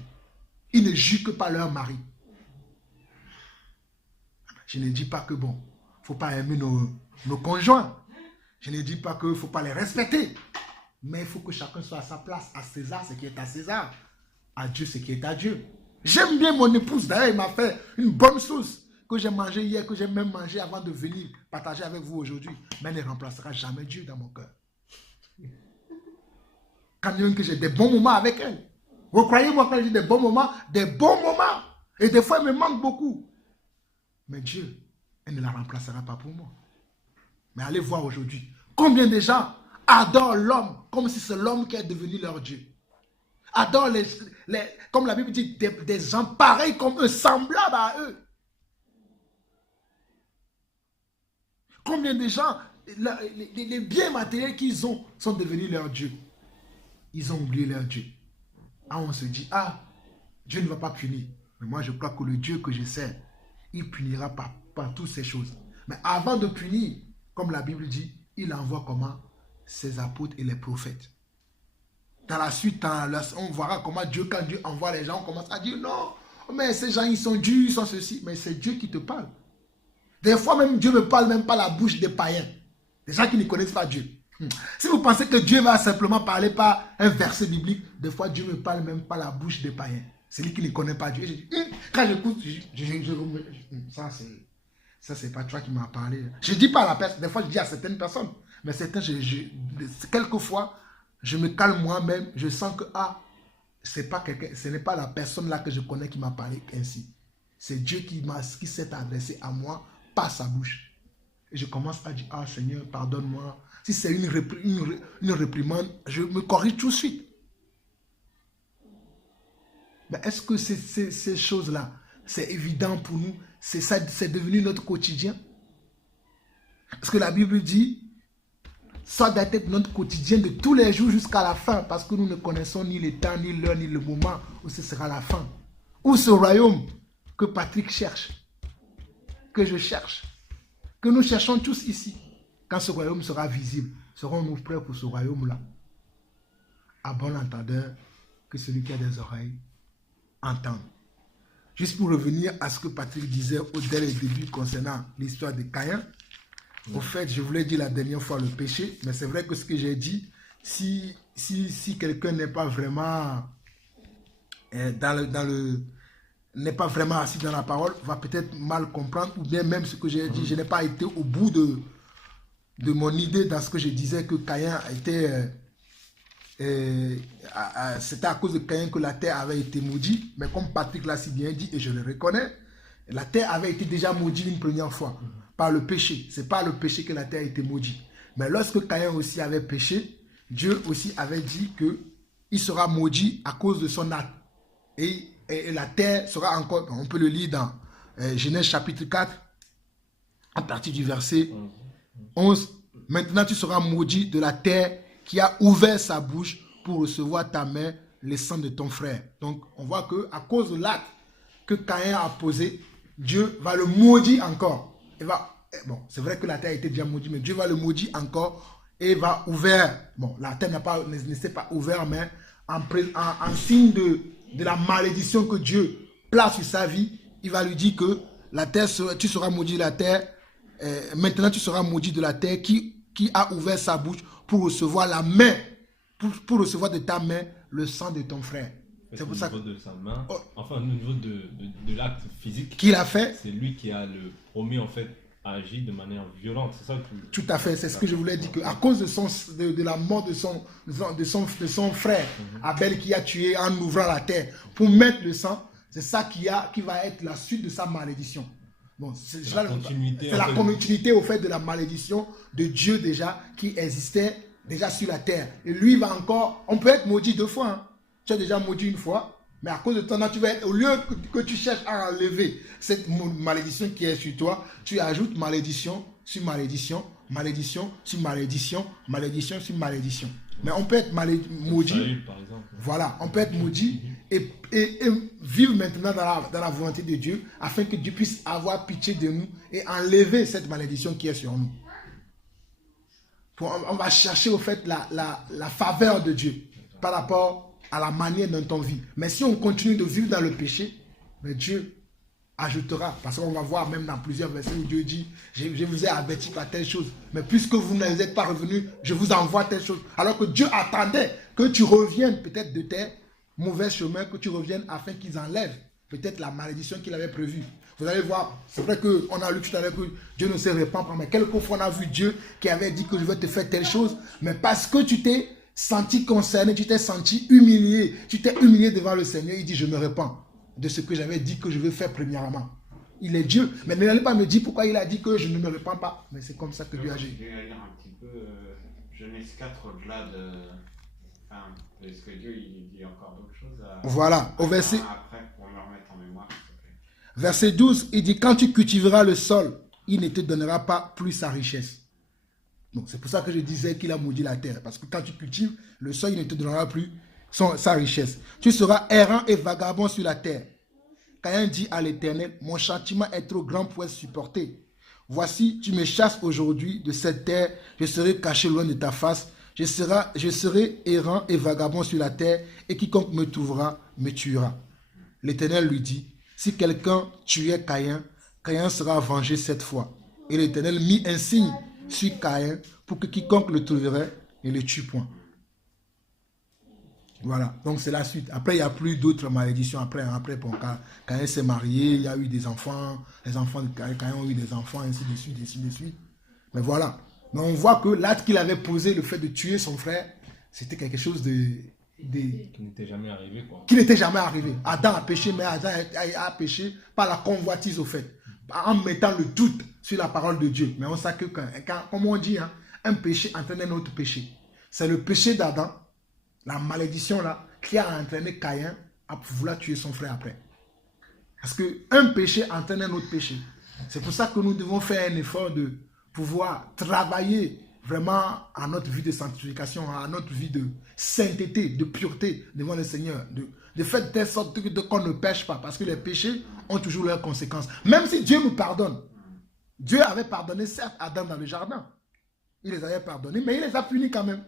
Ils ne jurent que par leur mari. Je ne dis pas que bon, il ne faut pas aimer nos conjoints. Je ne dis pas qu'il ne faut pas les respecter. Mais il faut que chacun soit à sa place. À César, ce qui est à César. À Dieu, ce qui est à Dieu. J'aime bien mon épouse. D'ailleurs, il m'a fait une bonne sauce que j'ai mangée hier, que j'ai même mangé avant de venir partager avec vous aujourd'hui. Mais elle ne remplacera jamais Dieu dans mon cœur. Quand même que j'ai des bons moments avec elle. Vous croyez-moi quand je dis des bons moments? Des bons moments. Et des fois, elle me manque beaucoup. Mais Dieu, elle ne la remplacera pas pour moi. Mais allez voir aujourd'hui. Combien de gens adorent l'homme comme si c'est l'homme qui est devenu leur Dieu. Adorent comme la Bible dit, des gens pareils comme eux, semblables à eux. Combien de gens, les biens matériels qu'ils ont sont devenus leur Dieu. Ils ont oublié leur Dieu. Ah, on se dit, ah, Dieu ne va pas punir. Mais moi, je crois que le Dieu que je sers, il punira par toutes ces choses. Mais avant de punir, comme la Bible dit, il envoie comment? Ses apôtres et les prophètes. Dans la suite, on verra comment Dieu, quand Dieu envoie les gens, on commence à dire, non, mais ces gens, ils sont durs, ils sont ceci. Mais c'est Dieu qui te parle. Des fois même, Dieu ne parle même pas la bouche des païens. Des gens qui ne connaissent pas Dieu. Si vous pensez que Dieu va simplement parler par un verset biblique, des fois Dieu ne parle même pas la bouche des païens. C'est lui qui ne connaît pas Dieu. Quand j'écoute, ça c'est pas toi qui m'as parlé. Je dis pas à la personne, des fois je dis à certaines personnes, mais certains, quelquefois, je me calme moi-même, je sens que ce n'est pas la personne là que je connais qui m'a parlé ainsi. C'est Dieu qui s'est adressé à moi par sa bouche. Et je commence à dire, ah Seigneur, pardonne-moi. Si c'est une réprimande, je me corrige tout de suite. Mais est-ce que ces choses-là, c'est évident pour nous? C'est devenu notre quotidien? Parce que la Bible dit, ça doit être notre quotidien de tous les jours jusqu'à la fin, parce que nous ne connaissons ni le temps, ni l'heure, ni le moment où ce sera la fin. Où ce royaume que Patrick cherche, que je cherche, que nous cherchons tous ici. Quand ce royaume sera visible, serons-nous prêts pour ce royaume-là? À bon entendeur, que celui qui a des oreilles entende. Juste pour revenir à ce que Patrick disait dès le début concernant l'histoire de Caïn. Au fait, je voulais dire la dernière fois le péché, mais c'est vrai que ce que j'ai dit, si quelqu'un n'est pas vraiment n'est pas vraiment assis dans la parole, va peut-être mal comprendre, ou bien même ce que j'ai dit, je n'ai pas été au bout de mon idée dans ce que je disais que Caïn était... c'était à cause de Caïn que la terre avait été maudite, mais comme Patrick l'a si bien dit, et je le reconnais, la terre avait été déjà maudite une première fois par le péché. C'est pas le péché que la terre a été maudite. Mais lorsque Caïn aussi avait péché, Dieu aussi avait dit qu'il sera maudit à cause de son acte. Et la terre sera encore, on peut le lire dans Genèse chapitre 4, à partir du verset 11. Maintenant tu seras maudit de la terre qui a ouvert sa bouche pour recevoir ta main le sang de ton frère. Donc on voit qu'à cause de l'acte que Caïn a posé, Dieu va le maudire encore. Il va bon, c'est vrai que la terre a été déjà maudite, mais Dieu va le maudire encore et va ouvert. Bon, la terre ne s'est pas ouverte, mais en signe de la malédiction que Dieu place sur sa vie, il va lui dire que la terre, tu seras maudit de la terre. Maintenant, tu seras maudit de la terre qui a ouvert sa bouche pour recevoir la main, pour recevoir de ta main le sang de ton frère. C'est pour ça que... de sa main, enfin au niveau de l'acte physique qu'il a fait, c'est lui qui a le premier en fait agi de manière violente, c'est ça que... Tout à fait, c'est ce que je voulais dire, qu'à cause de la mort de son frère, Abel qui a tué en ouvrant la terre pour mettre le sang, c'est ça qui va être la suite de sa malédiction. Bon, c'est la continuité au fait de la malédiction de Dieu déjà qui existait déjà sur la terre. Et lui va encore, on peut être maudit 2 fois, hein. Tu as déjà maudit 1 fois, mais à cause de ton âme, tu vas être, au lieu que tu cherches à enlever cette malédiction qui est sur toi, tu ajoutes malédiction sur malédiction, malédiction sur malédiction, malédiction sur malédiction. Mais on peut être maudit, Saül, par exemple. Voilà, on peut être maudit et vivre maintenant dans la volonté de Dieu afin que Dieu puisse avoir pitié de nous et enlever cette malédiction qui est sur nous. On va chercher au fait la faveur de Dieu par rapport à la manière dont on vit. Mais si on continue de vivre dans le péché, mais Dieu ajoutera. Parce qu'on va voir même dans plusieurs versets où Dieu dit, je vous ai averti par telle chose, mais puisque vous n'êtes pas revenus, je vous envoie telle chose. Alors que Dieu attendait que tu reviennes peut-être de tes mauvais chemins, que tu reviennes afin qu'ils enlèvent peut-être la malédiction qu'il avait prévue. Vous allez voir, c'est vrai qu'on a lu tout à l'heure que Dieu ne se répand pas, mais quelquefois on a vu Dieu qui avait dit que je vais te faire telle chose, mais parce que tu t'es senti concerné, tu t'es senti humilié, tu t'es humilié devant le Seigneur, il dit je me répands de ce que j'avais dit que je veux faire premièrement. Il est Dieu, mais n'allez pas me dire pourquoi il a dit que je ne me répands pas, mais c'est comme ça que Dieu agit. Je vais lire un petit peu Genèse 4 au-delà de... Enfin, est-ce que Dieu il dit encore d'autres choses Voilà, au verset... Après, pour me remettre en mémoire. Verset 12, il dit quand tu cultiveras le sol, il ne te donnera pas plus sa richesse. Donc c'est pour ça que je disais qu'il a maudit la terre. Parce que quand tu cultives le sol, il ne te donnera plus sa richesse. Tu seras errant et vagabond sur la terre. Caïn dit à l'Éternel, mon châtiment est trop grand pour être supporté. Voici, tu me chasses aujourd'hui de cette terre, je serai caché loin de ta face. Je serai errant et vagabond sur la terre, et quiconque me trouvera me tuera. L'Éternel lui dit, si quelqu'un tuait Caïn, Caïn sera vengé 7 fois. Et l'Éternel mit un signe sur Caïn pour que quiconque le trouverait ne le tue point. Voilà, donc c'est la suite. Après, il n'y a plus d'autres malédictions. Après bon, Caïn s'est marié, il y a eu des enfants, les enfants de Caïn ont eu des enfants, ainsi de suite, ainsi de suite. Mais voilà. Mais on voit que l'acte qu'il avait posé, le fait de tuer son frère, c'était quelque chose qui n'était jamais arrivé, quoi. Qui n'était jamais arrivé. Adam a péché, mais Adam a péché par la convoitise, au fait. En mettant le doute sur la parole de Dieu. Mais on sait que, comme on dit, hein, un péché entraîne un autre péché. C'est le péché d'Adam, la malédiction là, qui a entraîné Caïn à vouloir tuer son frère après. Parce qu'un péché entraîne un autre péché. C'est pour ça que nous devons faire un effort de pouvoir travailler vraiment à notre vie de sanctification, à notre vie de sainteté, de pureté devant le Seigneur. De faire de telle sorte qu'on ne pêche pas. Parce que les péchés ont toujours leurs conséquences. Même si Dieu nous pardonne. Dieu avait pardonné certes Adam dans le jardin. Il les avait pardonnés, mais il les a punis quand même.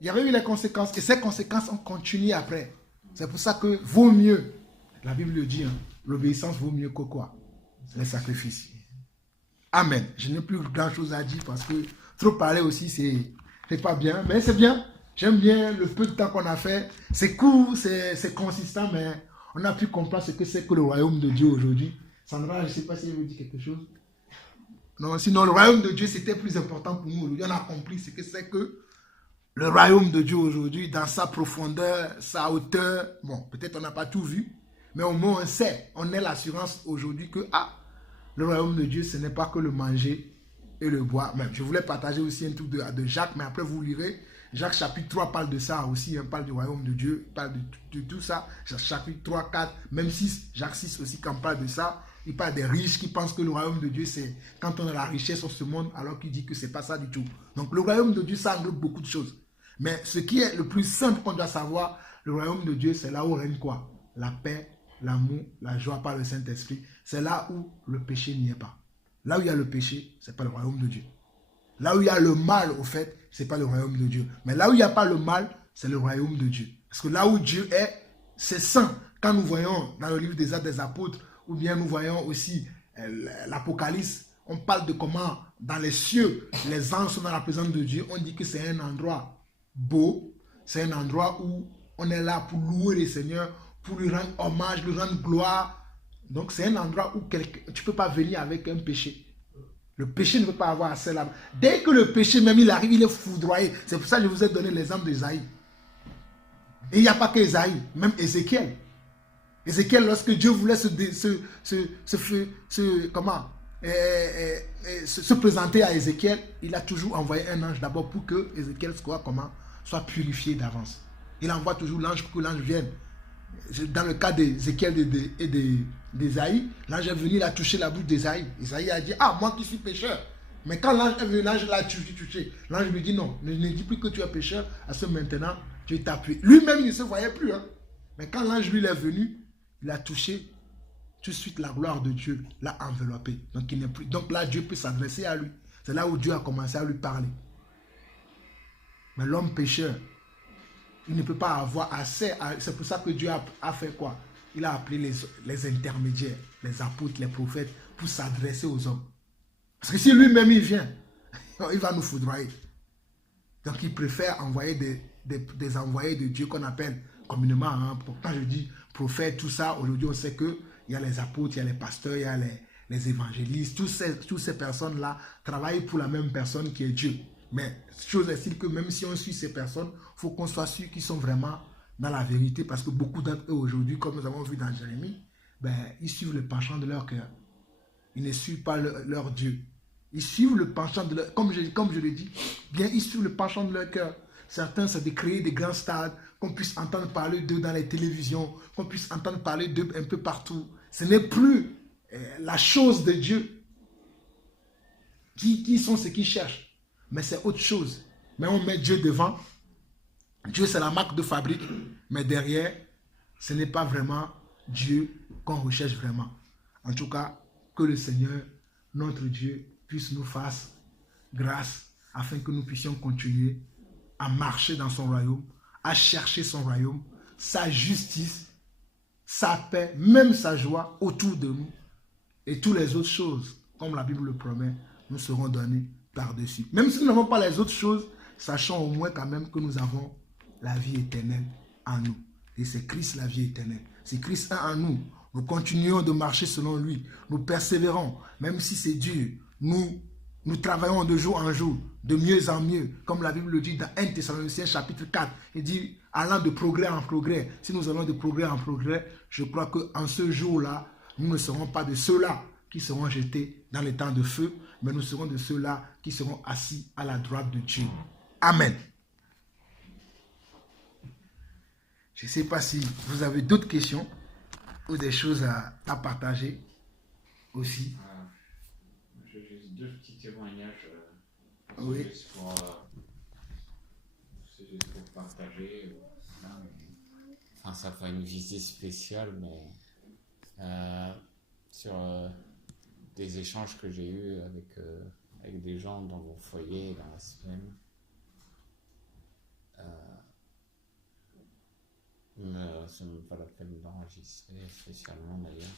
Il y avait eu les conséquences. Et ces conséquences ont continué après. C'est pour ça que vaut mieux, la Bible le dit, hein, l'obéissance vaut mieux que quoi? Les sacrifices. Amen. Je n'ai plus grand chose à dire parce que trop parler aussi, c'est pas bien. Mais c'est bien. J'aime bien le peu de temps qu'on a fait. C'est court, c'est consistant, mais on a pu comprendre ce que c'est que le royaume de Dieu aujourd'hui. Sandra, je ne sais pas si elle veut dire quelque chose. Non, sinon le royaume de Dieu, c'était plus important pour nous. Aujourd'hui, on a compris ce que c'est que le royaume de Dieu aujourd'hui, dans sa profondeur, sa hauteur. Bon, peut-être on n'a pas tout vu, mais au moins on sait, on a l'assurance aujourd'hui que le royaume de Dieu, ce n'est pas que le manger et le boire. Même, je voulais partager aussi un truc de Jacques, mais après vous lirez. Jacques chapitre 3 parle de ça aussi, hein, parle du royaume de Dieu, parle de tout ça. Chapitre 3, 4, même 6, Jacques 6 aussi quand on parle de ça. Il parle des riches qui pensent que le royaume de Dieu, c'est quand on a la richesse sur ce monde, alors qu'il dit que ce n'est pas ça du tout. Donc le royaume de Dieu, ça englobe beaucoup de choses. Mais ce qui est le plus simple qu'on doit savoir, le royaume de Dieu, c'est là où règne quoi? La paix, l'amour, la joie par le Saint-Esprit. C'est là où le péché n'y est pas. Là où il y a le péché, ce n'est pas le royaume de Dieu. Là où il y a le mal, au fait, ce n'est pas le royaume de Dieu. Mais là où il n'y a pas le mal, c'est le royaume de Dieu. Parce que là où Dieu est, c'est saint. Quand nous voyons dans le livre des Actes des Apôtres, ou bien nous voyons aussi l'Apocalypse, on parle de comment dans les cieux, les anges sont dans la présence de Dieu. On dit que c'est un endroit beau, c'est un endroit où on est là pour louer le Seigneur, pour lui rendre hommage, lui rendre gloire. Donc c'est un endroit où tu ne peux pas venir avec un péché. Le péché ne peut pas avoir accès là-bas. Dès que le péché même il arrive, il est foudroyé. C'est pour ça que je vous ai donné l'exemple d'Ésaïe. Et il n'y a pas qu'Ésaïe, même Ézéchiel. Ézéchiel, lorsque Dieu voulait se présenter à Ézéchiel, il a toujours envoyé un ange d'abord pour que Ézéchiel soit purifié d'avance. Il envoie toujours l'ange pour que l'ange vienne. Dans le cas d'Ézéchiel et d'Ésaïe, l'ange est venu, il a touché la bouche d'Ésaïe. Ésaïe a dit, ah, moi qui suis pécheur. Mais quand l'ange est venu, l'ange l'a touché. L'ange lui dit, non, ne dis plus que tu es pécheur, à ce maintenant, Dieu t'a appuyé. Lui-même, il ne se voyait plus. Hein. Mais quand l'ange lui est venu, il a touché, tout de suite la gloire de Dieu l'a enveloppé. Donc, il n'est plus. Donc là, Dieu peut s'adresser à lui. C'est là où Dieu a commencé à lui parler. Mais l'homme pécheur, il ne peut pas avoir accès à... C'est pour ça que Dieu a fait quoi? Il a appelé les intermédiaires, les apôtres, les prophètes, pour s'adresser aux hommes. Parce que si lui-même il vient, il va nous foudroyer. Donc il préfère envoyer des envoyés de Dieu qu'on appelle communément, hein, quand je dis prophète, tout ça, aujourd'hui on sait qu'il y a les apôtres, il y a les pasteurs, il y a les évangélistes, toutes ces personnes-là travaillent pour la même personne qui est Dieu. Mais chose est-il que même si on suit ces personnes, il faut qu'on soit sûr qu'ils sont vraiment dans la vérité, parce que beaucoup d'entre eux aujourd'hui, comme nous avons vu dans Jérémie, ils suivent le penchant de leur cœur. Ils ne suivent pas leur Dieu. Ils suivent le penchant de leur... Comme je l'ai dit, bien, ils suivent le penchant de leur cœur. Certains, c'est de créer des grands stades, qu'on puisse entendre parler d'eux dans les télévisions, qu'on puisse entendre parler d'eux un peu partout. Ce n'est plus la chose de Dieu. Qui sont ceux qui cherchent? Mais c'est autre chose. Mais on met Dieu devant. Dieu, c'est la marque de fabrique. Mais derrière, ce n'est pas vraiment Dieu qu'on recherche vraiment. En tout cas, que le Seigneur, notre Dieu, puisse nous faire grâce afin que nous puissions continuer à marcher dans son royaume, à chercher son royaume, sa justice, sa paix, même sa joie autour de nous. Et toutes les autres choses, comme la Bible le promet, nous seront données par-dessus. Même si nous n'avons pas les autres choses, sachons au moins quand même que nous avons la vie éternelle en nous. Et c'est Christ la vie éternelle. C'est Christ en nous. Nous continuons de marcher selon lui. Nous persévérons, même si c'est dur. Nous travaillons de jour en jour, de mieux en mieux. Comme la Bible le dit dans 1 Thessaloniciens chapitre 4. Il dit, allant de progrès en progrès. Si nous allons de progrès en progrès, je crois qu'en ce jour-là, nous ne serons pas de ceux-là qui seront jetés dans les temps de feu, mais nous serons de ceux-là qui seront assis à la droite de Dieu. Amen. Je ne sais pas si vous avez d'autres questions ou des choses à partager aussi. J'ai juste deux petits témoignages. Oui. C'est juste pour partager. Enfin, ça fait une visite spéciale, mais sur des échanges que j'ai eus avec des gens dans mon foyer dans la semaine. Ce n'est pas la peine d'enregistrer spécialement d'ailleurs.